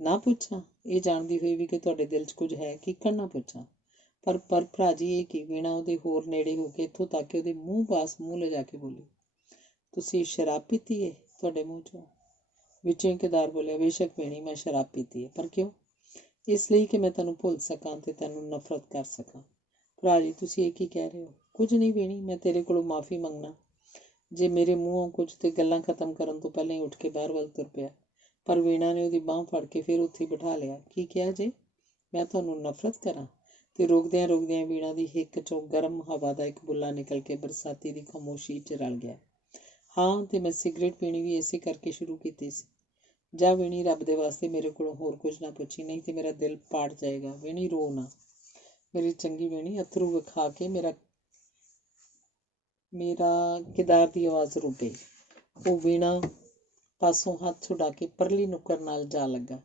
ਨਾ ਪੁੱਛਾਂ? ਇਹ ਜਾਣਦੀ ਹੋਈ ਵੀ ਕਿ ਤੁਹਾਡੇ ਦਿਲ 'ਚ ਕੁਝ ਹੈ, ਕਿੱਕਣ ਨਾ ਪੁੱਛਾਂ? ਪਰ ਭਰਾ ਜੀ, ਇਹ ਕੀ? ਵੀਣਾ ਉਹਦੇ ਹੋਰ ਨੇੜੇ ਹੋ ਕੇ ਇੱਥੋਂ ਤੱਕ ਕਿ ਉਹਦੇ ਮੂੰਹ ਪਾਸ ਮੂੰਹ ਲਿਜਾ ਕੇ ਬੋਲੀ। ਤੁਸੀਂ ਸ਼ਰਾਬ ਪੀਤੀ ਹੈ ਤੁਹਾਡੇ ਮੂੰਹ 'ਚੋਂ? ਵਿੱਚੋਂ ਕੇਦਾਰ ਬੋਲਿਆ, ਬੇਸ਼ੱਕ ਵੀਣੀ, ਮੈਂ ਸ਼ਰਾਬ ਪੀਤੀ ਹੈ। ਪਰ ਕਿਉਂ? ਇਸ ਲਈ ਕਿ ਮੈਂ ਤੈਨੂੰ ਭੁੱਲ ਸਕਾਂ ਤੇ ਤੈਨੂੰ ਨਫ਼ਰਤ ਕਰ ਸਕਾਂ। ਭਰਾ ਜੀ, ਤੁਸੀਂ ਇਹ ਕੀ ਕਹਿ ਰਹੇ ਹੋ? ਕੁਝ ਨਹੀਂ ਵੀਣੀ, ਮੈਂ ਤੇਰੇ ਕੋਲੋਂ ਮਾਫ਼ੀ ਮੰਗਣਾ। ਜੇ ਮੇਰੇ ਮੂੰਹੋਂ ਕੁਝ ਤੇ ਗੱਲਾਂ ਖਤਮ ਕਰਨ ਤੋਂ ਪਹਿਲਾਂ ਹੀ ਉੱਠ ਕੇ ਬਾਹਰ ਵੱਲ ਤੁਰ ਪਿਆ। ਪਰ ਵੀਣਾ ਨੇ ਉਹਦੀ ਬਾਂਹ ਫੜ ਕੇ ਫਿਰ ਉੱਥੇ ਬਿਠਾ ਲਿਆ। ਕੀ ਕਿਹਾ ਜੇ? ਮੈਂ ਤੁਹਾਨੂੰ ਨਫ਼ਰਤ ਕਰਾਂ? ਤੇ ਰੋਕਦਿਆਂ ਰੋਕਦਿਆਂ ਵੀਣਾ ਦੀ ਹਿੱਕ 'ਚੋਂ ਗਰਮ ਹਵਾ ਦਾ ਇੱਕ ਬੁੱਲਾ ਨਿਕਲ ਕੇ ਬਰਸਾਤੀ ਦੀ ਖਾਮੋਸ਼ੀ 'ਚ ਰਲ ਗਿਆ। ਹਾਂ, ਤੇ ਮੈਂ ਸਿਗਰਟ ਪੀਣੀ ਵੀ ਇਸੇ ਕਰਕੇ ਸ਼ੁਰੂ ਕੀਤੀ ਸੀ। ਜਾ ਵੀਣੀ, ਰੱਬ ਦੇ ਵਾਸਤੇ ਮੇਰੇ ਕੋਲੋਂ ਹੋਰ ਕੁਝ ਨਾ ਪੁੱਛੀ, ਨਹੀਂ ਤੇ ਮੇਰਾ ਦਿਲ ਪਾੜ ਜਾਏਗਾ। ਵੀਣੀ, ਰੋ ਨਾ। ਮੇਰੀ ਚੰਗੀ ਵੀਣੀ। ਅੱਥਰੂ ਵਿਖਾ ਕੇ ਮੇਰਾ ਕੇਦਾਰ ਦੀ ਆਵਾਜ਼ ਰੁਕ ਗਈ। ਉਹ ਵੀਣਾ ਪਾਸੋਂ ਹੱਥ ਛੁਡਾ ਕੇ ਪਰਲੀ ਨੁੱਕਰ ਨਾਲ ਜਾ ਲੱਗਾ।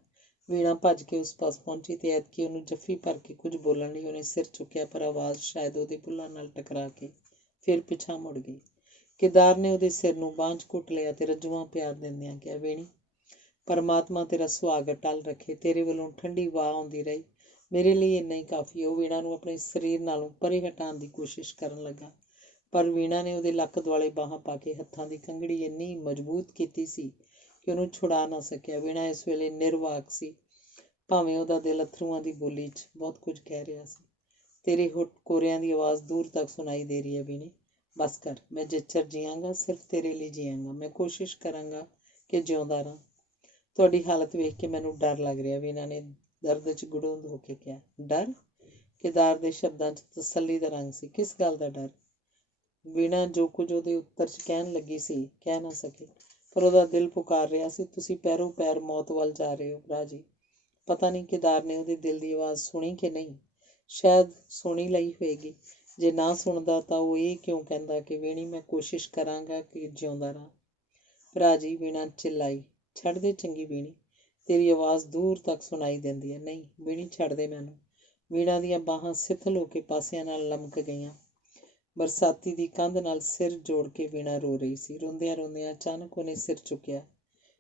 ਵੀਣਾ ਭੱਜ ਕੇ ਉਸ ਪਾਸ ਪਹੁੰਚੀ ਤੇ ਐਤਕੀ ਉਹਨੂੰ ਜੱਫੀ ਭਰ ਕੇ ਕੁਝ ਬੋਲਣ ਲਈ ਉਹਨੇ ਸਿਰ ਚੁੱਕਿਆ, ਪਰ ਆਵਾਜ਼ ਸ਼ਾਇਦ ਉਹਦੇ ਬੁੱਲ੍ਹਾਂ ਨਾਲ ਟਕਰਾ ਕੇ ਫਿਰ ਪਿਛਾਂਹ ਮੁੜ ਗਈ। ਕੇਦਾਰ ਨੇ ਉਹਦੇ ਸਿਰ ਨੂੰ ਬਾਂਹ 'ਚ ਘੁੱਟ ਲਿਆ ਤੇ ਰੱਜੂਆਂ ਪਿਆਰ ਦਿੰਦਿਆਂ ਕਿਹਾ, ਵੀਣੀ, ਪਰਮਾਤਮਾ ਤੇਰਾ ਸੁਹਾਗ ਅਟੱਲ ਰੱਖੇ। ਤੇਰੇ ਵੱਲੋਂ ਠੰਡੀ ਵਾਹ ਆਉਂਦੀ ਰਹੀ, ਮੇਰੇ ਲਈ ਇੰਨਾ ਹੀ ਕਾਫੀ। ਉਹ ਵੀਣਾ ਨੂੰ ਆਪਣੇ ਸਰੀਰ ਨਾਲੋਂ ਪਰੇ ਹਟਾਉਣ ਦੀ ਕੋਸ਼ਿਸ਼ ਕਰਨ ਲੱਗਾ, ਪਰ ਵੀਣਾ ਨੇ ਉਹਦੇ ਲੱਕ ਦੁਆਲੇ ਬਾਹਾਂ ਪਾ ਕੇ ਹੱਥਾਂ ਦੀ ਕੰਗੜੀ ਇੰਨੀ ਮਜ਼ਬੂਤ ਕੀਤੀ ਸੀ ਕਿ ਉਹਨੂੰ ਛੁਡਾ ਨਾ ਸਕਿਆ। ਵੀਣਾ ਇਸ ਵੇਲੇ ਨਿਰਵਾਕ ਸੀ, ਭਾਵੇਂ ਉਹਦਾ ਦਿਲ ਅਥਰੂਆਂ ਦੀ ਬੋਲੀ 'ਚ ਬਹੁਤ ਕੁਝ ਕਹਿ ਰਿਹਾ ਸੀ। ਤੇਰੇ ਹੋਠ ਕੋਰਿਆਂ ਦੀ ਆਵਾਜ਼ ਦੂਰ ਤੱਕ ਸੁਣਾਈ ਦੇ ਰਹੀ ਹੈ। ਵੀਣੀ, ਬਸ ਕਰ। ਮੈਂ ਜਿੱਚਰ ਜੀਆਂਗਾ ਸਿਰਫ ਤੇਰੇ ਲਈ ਜੀਆਂਗਾ। ਮੈਂ ਕੋਸ਼ਿਸ਼ ਕਰਾਂਗਾ ਕਿ ਜਿਉਂਦਾ ਰਹਾਂ। ਤੁਹਾਡੀ ਹਾਲਤ ਵੇਖ ਕੇ ਮੈਨੂੰ ਡਰ ਲੱਗ ਰਿਹਾ, ਵੀਣਾ ਨੇ ਦਰਦ 'ਚ ਗੁੜੂੰਦ ਹੋ ਕੇ ਕਿਹਾ। ਡਰ? ਕੇਦਾਰ ਦੇ ਸ਼ਬਦਾਂ 'ਚ ਤਸੱਲੀ ਦਾ ਰੰਗ ਸੀ। ਕਿਸ ਗੱਲ ਦਾ ਡਰ? ਵੀਣਾ ਜੋ ਕੁਝ ਉਹਦੇ ਉੱਤਰ 'ਚ ਕਹਿਣ ਲੱਗੀ ਸੀ ਕਹਿ ਨਾ ਸਕੀ, ਪਰ ਉਹਦਾ ਦਿਲ ਪੁਕਾਰ ਰਿਹਾ ਸੀ। ਤੁਸੀਂ ਪੈਰੋਂ ਪੈਰ ਮੌਤ ਵੱਲ ਜਾ ਰਹੇ ਹੋ ਭਰਾ ਜੀ। ਪਤਾ ਨਹੀਂ ਕੇਦਾਰ ਨੇ ਉਹਦੇ ਦਿਲ ਦੀ ਆਵਾਜ਼ ਸੁਣੀ ਕਿ ਨਹੀਂ। ਸ਼ਾਇਦ ਸੁਣੀ ਲਈ ਹੋਏਗੀ। ਜੇ ਨਾ ਸੁਣਦਾ ਤਾਂ ਉਹ ਇਹ ਕਿਉਂ ਕਹਿੰਦਾ ਕਿ ਵੀਣੀ, ਮੈਂ ਕੋਸ਼ਿਸ਼ ਕਰਾਂਗਾ ਕਿ ਜਿਉਂਦਾ ਰਹਾਂ। ਭਰਾ ਜੀ, ਵੀਣਾ ਚਿল্ਲਾਈ। ਛੱਡ ਦੇ ਚੰਗੀ ਵੀਣੀ, ਤੇਰੀ ਆਵਾਜ਼ ਦੂਰ ਤੱਕ ਸੁਣਾਈ ਦਿੰਦੀ ਹੈ। ਨਹੀਂ ਵੀਣੀ, ਛੱਡ ਦੇ ਮੈਨੂੰ। ਵੀਣਾ ਦੀਆਂ ਬਾਹਾਂ ਸਿੱਥਲ ਹੋ ਕੇ ਪਾਸਿਆਂ ਨਾਲ ਲਮਕ ਗਈਆਂ। ਬਰਸਾਤੀ ਦੀ ਕੰਧ ਨਾਲ ਸਿਰ ਜੋੜ ਕੇ ਵੀਣਾ ਰੋ ਰਹੀ ਸੀ। ਰੋਂਦਿਆਂ ਰੋਂਦਿਆਂ ਅਚਾਨਕ ਉਹਨੇ ਸਿਰ ਚੁੱਕਿਆ।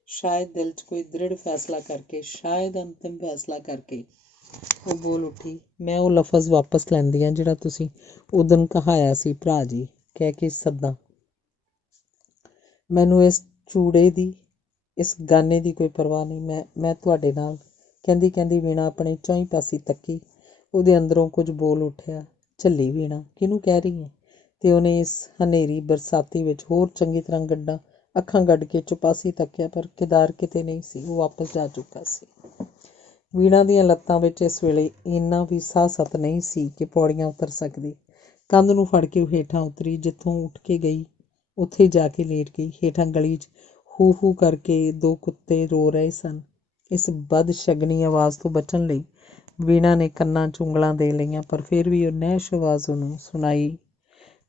ਸ਼ਾਇਦ ਦਿਲ 'ਚ ਕੋਈ ਦ੍ਰਿੜ ਫੈਸਲਾ ਕਰਕੇ, ਸ਼ਾਇਦ ਅੰਤਿਮ ਫੈਸਲਾ ਕਰਕੇ ਉਹ ਬੋਲ ਉੱਠੀ, ਮੈਂ ਉਹ ਲਫ਼ਜ਼ ਵਾਪਸ ਲੈਂਦੀ ਹਾਂ ਜਿਹੜਾ ਤੁਸੀਂ ਉਦਣ ਕਹਾਇਆ ਸੀ ਭਰਾ ਜੀ, ਕਹਿ ਕੇ ਸੱਦਾਂ। ਮੈਨੂੰ ਇਸ ਚੂੜੇ ਦੀ, ਇਸ ਗਾਨੇ ਦੀ ਕੋਈ ਪਰਵਾਹ ਨਹੀਂ। ਮੈਂ ਤੁਹਾਡੇ ਨਾਲ। ਕਹਿੰਦੀ ਕਹਿੰਦੀ ਵੀਣਾ ਆਪਣੇ ਚੌਂਹੀ ਪਾਸੇ ਤੱਕੀ। ਉਹਦੇ ਅੰਦਰੋਂ ਕੁਝ ਬੋਲ ਉੱਠਿਆ। ਝੱਲੀ ਵੀਣਾ, ਕਿਹਨੂੰ ਕਹਿ ਰਹੀ ਹੈ? ਤੇ ਉਹਨੇ ਇਸ ਹਨੇਰੀ ਬਰਸਾਤੀ ਵਿੱਚ ਹੋਰ ਚੰਗੀ ਤਰ੍ਹਾਂ ਅੱਖਾਂ ਗੱਡ ਕੇ ਚੁਪਾਸੀ ਤੱਕਿਆ, ਪਰ ਕੇਦਾਰ ਕਿਤੇ ਨਹੀਂ ਸੀ। ਉਹ ਵਾਪਸ ਜਾ ਚੁੱਕਾ ਸੀ। ਵੀਣਾ ਦੀਆਂ ਲੱਤਾਂ ਵਿੱਚ ਇਸ ਵੇਲੇ ਇੰਨਾ ਵੀ ਸਾਹ ਸੱਤ ਨਹੀਂ ਸੀ ਕਿ ਪੌੜੀਆਂ ਉਤਰ ਸਕਦੀ। ਕੰਧ ਨੂੰ ਫੜ ਕੇ ਉਹ ਹੇਠਾਂ ਉਤਰੀ। ਜਿੱਥੋਂ ਉੱਠ ਕੇ ਗਈ ਉੱਥੇ ਜਾ ਕੇ ਲੇਟ ਗਈ। ਹੇਠਾਂ ਗਲੀ 'ਚ ਹੂ ਹੂ ਕਰਕੇ 2 ਕੁੱਤੇ ਰੋ ਰਹੇ ਸਨ। ਇਸ ਬਦਸ਼ਗਨੀ ਆਵਾਜ਼ ਤੋਂ ਬਚਣ ਲਈ ਵੀਣਾ ਨੇ ਕੰਨਾਂ 'ਚ ਉਂਗਲਾਂ ਦੇ ਲਈਆਂ, ਪਰ ਫਿਰ ਵੀ ਉਹ ਨਹਿਸ਼ ਆਵਾਜ਼ ਉਹਨੂੰ ਸੁਣਾਈ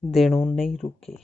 ਦੇਣੋਂ ਨਹੀਂ ਰੁਕੀ।